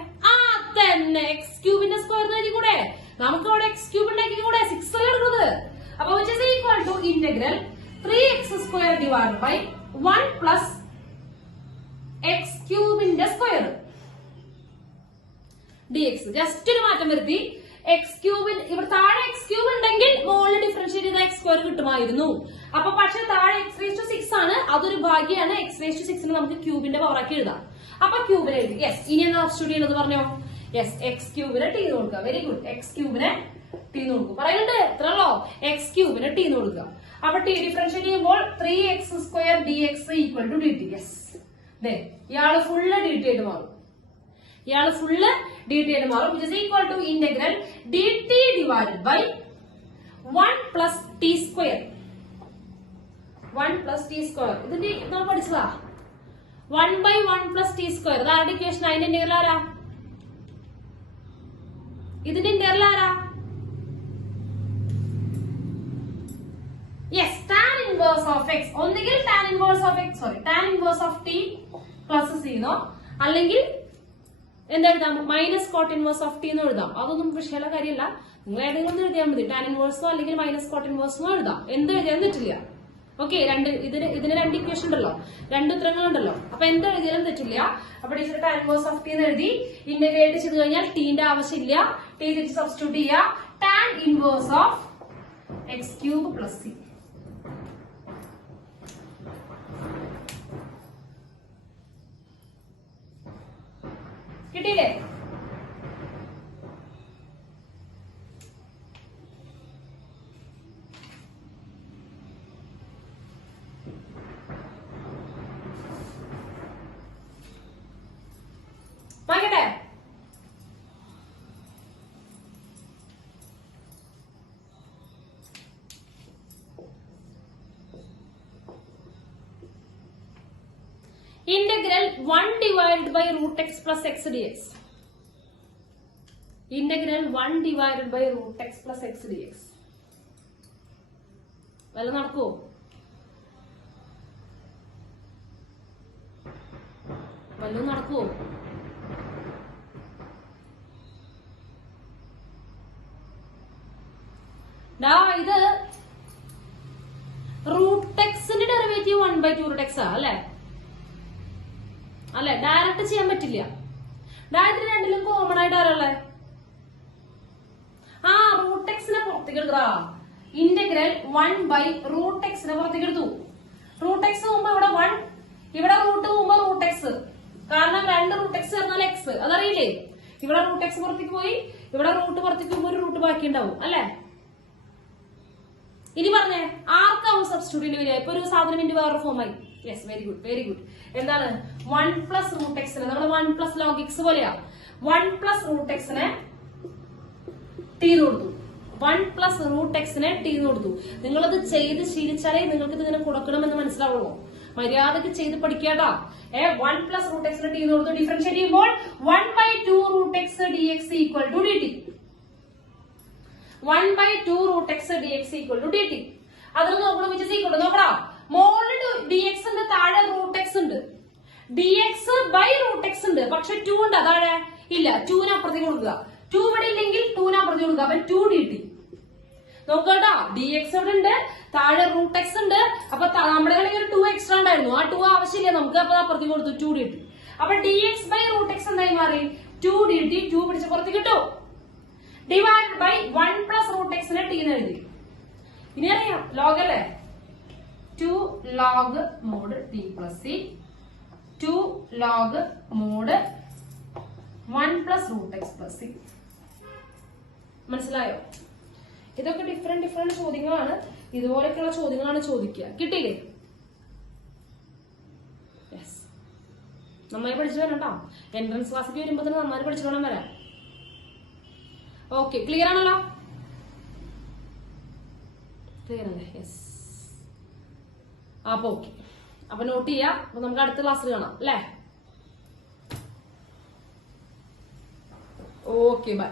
തന്നെ x³ സ്ക്വയർ എഴുതി കൂടെ? നമുക്ക് അവിടെ x³ ഉണ്ടാക്കി കൂടെ? 6 അല്ലേ എടുക്കുന്നത്. അപ്പൊ which is equal to integral 3x² divided by 1 plus x³ square dx. Just ഒരു മാറ്റം വരുത്തി. x³ ഇവിടെ താഴെ x³ ഉണ്ടെങ്കിൽ മുകളിൽ ഡിഫറൻഷിയേറ്റ് ചെയ്ത x² കിട്ടുമായിരുന്നു. അപ്പൊ പക്ഷെ താഴെ x റേസ് ടു 6 ആണ്, അതൊരു ഭാഗ്യമാണ്. x റേസ് ടു 6 നമുക്ക് ക്യൂബിന്റെ പവറാക്കി എഴുതാം. അപ്പൊ ക്യൂബിനെ എഴുതി. യെസ്, ഇനി എന്താ സബ്സ്റ്റിറ്റ്യൂട്ട് ചെയ്യുന്നത് പറഞ്ഞോ? യെസ്, x³ ടി കൊടുക്കുക. Very good. x³ ടി കൊടുക്കും. പറയുന്നുണ്ട് എത്രല്ലോ? x³ ടി കൊടുക്കുക. അപ്പൊ ടി ഡിഫറൻഷിയേറ്റ് ചെയ്യുമ്പോൾ 3x² dx equal to dt. Yes, ഇയാള് ഫുള്ള് dt ആയിട്ട് മാറും. which is equal to integral dt divided by 1 plus t square. 1 plus t square. ഇതിന്റെ നമ്മൾ പഠിച്ചതാ. 1 by 1 plus t square. അതാരുടെ equation? അതിന്റെ ഇന്റഗ്രൽ ആരാ? ഇതിന്റെ ഇന്റഗ്രൽ ആരാ? Yes, tan inverse of x. ഒന്നുകിൽ tan inverse of t plus c എന്നോ അല്ലെങ്കിൽ എന്തെഴുതാം? Minus cot inverse of t എന്ന് എഴുതാം. അതൊന്നും വിഷയമുള്ള കാര്യമല്ല. നിങ്ങൾ ഏതെങ്കിലും ഒന്ന് എഴുതിയാൽ മതി. ടാൻ ഇൻവേഴ്സോ അല്ലെങ്കിൽ മൈനസ് കോട്ട് ഇൻവേഴ്സോ എഴുതാം. എന്ത് എഴുതിയാലും തെറ്റില്ല. ഓക്കെ, ഇതിന് രണ്ട് ഇക്വേഷൻ ഉണ്ടല്ലോ, രണ്ട് ഉത്തരങ്ങളുണ്ടല്ലോ. അപ്പൊ എന്ത് എഴുതിയാലും തെറ്റില്ല. അപ്പൊ teacher tan inverse of t എന്ന് എഴുതി. ഇന്റഗ്രേറ്റ് ചെയ്ത് കഴിഞ്ഞാൽ ടീന്റെ ആവശ്യമില്ല. ടി തിരിച്ച് സബ്സ്റ്റിറ്റ്യൂട്ട് ചെയ്യുക. Tan inverse of x³ plus c. കിട്ടിയില്ലേ? വായിക്കട്ടെ. Integral 1 divided by root x plus x dx. Integral 1 divided by root x plus x dx. വല്ല നടക്കുവോ? വല്ലതും നടക്കുവോ? ഇത് റൂട്ട് എക്സിന്റെ ഡെറിവേറ്റീവ് 1/2 റൂട്ട് എക്സ് അല്ലെ? അല്ലെ, ഡയറക്റ്റ് ചെയ്യാൻ പറ്റില്ല. ഡയറക്റ്റ് രണ്ടിലും കോമൺ ആയിട്ട് ആരല്ലേ? റൂട്ട് എക്സിനെ പുറത്തേക്ക് എടുക്കുക. ഇന്റഗ്രൽ 1/റൂട്ട് എക്സിനെ പുറത്തേക്ക് എടുത്തു. റൂട്ട് എക്സ് പോകുമ്പോ ഇവിടെ 1, ഇവിടെ റൂട്ട് പോകുമ്പോ റൂട്ട് എക്സ്. കാരണം രണ്ട് റൂട്ട് എക്സ് ചേർന്നാൽ എക്സ്, അതറിയില്ലേ? ഇവിടെ റൂട്ട് എക്സ് പുറത്തേക്ക് പോയി, ഇവിടെ റൂട്ട് പുറത്തേക്ക് പോകുമ്പോ ഒരു റൂട്ട് ബാക്കി ഉണ്ടാവും അല്ലെ? ഇനി പറഞ്ഞേ, ആർക്കാവും സബ്സ്റ്റിറ്റ്യൂട്ട് വരിക? ഇപ്പൊ ഒരു സാധനം ഇന്റെ വേറൊരു ഫോമായി. Yes, very good, very good. എന്താണ് 1 പ്ലസ് റൂട്ട് എക്സിനെ നമ്മൾ 1 പ്ലസ് ലോഗ് എക്സ് പോലെയാ. 1 പ്ലസ് റൂട്ട് എക്സിനെ ടി എന്ന് കൊടുത്തു. 1 പ്ലസ് റൂട്ട് എക്സിനെ ടി എന്ന് കൊടുത്തു. നിങ്ങളത് ചെയ്ത് ശീലിച്ചാലേ നിങ്ങൾക്ക് ഇതിങ്ങനെ കൊടുക്കണമെന്ന് മനസ്സിലാവുള്ളൂ. മര്യാദക്ക് ചെയ്ത് പഠിക്കാട്ടാ. 1 പ്ലസ് റൂട്ട് എക്സിന് ടി എന്ന് കൊടുത്തു. ഡിഫറൻഷിയേറ്റ് ചെയ്യുമ്പോൾ 1/2 root x D x equal to d t. 1/2 root x D x equal to d t. അതിൽ നോക്കണം വിച്ച് ഈക്വൽ ടു നോക്കടാ. മോളിൽ ഡി എക്സ് ഉണ്ട്, താഴെ റൂട്ട് എക്സ് ഉണ്ട്. D x by root x ഉണ്ട്, പക്ഷെ 2 ഉണ്ട് താഴെ ഇല്ല. 2 അപ്പുറത്തേക്ക് കൊടുക്കുക. 2 ഇവിടെ ഇല്ലെങ്കിൽ 2 അപ്പുറത്തേക്ക് കൊടുക്കുക. അപ്പൊ 2 ഡി ടി. നോക്കട്ടാ, ഡി എക്സ് ഇവിടെ ഉണ്ട്, താഴെ റൂട്ട് എക്സ് ഉണ്ട്. അപ്പൊ നമ്മുടെ കയ്യിൽ ഒരു 2 എക്സ്ട്രാ ഉണ്ടായിരുന്നു. ആ 2 ആവശ്യമില്ല നമുക്ക്. അപ്പൊ അപ്പുറത്തേക്ക് കൊടുത്തു 2 ഡി ടി. അപ്പൊ d x by root x എന്തായി മാറി? 2 ഡി ടി. 2 പിടിച്ച് പുറത്തേക്ക് കിട്ടും. ഡിവൈഡ് ബൈ 1 പ്ലസ് റൂട്ട് എക്സിനെ ടി എന്ന് എഴുതി. ഇനി അറിയാം ലോഗ് അല്ലേ. 2 log mod T plus c 2 log mod 1 plus root x plus c. മനസ്സിലായോ? ഇതൊക്കെ ഡിഫറെന്റ് ചോദ്യങ്ങളാണ്. ഇതുപോലെയൊക്കെയുള്ള ചോദ്യങ്ങളാണ് ചോദിക്കുക. കിട്ടിയില്ലേ? യെസ്. നന്നായി പഠിച്ചു വരണ്ടോ? എൻട്രൻസ് ക്ലാസ്സിൽ വരുമ്പോ തന്നെ നന്നായി പഠിച്ചു വേണം വരാം. ഓക്കെ, ക്ലിയർ ആണല്ലോ? ക്ലിയർ അല്ലേ? യെസ്. അപ്പൊ ഓക്കെ, അപ്പൊ നോട്ട് ചെയ്യാം. അപ്പൊ നമുക്ക് അടുത്ത ക്ലാസ്സിൽ കാണാം അല്ലേ? Okay, by.